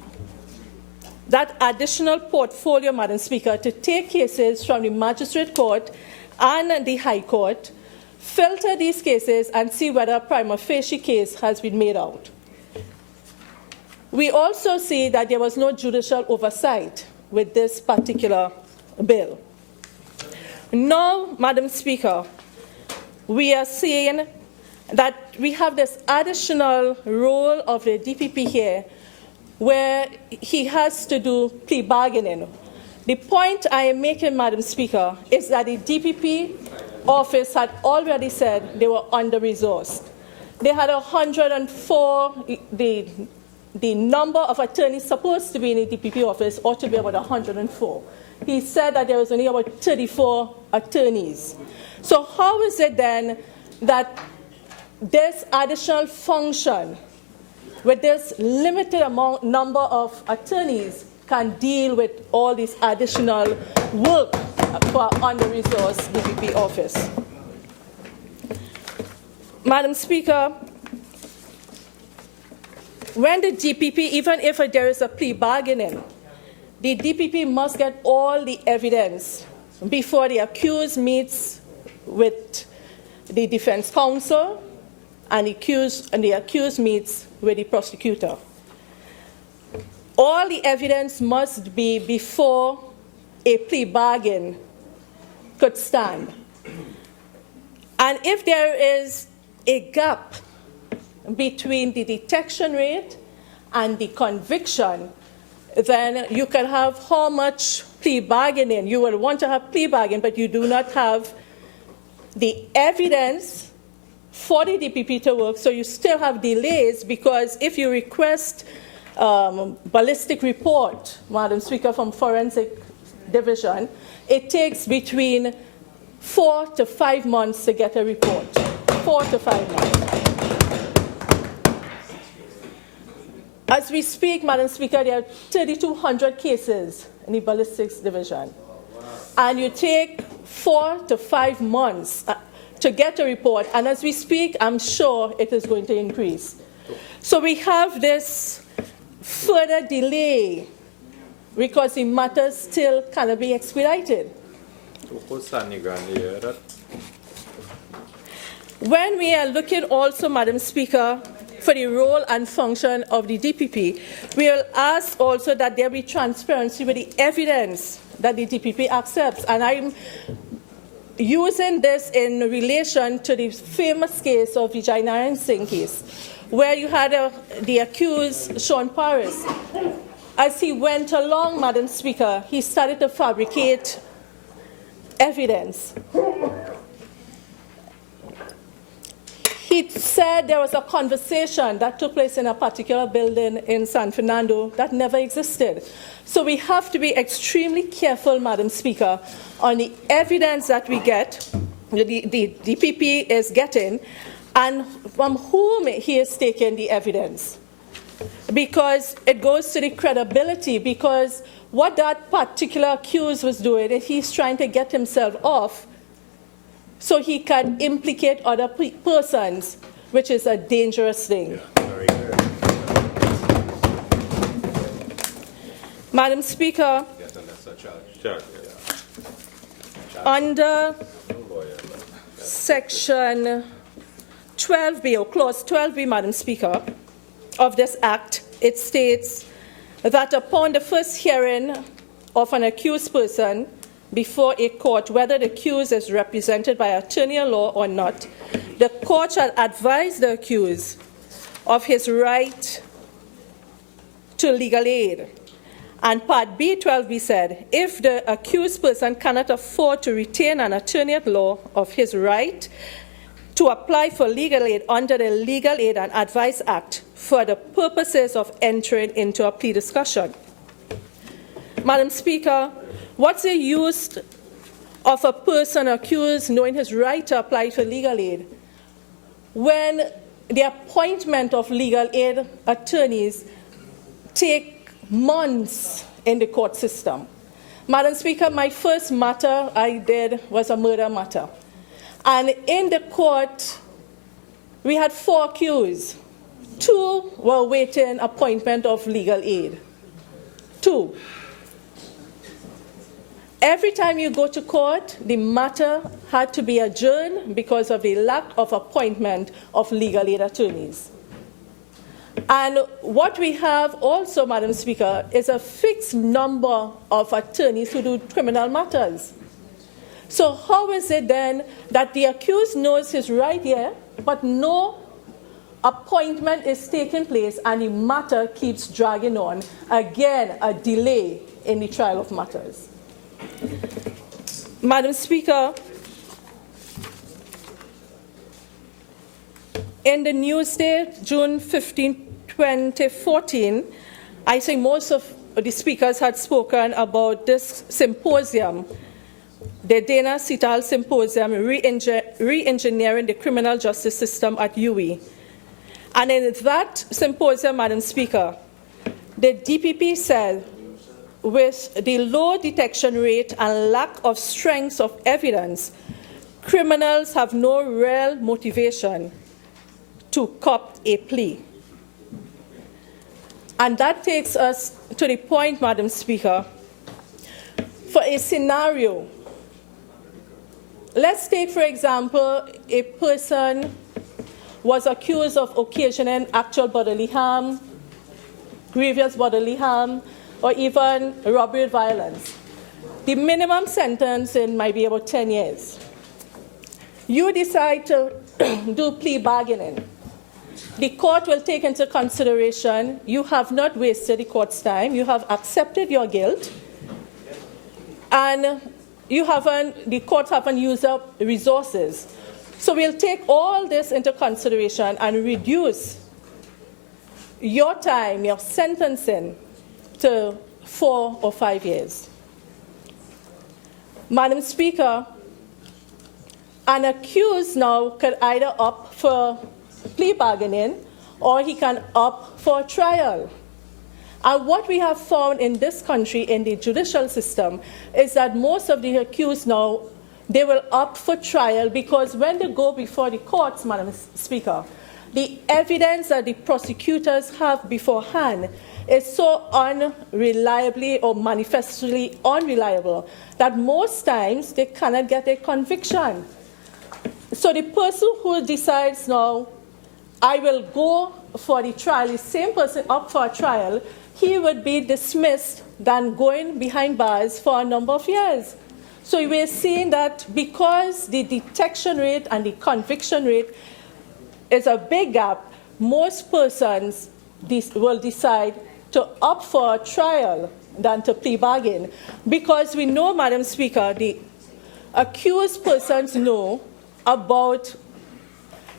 that additional portfolio, Madam Speaker, to take cases from the Magistrate Court and the High Court, filter these cases, and see whether a prima facie case has been made out. We also see that there was no judicial oversight with this particular bill. Now, Madam Speaker, we are seeing that we have this additional role of the DPP here where he has to do plea bargaining. The point I am making, Madam Speaker, is that the DPP office had already said they were under-resourced. They had 104, the number of attorneys supposed to be in the DPP office ought to be about 104. He said that there was only about 34 attorneys. So how is it then that this additional function with this limited number of attorneys can deal with all this additional work for under-resourced DPP office? Madam Speaker, when the DPP, even if there is a plea bargaining, the DPP must get all the evidence before the accused meets with the defense counsel and the accused meets with the prosecutor. All the evidence must be before a plea bargain could stand. And if there is a gap between the detection rate and the conviction, then you can have how much plea bargaining. You will want to have plea bargain, but you do not have the evidence for the DPP to work, so you still have delays, because if you request ballistic report, Madam Speaker, from Forensic Division, it takes between 4 to 5 months to get a report. 4 to 5 months. As we speak, Madam Speaker, there are 3,200 cases in the Ballistics Division. And you take 4 to 5 months to get a report. And as we speak, I'm sure it is going to increase. So we have this further delay because the matter still cannot be expedited. When we are looking also, Madam Speaker, for the role and function of the DPP, we will ask also that there be transparency with the evidence that the DPP accepts. And I'm using this in relation to the famous case of Vijay Narayan Singh case, where you had the accused, Sean Paris. As he went along, Madam Speaker, he started to fabricate evidence. He said there was a conversation that took place in a particular building in San Fernando that never existed. So we have to be extremely careful, Madam Speaker, on the evidence that we get, the DPP is getting, and from whom he is taking the evidence. Because it goes to the credibility, because what that particular accused was doing is he's trying to get himself off so he can implicate other persons, which is a dangerous thing. Yeah, very good. Madam Speaker, Yes, and that's a charge. under Section 12B, or Clause 12B, Madam Speaker, of this Act, it states that upon the first hearing of an accused person before a court, whether the accused is represented by attorney-at-law or not, the court shall advise the accused of his right to legal aid. And Part B, 12B said, if the accused person cannot afford to retain an attorney-at-law of his right to apply for legal aid under the Legal Aid and Advice Act for the purposes of entering into a plea discussion. Madam Speaker, what's the use of a person accused knowing his right to apply for legal aid when the appointment of legal aid attorneys take months in the court system? Madam Speaker, my first matter I did was a murder matter. And in the court, we had 4 accused. 2 were awaiting appointment of legal aid. 2. Every time you go to court, the matter had to be adjourned because of the lack of appointment of legal aid attorneys. And what we have also, Madam Speaker, is a fixed number of attorneys who do criminal matters. So how is it then that the accused knows his right here, but no appointment is taking place and the matter keeps dragging on? Again, a delay in the trial of matters. Madam Speaker, in the Newsday, June 15, 2014, I think most of the speakers had spoken about this symposium, the Dana Sital Symposium, Re-Engineering the Criminal Justice System at UE. And in that symposium, Madam Speaker, the DPP said, with the low detection rate and lack of strength of evidence, criminals have no real motivation to cop a plea. And that takes us to the point, Madam Speaker, for a scenario. Let's take, for example, a person was accused of occasioning actual bodily harm, grievous bodily harm, or even robbery and violence. The minimum sentence might be about 10 years. You decide to do plea bargaining. The court will take into consideration you have not wasted the court's time, you have accepted your guilt, and the court haven't used up resources. So we'll take all this into consideration and reduce your time, your sentencing, to 4 or 5 years. Madam Speaker, an accused now could either opt for plea bargaining or he can opt for trial. And what we have found in this country, in the judicial system, is that most of the accused now, they will opt for trial because when they go before the courts, Madam Speaker, the evidence that the prosecutors have beforehand is so unreliably or manifestly unreliable that most times they cannot get a conviction. So the person who decides now, I will go for the trial, the same person up for a trial, he would be dismissed than going behind bars for a number of years. So we're seeing that because the detection rate and the conviction rate is a big gap, most persons will decide to opt for a trial than to plea bargain. Because we know, Madam Speaker, the accused persons know about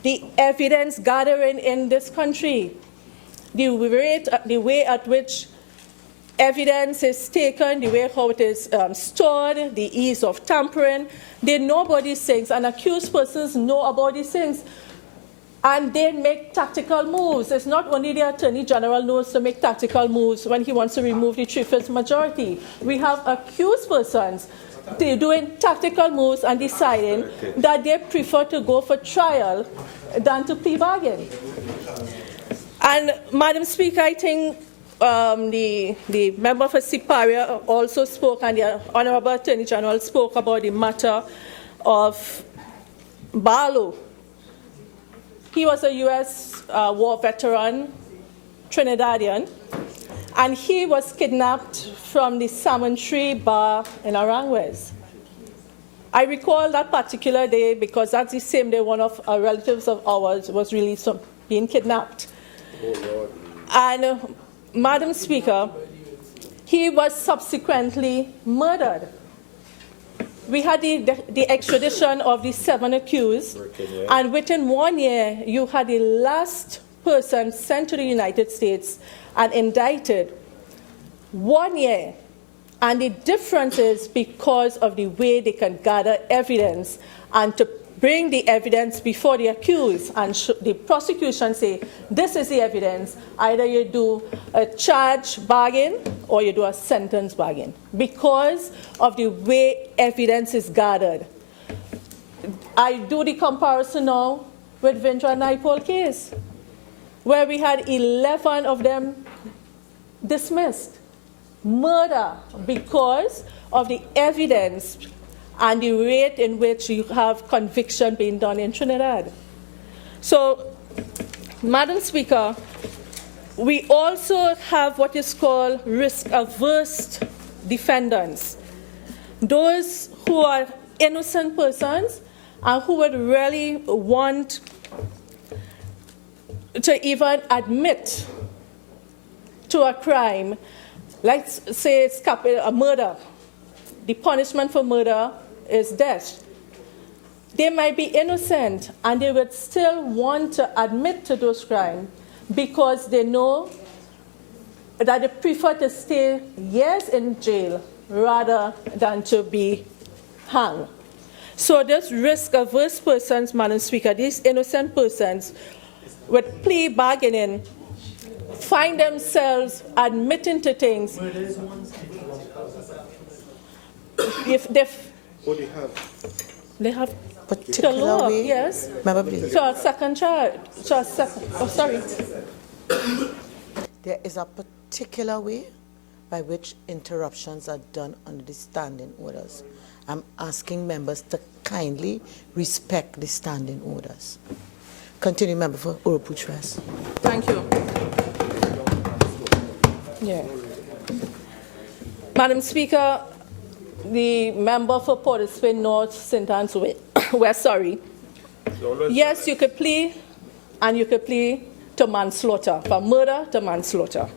the evidence gathering in this country, the way at which evidence is taken, the way how it is stored, the ease of tampering. They know about these things, and accused persons know about these things. And they make tactical moves. It's not only the Attorney General knows to make tactical moves when he wants to remove the 3/5 majority. We have accused persons doing tactical moves and deciding that they prefer to go for trial than to plea bargain. And Madam Speaker, I think the member for Siparia also spoke, and the Honorable Attorney General spoke about the matter of Barlow. He was a U.S. war veteran, Trinidadian, and he was kidnapped from the Salmon Tree Bar in Aranjuez. I recall that particular day because that's the same day one of our relatives of ours was released from being kidnapped. And Madam Speaker, he was subsequently murdered. We had the extradition of the 7 accused, and within 1 year, you had the last person sent to the United States and indicted. 1 year. And the difference is because of the way they can gather evidence and to bring the evidence before the accused, and the prosecution say, this is the evidence. Either you do a charge bargain or you do a sentence bargain because of the way evidence is gathered. I do the comparison now with Vindra Naipaul case, where we had 11 of them dismissed. Murder because of the evidence and the rate in which you have conviction being done in Trinidad. So, Madam Speaker, we also have what is called risk-averse defendants, those who are innocent persons and who would really want to even admit to a crime. Let's say it's a murder. The punishment for murder is death. They might be innocent and they would still want to admit to those crimes because they know that they prefer to stay years in jail rather than to be hanged. So those risk-averse persons, Madam Speaker, these innocent persons with plea bargaining find themselves admitting to things. If they have the law, yes. Member, please. So a second charge. Oh, sorry. There is a particular way by which interruptions are done under the standing orders. I'm asking members to kindly respect the standing orders. Continue, member for Urupuch West. Thank you. Yeah. Madam Speaker, the member for Port of Spain North, St. Anne's West, sorry. Yes, you could plea, and you could plea to manslaughter, from murder to manslaughter.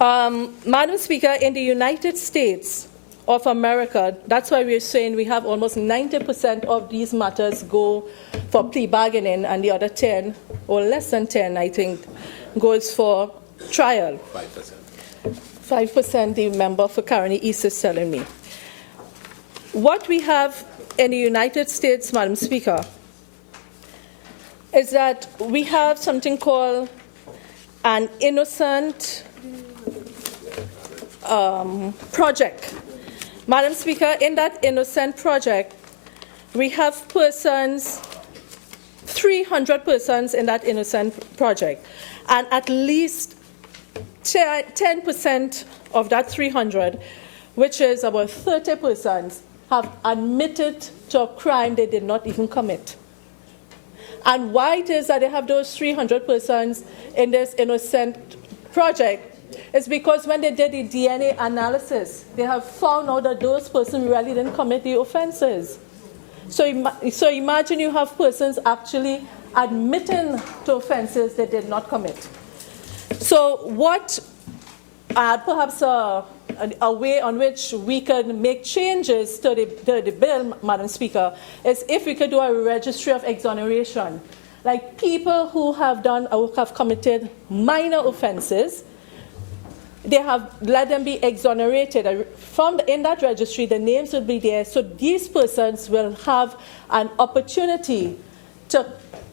Madam Speaker, in the United States of America, that's why we're saying we have almost 90% of these matters go for plea bargaining, and the other 10, or less than 10, I think, goes for trial. 5%, the member for Caroni East is telling me. What we have in the United States, Madam Speaker, is that we have something called an innocent project. Madam Speaker, in that innocent project, we have persons, 300 persons in that innocent project, and at least 10% of that 300, which is about 30 persons, have admitted to a crime they did not even commit. And why it is that they have those 300 persons in this innocent project is because when they did the DNA analysis, they have found out that those persons really didn't commit the offenses. So imagine you have persons actually admitting to offenses they did not commit. So what perhaps a way on which we can make changes to the bill, Madam Speaker, is if we could do a registry of exoneration. Like people who have done or have committed minor offenses, they have let them be exonerated. In that registry, the names will be there, so these persons will have an opportunity to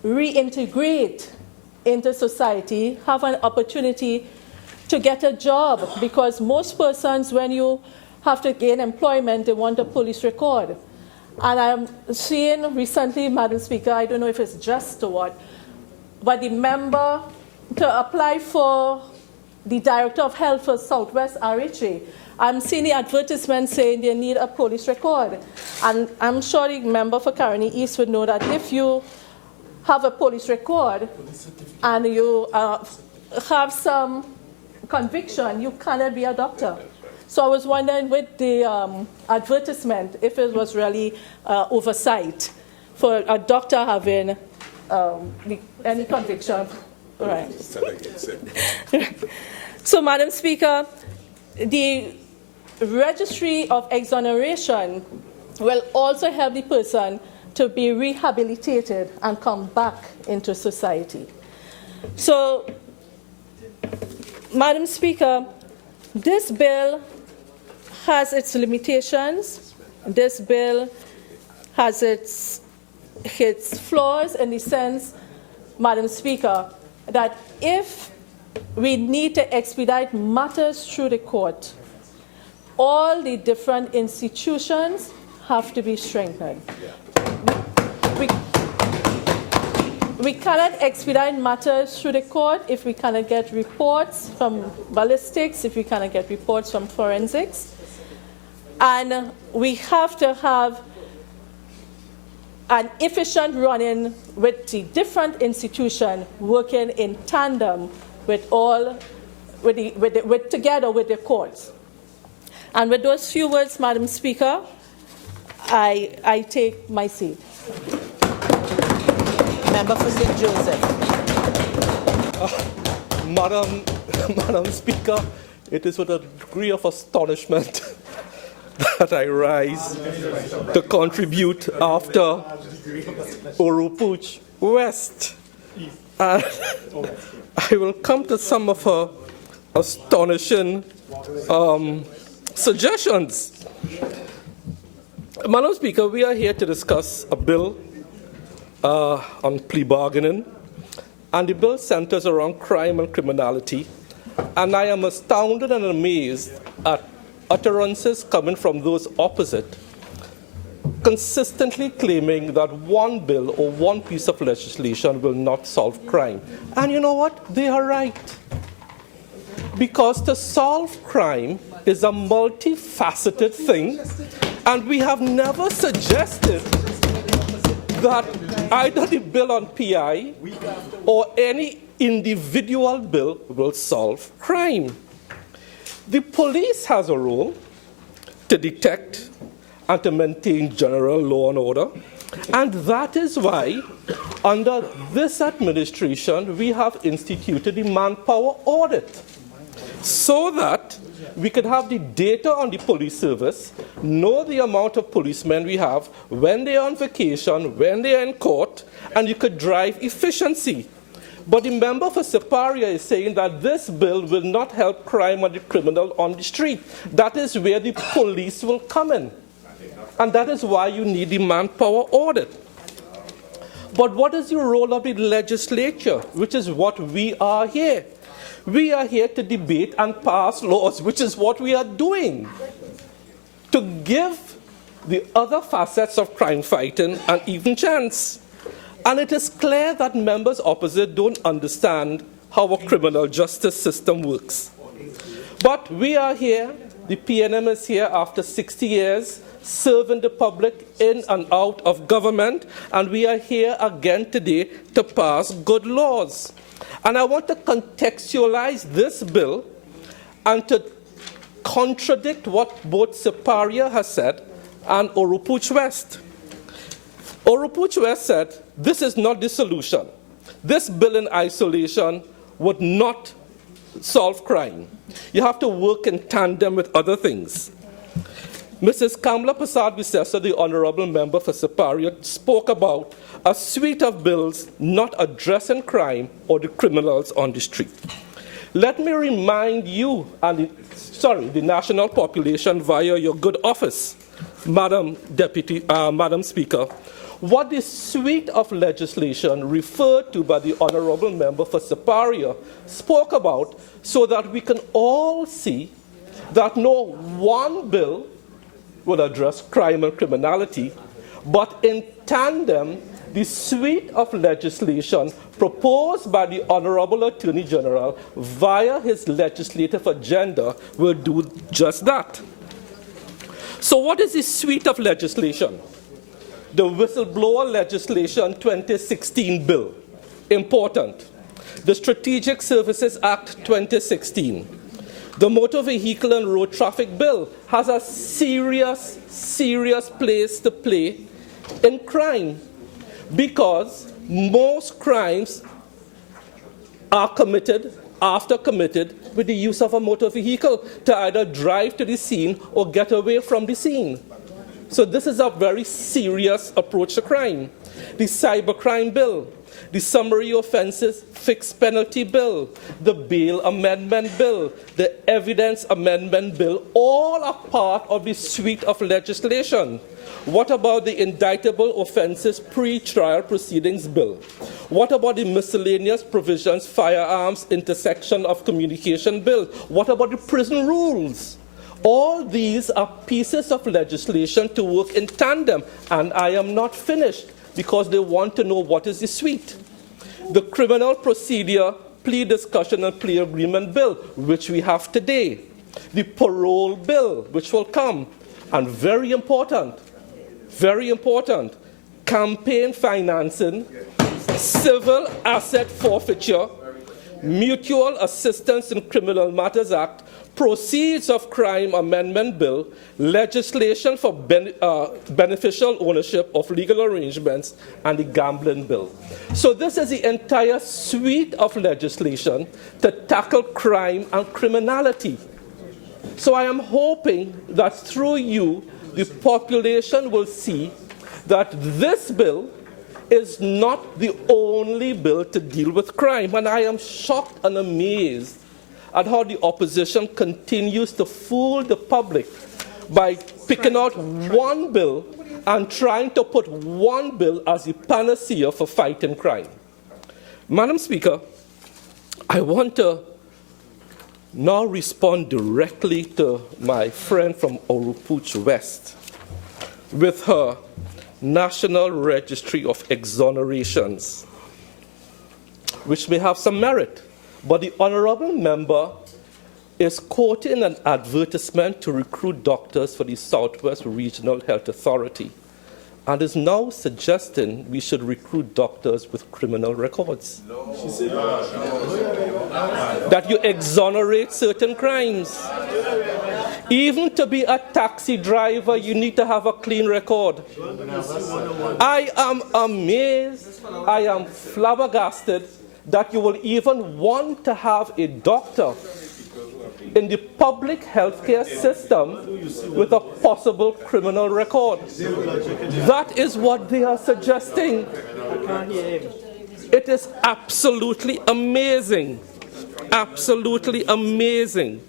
reintegrate into society, have an opportunity to get a job, because most persons, when you have to gain employment, they want a police record. And I'm seeing recently, Madam Speaker, I don't know if it's just or what, but the member to apply for the Director of Health for Southwest RHA, I'm seeing the advertisement saying they need a police record. And I'm sure the member for Caroni East would know that if you have a police record and you have some conviction, you cannot be a doctor. So I was wondering with the advertisement if it was really oversight for a doctor having any conviction. All right. So, Madam Speaker, the registry of exoneration will also help the person to be rehabilitated and come back into society. So, Madam Speaker, this bill has its limitations. This bill has its flaws in the sense, Madam Speaker, that if we need to expedite matters through the court, all the different institutions have to be strengthened. We cannot expedite matters through the court if we cannot get reports from ballistics, if we cannot get reports from forensics. And we have to have an efficient running with the different institutions working in tandem together with the courts. And with those few words, Madam Speaker, I take my seat. Member for St. Joseph. Madam Speaker, it is with a degree of astonishment that I rise to contribute after Urupuch West. And I will come to some of her astonishing suggestions. Madam Speaker, we are here to discuss a bill on plea bargaining, and the bill centers around crime and criminality. And I am astounded and amazed at utterances coming from those opposite consistently claiming that one bill or one piece of legislation will not solve crime. And you know what? They are right. Because to solve crime is a multifaceted thing, and we have never suggested that either the bill on PI or any individual bill will solve crime. The police has a role to detect and to maintain general law and order, and that is why under this administration we have instituted the manpower audit, so that we could have the data on the police service, know the amount of policemen we have, when they are on vacation, when they are in court, and you could drive efficiency. But the member for Siparia is saying that this bill will not help crime or the criminal on the street. That is where the police will come in. And that is why you need the manpower audit. But what is the role of the legislature, which is what we are here? We are here to debate and pass laws, which is what we are doing, to give the other facets of crime fighting an even chance. And it is clear that members opposite don't understand how a criminal justice system works. But we are here, the PNM is here after 60 years, serving the public in and out of government, and we are here again today to pass good laws. And I want to contextualize this bill and to contradict what both Siparia has said and Oropouche West. Oropouche West said, this is not the solution. This bill in isolation would not solve crime. You have to work in tandem with other things. Mrs. Kamla Prasad-Bissessar, the honorable member for Siparia, spoke about a suite of bills not addressing crime or the criminals on the street. Let me remind you and the national population via your good office, Madam Speaker, what the suite of legislation referred to by the honorable member for Siparia spoke about, so that we can all see that no one bill will address crime and criminality, but in tandem, the suite of legislation proposed by the Honorable Attorney General via his legislative agenda will do just that. So what is the suite of legislation? The Whistleblower Legislation 2016 bill, important. The Strategic Services Act 2016. The Motor Vehicle and Road Traffic Bill has a serious place to play in crime, because most crimes are committed with the use of a motor vehicle to either drive to the scene or get away from the scene. So this is a very serious approach to crime. The Cybercrime Bill, the Summary Offences Fixed Penalty Bill, the Bail Amendment Bill, the Evidence Amendment Bill, all are part of the suite of legislation. What about the Indictable Offences Pre-Trial Proceedings Bill? What about the Miscellaneous Provisions Firearms Intersection of Communication Bill? What about the prison rules? All these are pieces of legislation to work in tandem, and I am not finished, because they want to know what is the suite. The Criminal Procedure Plea Discussion and Plea Agreement Bill, which we have today. The Parole Bill, which will come. And very important, campaign financing, Civil Asset Forfeiture, Mutual Assistance in Criminal Matters Act, Proceeds of Crime Amendment Bill, legislation for beneficial ownership of legal arrangements, and the Gambling Bill. So this is the entire suite of legislation to tackle crime and criminality. So I am hoping that through you, the population will see that this bill is not the only bill to deal with crime. And I am shocked and amazed at how the opposition continues to fool the public by picking out one bill and trying to put one bill as the panacea for fighting crime. Madam Speaker, I want to now respond directly to my friend from Oropouche West. with her National Registry of Exonerations, which may have some merit. But the honorable member is quoting an advertisement to recruit doctors for the Southwest Regional Health Authority and is now suggesting we should recruit doctors with criminal records. That you exonerate certain crimes. Even to be a taxi driver, you need to have a clean record. I am amazed, I am flabbergasted that you will even want to have a doctor in the public healthcare system with a possible criminal record. That is what they are suggesting. It is absolutely amazing. Absolutely amazing.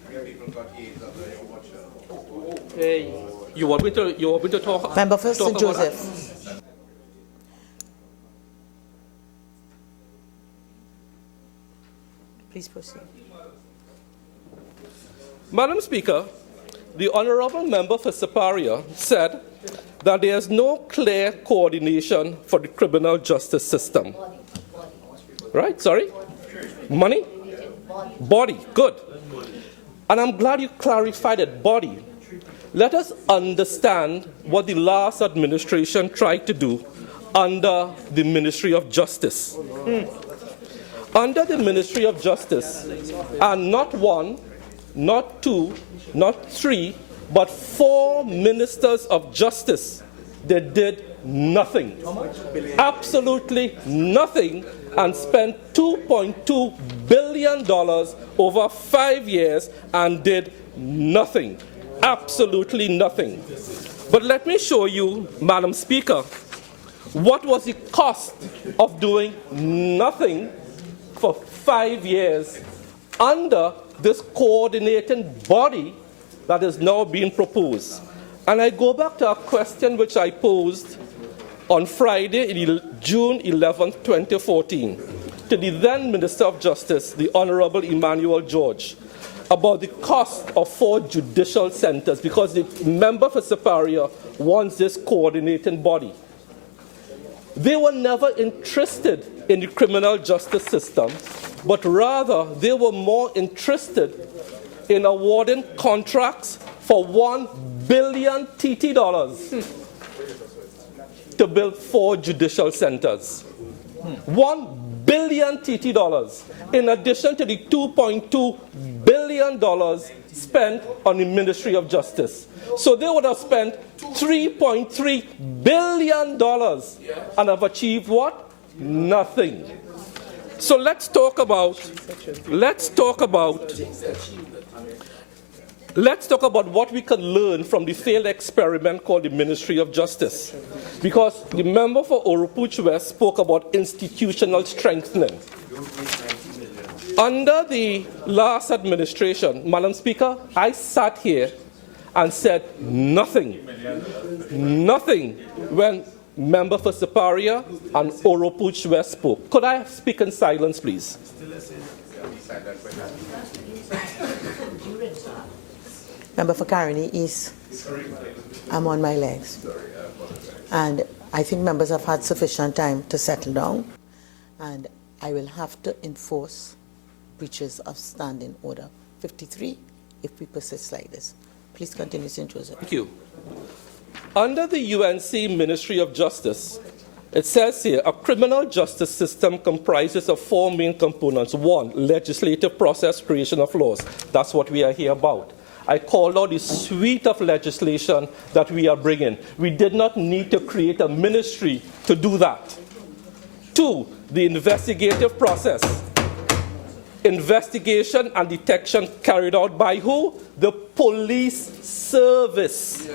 You want me to talk? Member for St. about Joseph. that? Please proceed. Madam Speaker, the honourable member for Siparia said that there is no clear coordination for the criminal justice system. Right? Sorry? Money? Body. Good. And I'm glad you clarified it. Body. Let us understand what the last administration tried to do under the Ministry of Justice. Under the Ministry of Justice, and not one, not two, not three, but 4 ministers of justice, they did nothing. Absolutely nothing, and spent $2.2 billion over 5 years and did nothing. Absolutely nothing. But let me show you, Madam Speaker, what was the cost of doing nothing for 5 years under this coordinating body that is now being proposed. And I go back to a question which I posed on Friday, June 11, 2014, to the then Minister of Justice, the Honorable Emmanuel George, about the cost of 4 judicial centers, because the member for Siparia wants this coordinating body. They were never interested in the criminal justice system, but rather they were more interested in awarding contracts for $1 billion TT to build 4 judicial centers. $1 billion TT, in addition to the $2.2 billion spent on the Ministry of Justice. So they would have spent $3.3 billion and have achieved what? Nothing. So let's talk about what we can learn from the failed experiment called the Ministry of Justice. Because the member for Oropuch West spoke about institutional strengthening. Under the last administration, Madam Speaker, I sat here and said nothing. Nothing when member for Siparia and Oropuch West spoke. Could I speak in silence, please? Member for Caroni East, I'm on my legs. And I think members have had sufficient time to settle down. And I will have to enforce breaches of standing order 53 if we persist like this. Please continue, St. Joseph. Thank you. Under the UNC Ministry of Justice, it says here, a criminal justice system comprises of 4 main components. 1, legislative process, creation of laws. That's what we are here about. I called out the suite of legislation that we are bringing. We did not need to create a ministry to do that. 2, the investigative process. Investigation and detection carried out by who? The police service.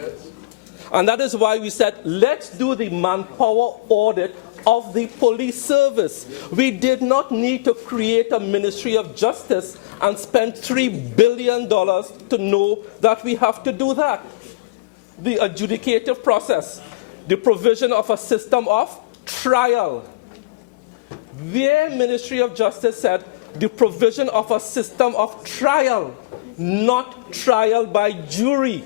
And that is why we said, let's do the manpower audit of the police service. We did not need to create a Ministry of Justice and spend $3 billion to know that we have to do that. The adjudicative process, the provision of a system of trial. Their Ministry of Justice said the provision of a system of trial, not trial by jury.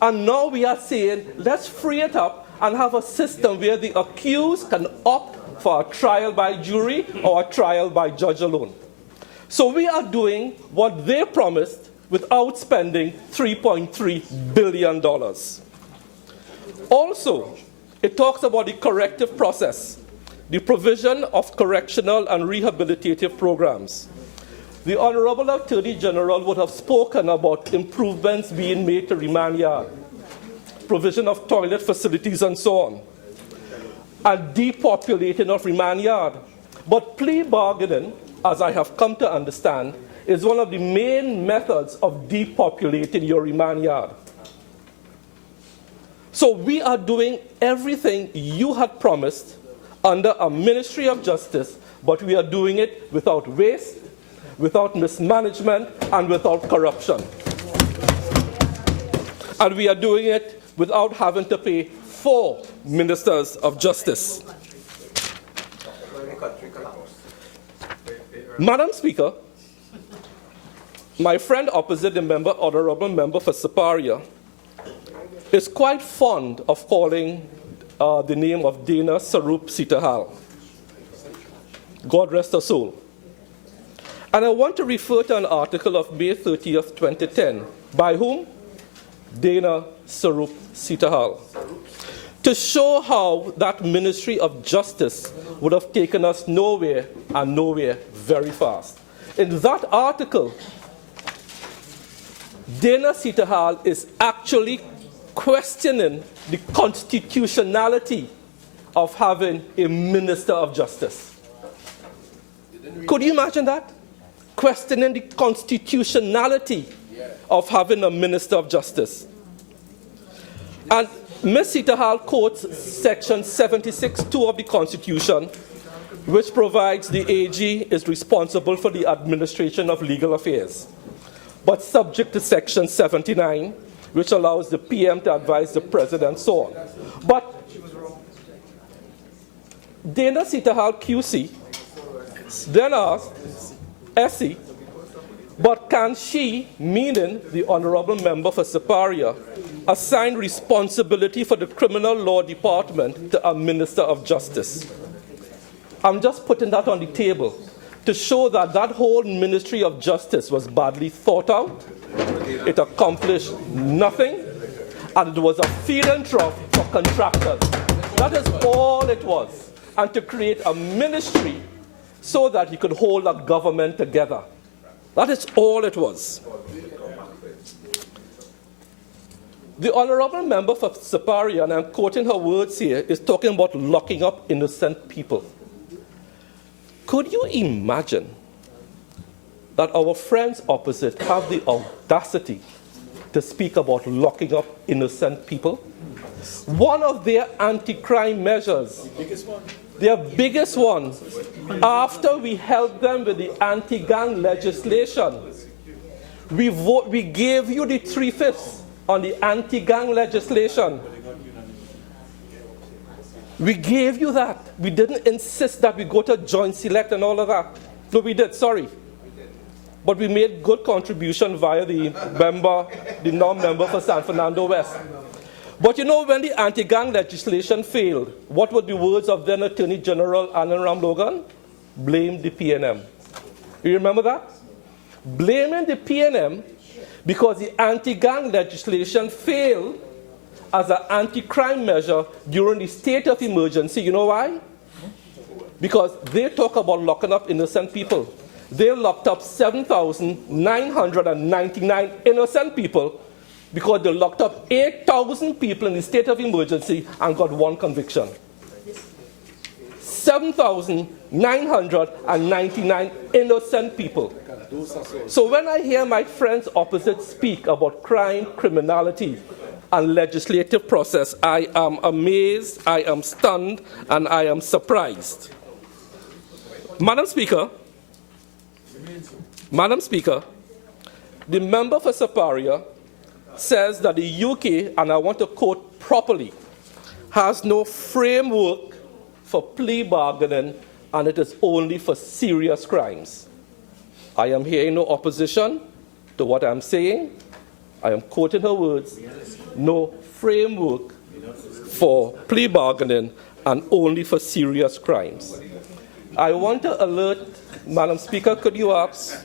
And now we are saying, let's free it up and have a system where the accused can opt for a trial by jury or a trial by judge alone. So we are doing what they promised without spending $3.3 billion. Also, it talks about the corrective process, the provision of correctional and rehabilitative programs. The Honorable Attorney General would have spoken about improvements being made to remand yard, provision of toilet facilities and so on, and depopulating of remand yard. But plea bargaining, as I have come to understand, is one of the main methods of depopulating your remand yard. So we are doing everything you had promised under a Ministry of Justice, but we are doing it without waste, without mismanagement, and without corruption. And we are doing it without having to pay 4 ministers of justice. Madam Speaker, my friend opposite the member, honorable member for Siparia, is quite fond of calling the name of Dana Sarup Sitahal. God rest her soul. And I want to refer to an article of May 30th, 2010. By whom? Dana Sarup Sitahal. To show how that Ministry of Justice would have taken us nowhere and nowhere very fast. In that article, Dana Sitahal is actually questioning the constitutionality of having a Minister of Justice. Could you imagine that? Questioning the constitutionality of having a Minister of Justice. And Ms. Sitahal quotes Section 76(2) of the Constitution, which provides the AG is responsible for the administration of legal affairs, but subject to Section 79, which allows the PM to advise the President, so on. But Dana Sitahal QC then asked Essie, but can she, meaning the Honorable Member for Siparia, assign responsibility for the Criminal Law Department to a Minister of Justice? I'm just putting that on the table to show that that whole Ministry of Justice was badly thought out, it accomplished nothing, and it was a feeding trough for contractors. That is all it was. And to create a ministry so that you could hold a government together. That is all it was. The Honorable Member for Siparia, and I'm quoting her words here, is talking about locking up innocent people. Could you imagine that our friends opposite have the audacity to speak about locking up innocent people? One of their anti-crime measures, their biggest one, after we helped them with the anti-gang legislation, we gave you the 3/5 on the anti-gang legislation. We gave you that. We didn't insist that we go to joint select and all of that. No, we did, sorry. But we made good contribution via the non-member for San Fernando West. But you know, when the anti-gang legislation failed, what were the words of then Attorney General Anand Ram Logan? Blame the PNM. You remember that? Blaming the PNM because the anti-gang legislation failed as an anti-crime measure during the state of emergency. You know why? Because they talk about locking up innocent people. They locked up 7,999 innocent people because they locked up 8,000 people in the state of emergency and got 1 conviction. 7,999 innocent people. So when I hear my friends opposite speak about crime, criminality, and legislative process, I am amazed, I am stunned, and I am surprised. Madam Speaker, the member for Siparia says that the UK, and I want to quote properly, has no framework for plea bargaining, and it is only for serious crimes. I am hearing no opposition to what I'm saying. I am quoting her words, no framework for plea bargaining and only for serious crimes. I want to alert, Madam Speaker, could you ask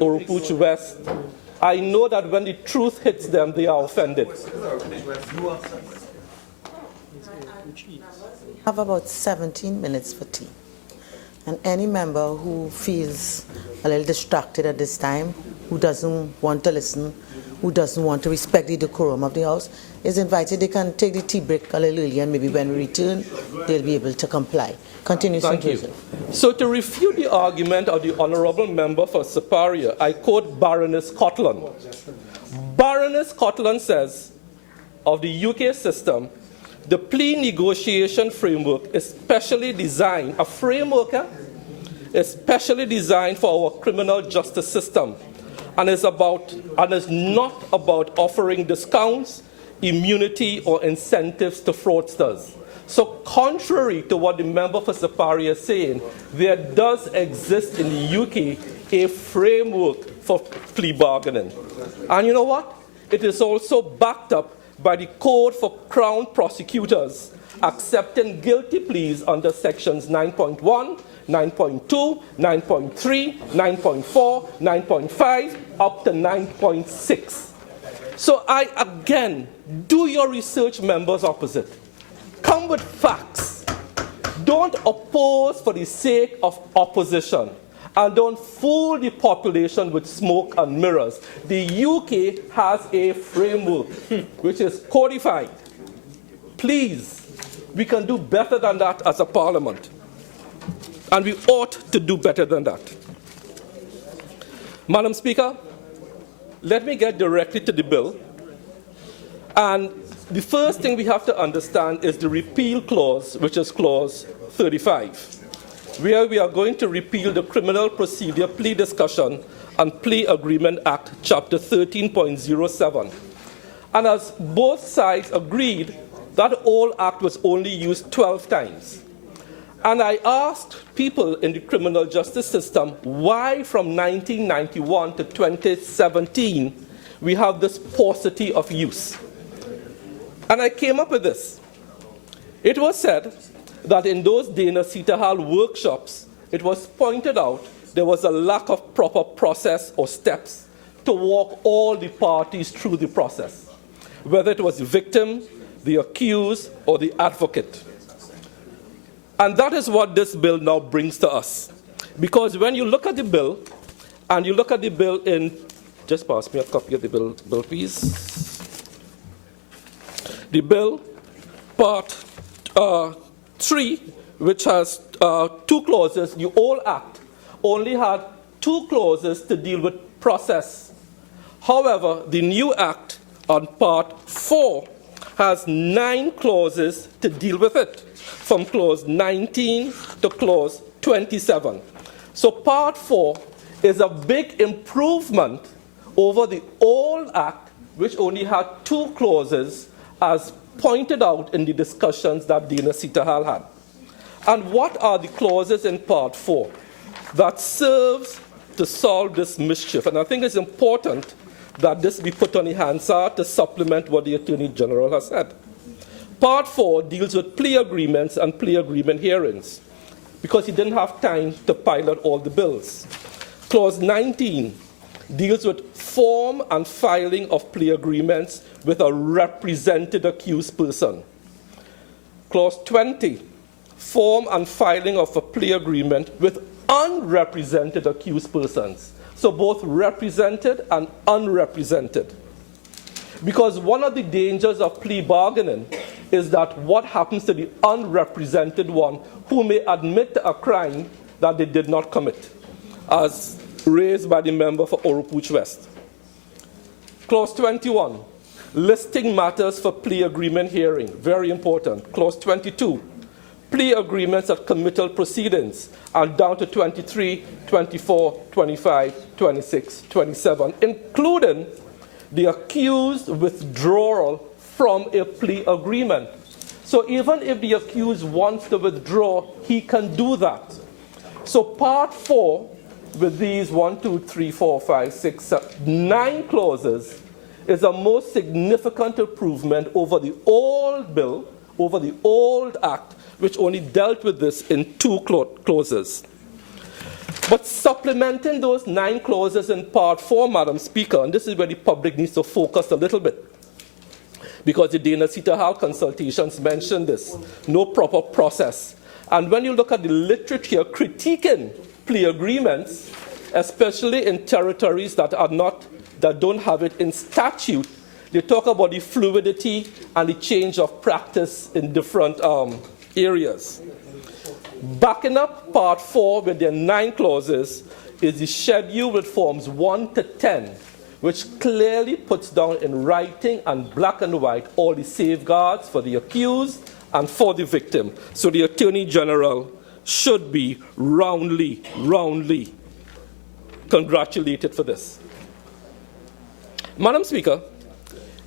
Oropouche West? I know that when the truth hits them, they are offended. Have about 17 minutes for tea. And any member who feels a little distracted at this time, who doesn't want to listen, who doesn't want to respect the decorum of the House, is invited. They can take the tea break a little early, and maybe when we return, they'll be able to comply. Continue, Thank you. So to refute the argument of the honourable member for Superior, I quote Baroness Cotland. Baroness Cotland says of the UK system, the plea negotiation framework is specially designed, a framework is specially designed for our criminal justice system and is not about offering discounts, immunity, or incentives to fraudsters. So contrary to what the member for Superior is saying, there does exist in the UK a framework for plea bargaining. And you know what? It is also backed up by the Code for Crown Prosecutors accepting guilty pleas under sections 9.1, 9.2, 9.3, 9.4, 9.5, up to 9.6. So I, again, do your research, members opposite. Come with facts. Don't oppose for the sake of opposition. And don't fool the population with smoke and mirrors. The UK has a framework which is codified. Please, we can do better than that as a parliament. And we ought to do better than that. Madam Speaker, let me get directly to the bill. And the first thing we have to understand is the repeal clause, which is clause 35. Where we are going to repeal the Criminal Procedure Plea Discussion and Plea Agreement Act, Chapter 13.07. And as both sides agreed, that old act was only used 12 times. And I asked people in the criminal justice system why from 1991 to 2017 we have this paucity of use. And I came up with this. It was said that in those Dana Sita workshops, it was pointed out there was a lack of proper process or steps to walk all the parties through the process, whether it was the victim, the accused, or the advocate. And that is what this bill now brings to us. Because when you look at the bill, and you look at the bill in, just pass me a copy of the bill please. The bill, part 3, which has 2 clauses, the old act only had 2 clauses to deal with process. However, the new act on part 4 has 9 clauses to deal with it, from clause 19 to clause 27. So part 4 is a big improvement over the old act, which only had 2 clauses, as pointed out in the discussions that Dana Sitahal had. And what are the clauses in Part 4 that serves to solve this mischief? And I think it's important that this be put on the Hansard to supplement what the Attorney General has said. Part 4 deals with plea agreements and plea agreement hearings, because he didn't have time to pilot all the bills. Clause 19 deals with form and filing of plea agreements with a represented accused person. Clause 20, form and filing of a plea agreement with unrepresented accused persons. So both represented and unrepresented. Because one of the dangers of plea bargaining is that what happens to the unrepresented one who may admit to a crime that they did not commit, as raised by the member for Oropouche West. Clause 21, listing matters for plea agreement hearing, very important. Clause 22, plea agreements at committal proceedings, and down to 23, 24, 25, 26, 27, including the accused withdrawal from a plea agreement. So even if the accused wants to withdraw, he can do that. So part 4, with these 1, 2, 3, 4, 5, 6, 7, 9 clauses, is a most significant improvement over the old bill, over the old act, which only dealt with this in 2 clauses. But supplementing those 9 clauses in Part 4, Madam Speaker, and this is where the public needs to focus a little bit, because the Dana Sita Hall consultations mentioned this, no proper process. And when you look at the literature critiquing plea agreements, especially in territories that don't have it in statute, they talk about the fluidity and the change of practice in different areas. Backing up Part 4 with their 9 clauses is the schedule with forms 1 to 10, which clearly puts down in writing and black and white all the safeguards for the accused and for the victim. So the Attorney General should be roundly congratulated for this. Madam Speaker,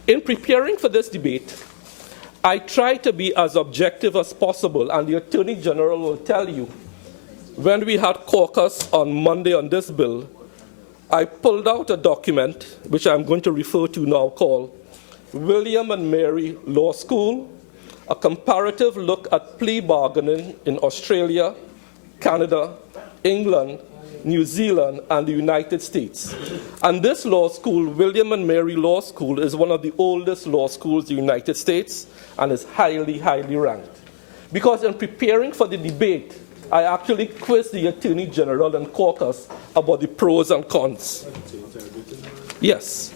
in preparing for this debate, I try to be as objective as possible, and the Attorney General will tell you, when we had caucus on Monday on this bill, I pulled out a document, which I'm going to refer to now, called William and Mary Law School, a comparative look at plea bargaining in Australia, Canada, England, New Zealand, and the United States. And this law school, William and Mary Law School, is one of the oldest law schools in the United States and is highly ranked. Because in preparing for the debate, I actually quizzed the Attorney General and caucus about the pros and cons. Yes.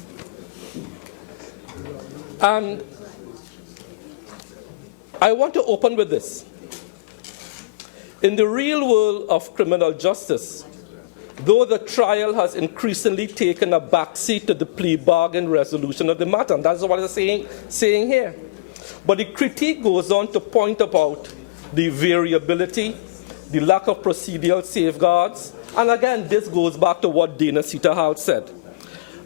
And I want to open with this. In the real world of criminal justice, though the trial has increasingly taken a backseat to the plea bargain resolution of the matter, and that's what I'm saying here. But the critique goes on to point about the variability, the lack of procedural safeguards, and again, this goes back to what Dana Sita Hall said.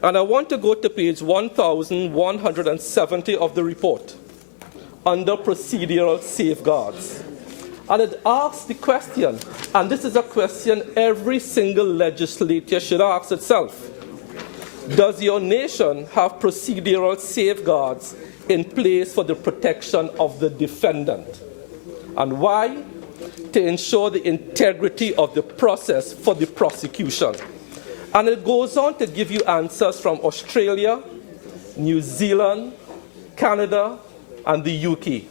And I want to go to page 1170 of the report, under procedural safeguards. And it asks the question, and this is a question every single legislator should ask itself: does your nation have procedural safeguards in place for the protection of the defendant? And why? To ensure the integrity of the process for the prosecution. And it goes on to give you answers from Australia, New Zealand, Canada, and the UK.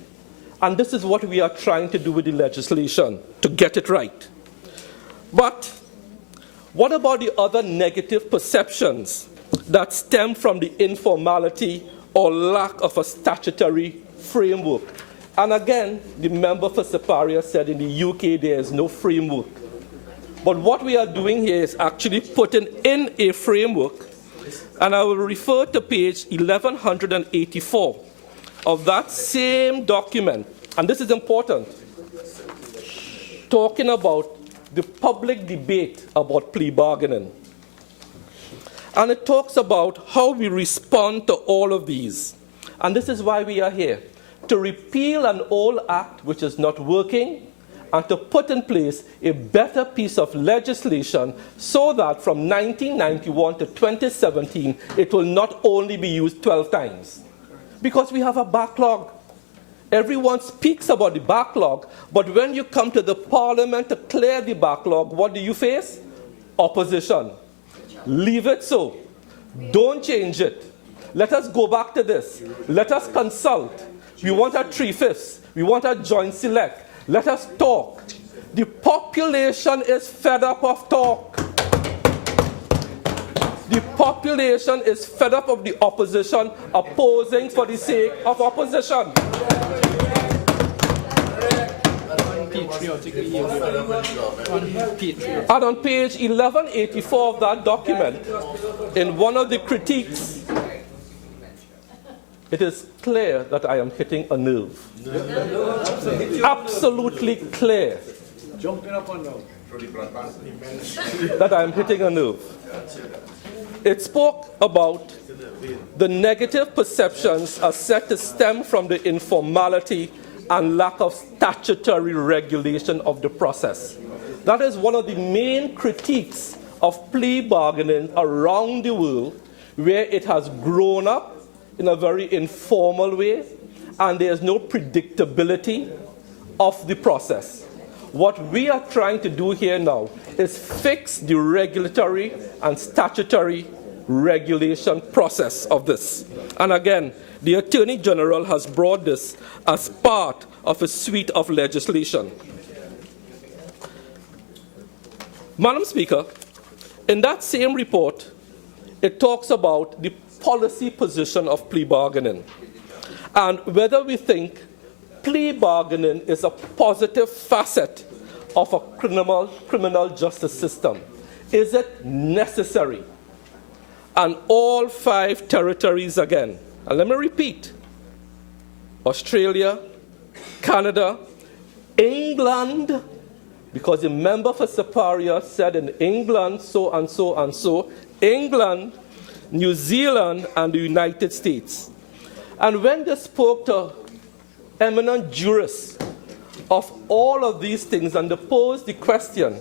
And this is what we are trying to do with the legislation, to get it right. But what about the other negative perceptions that stem from the informality or lack of a statutory framework? And again, the member for Siparia said in the UK there is no framework. But what we are doing here is actually putting in a framework, and I will refer to page 1184 of that same document, and this is important, talking about the public debate about plea bargaining. And it talks about how we respond to all of these. And this is why we are here, to repeal an old act which is not working and to put in place a better piece of legislation so that from 1991 to 2017, it will not only be used 12 times. Because we have a backlog. Everyone speaks about the backlog, but when you come to the parliament to clear the backlog, what do you face? Opposition. Leave it so. Don't change it. Let us go back to this. Let us consult. We want a 3/5. We want a joint select. Let us talk. The population is fed up of talk. The population is fed up of the opposition opposing for the sake of opposition. And on page 1184 of that document, in one of the critiques, it is clear that I am hitting a nerve. Absolutely clear that I am hitting a nerve. It spoke about the negative perceptions are said to stem from the informality and lack of statutory regulation of the process. That is one of the main critiques of plea bargaining around the world, where it has grown up in a very informal way, and there's no predictability of the process. What we are trying to do here now is fix the regulatory and statutory regulation process of this. And again, the Attorney General has brought this as part of a suite of legislation. Madam Speaker, in that same report, it talks about the policy position of plea bargaining and whether we think plea bargaining is a positive facet of a criminal justice system. Is it necessary? And all 5 territories again, and let me repeat, Australia, Canada, England, because the member for Superior said in England so and so and so, England, New Zealand, and the United States. And when they spoke to eminent jurists of all of these things and they posed the question,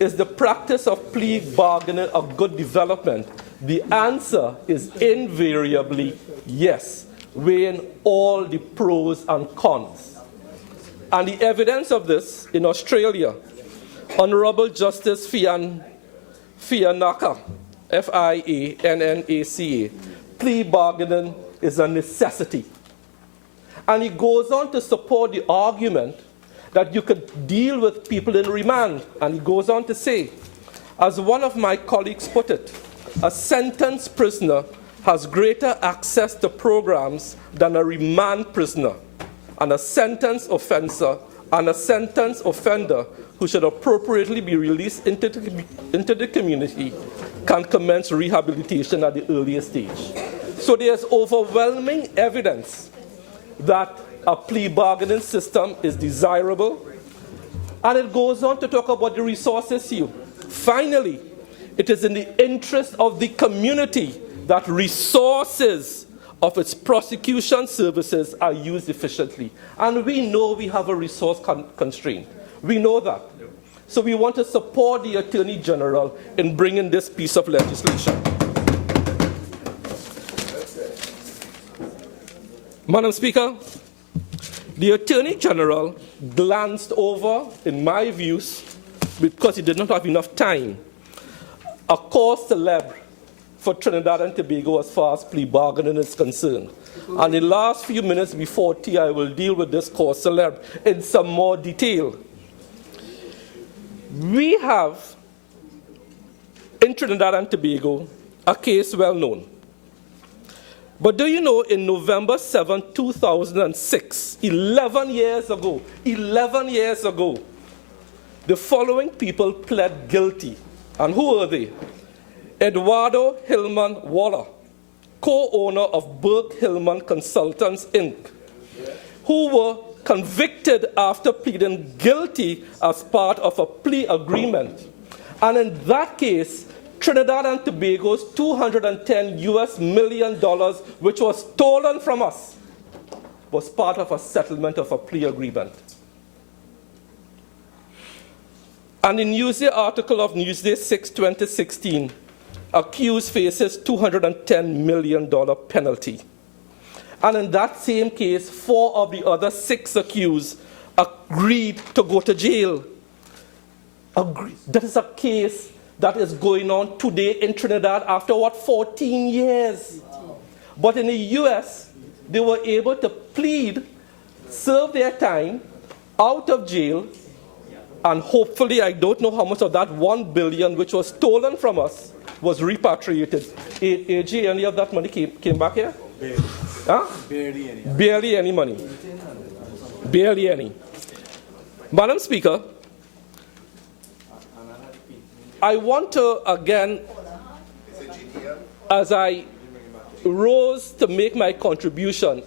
is the practice of plea bargaining a good development? The answer is invariably yes, weighing all the pros and cons. And the evidence of this in Australia, Honorable Justice Fiannaca, Fiannaca, plea bargaining is a necessity. And he goes on to support the argument that you could deal with people in remand. And he goes on to say, as one of my colleagues put it, a sentenced prisoner has greater access to programs than a remand prisoner, and a sentenced offender who should appropriately be released into the community can commence rehabilitation at the earliest stage. So there's overwhelming evidence that a plea bargaining system is desirable, and it goes on to talk about the resource issue. Finally, it is in the interest of the community that resources of its prosecution services are used efficiently. And we know we have a resource constraint. We know that. So we want to support the Attorney General in bringing this piece of legislation. Madam Speaker, the Attorney General glanced over, in my views, because he did not have enough time, a cause célèbre for Trinidad and Tobago as far as plea bargaining is concerned. And in the last few minutes before tea, I will deal with this cause célèbre in some more detail. We have, in Trinidad and Tobago, a case well known. But do you know, in November 7, 2006, 11 years ago, the following people pled guilty. And who are they? Eduardo Hillman Waller, co-owner of Burke Hillman Consultants, Inc., who were convicted after pleading guilty as part of a plea agreement. And in that case, Trinidad and Tobago's $210 million, which was stolen from us, was part of a settlement of a plea agreement. And in Newsday article of Newsday 6, 2016, accused faces $210 million penalty. And in that same case, 4 of the other 6 accused agreed to go to jail. That is a case that is going on today in Trinidad after, 14 years? But in the US, they were able to plead, serve their time, out of jail, and hopefully, I don't know how much of that $1 billion which was stolen from us was repatriated. AG, any of that money came back here? Barely. Huh? Barely any. Barely any money. Barely any. Madam Speaker, I want to, again, as I rose to make my contribution.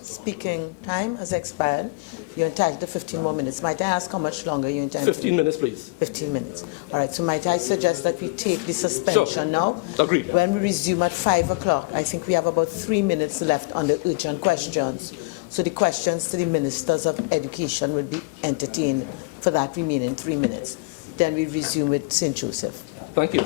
Speaking time has expired. You're entitled to 15 more minutes. Might I ask how much longer you're entitled 15 minutes, please. 15 minutes. All right, so might I suggest that we take the suspension now? Agreed. When we resume at 5 o'clock, I think we have about 3 minutes left on the urgent questions. So the questions to the Ministers of Education will be entertained for that remaining 3 minutes. Then we resume with St. Joseph. Thank you.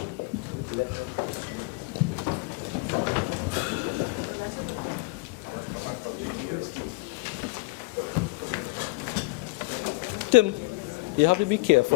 Tim, you have to be careful.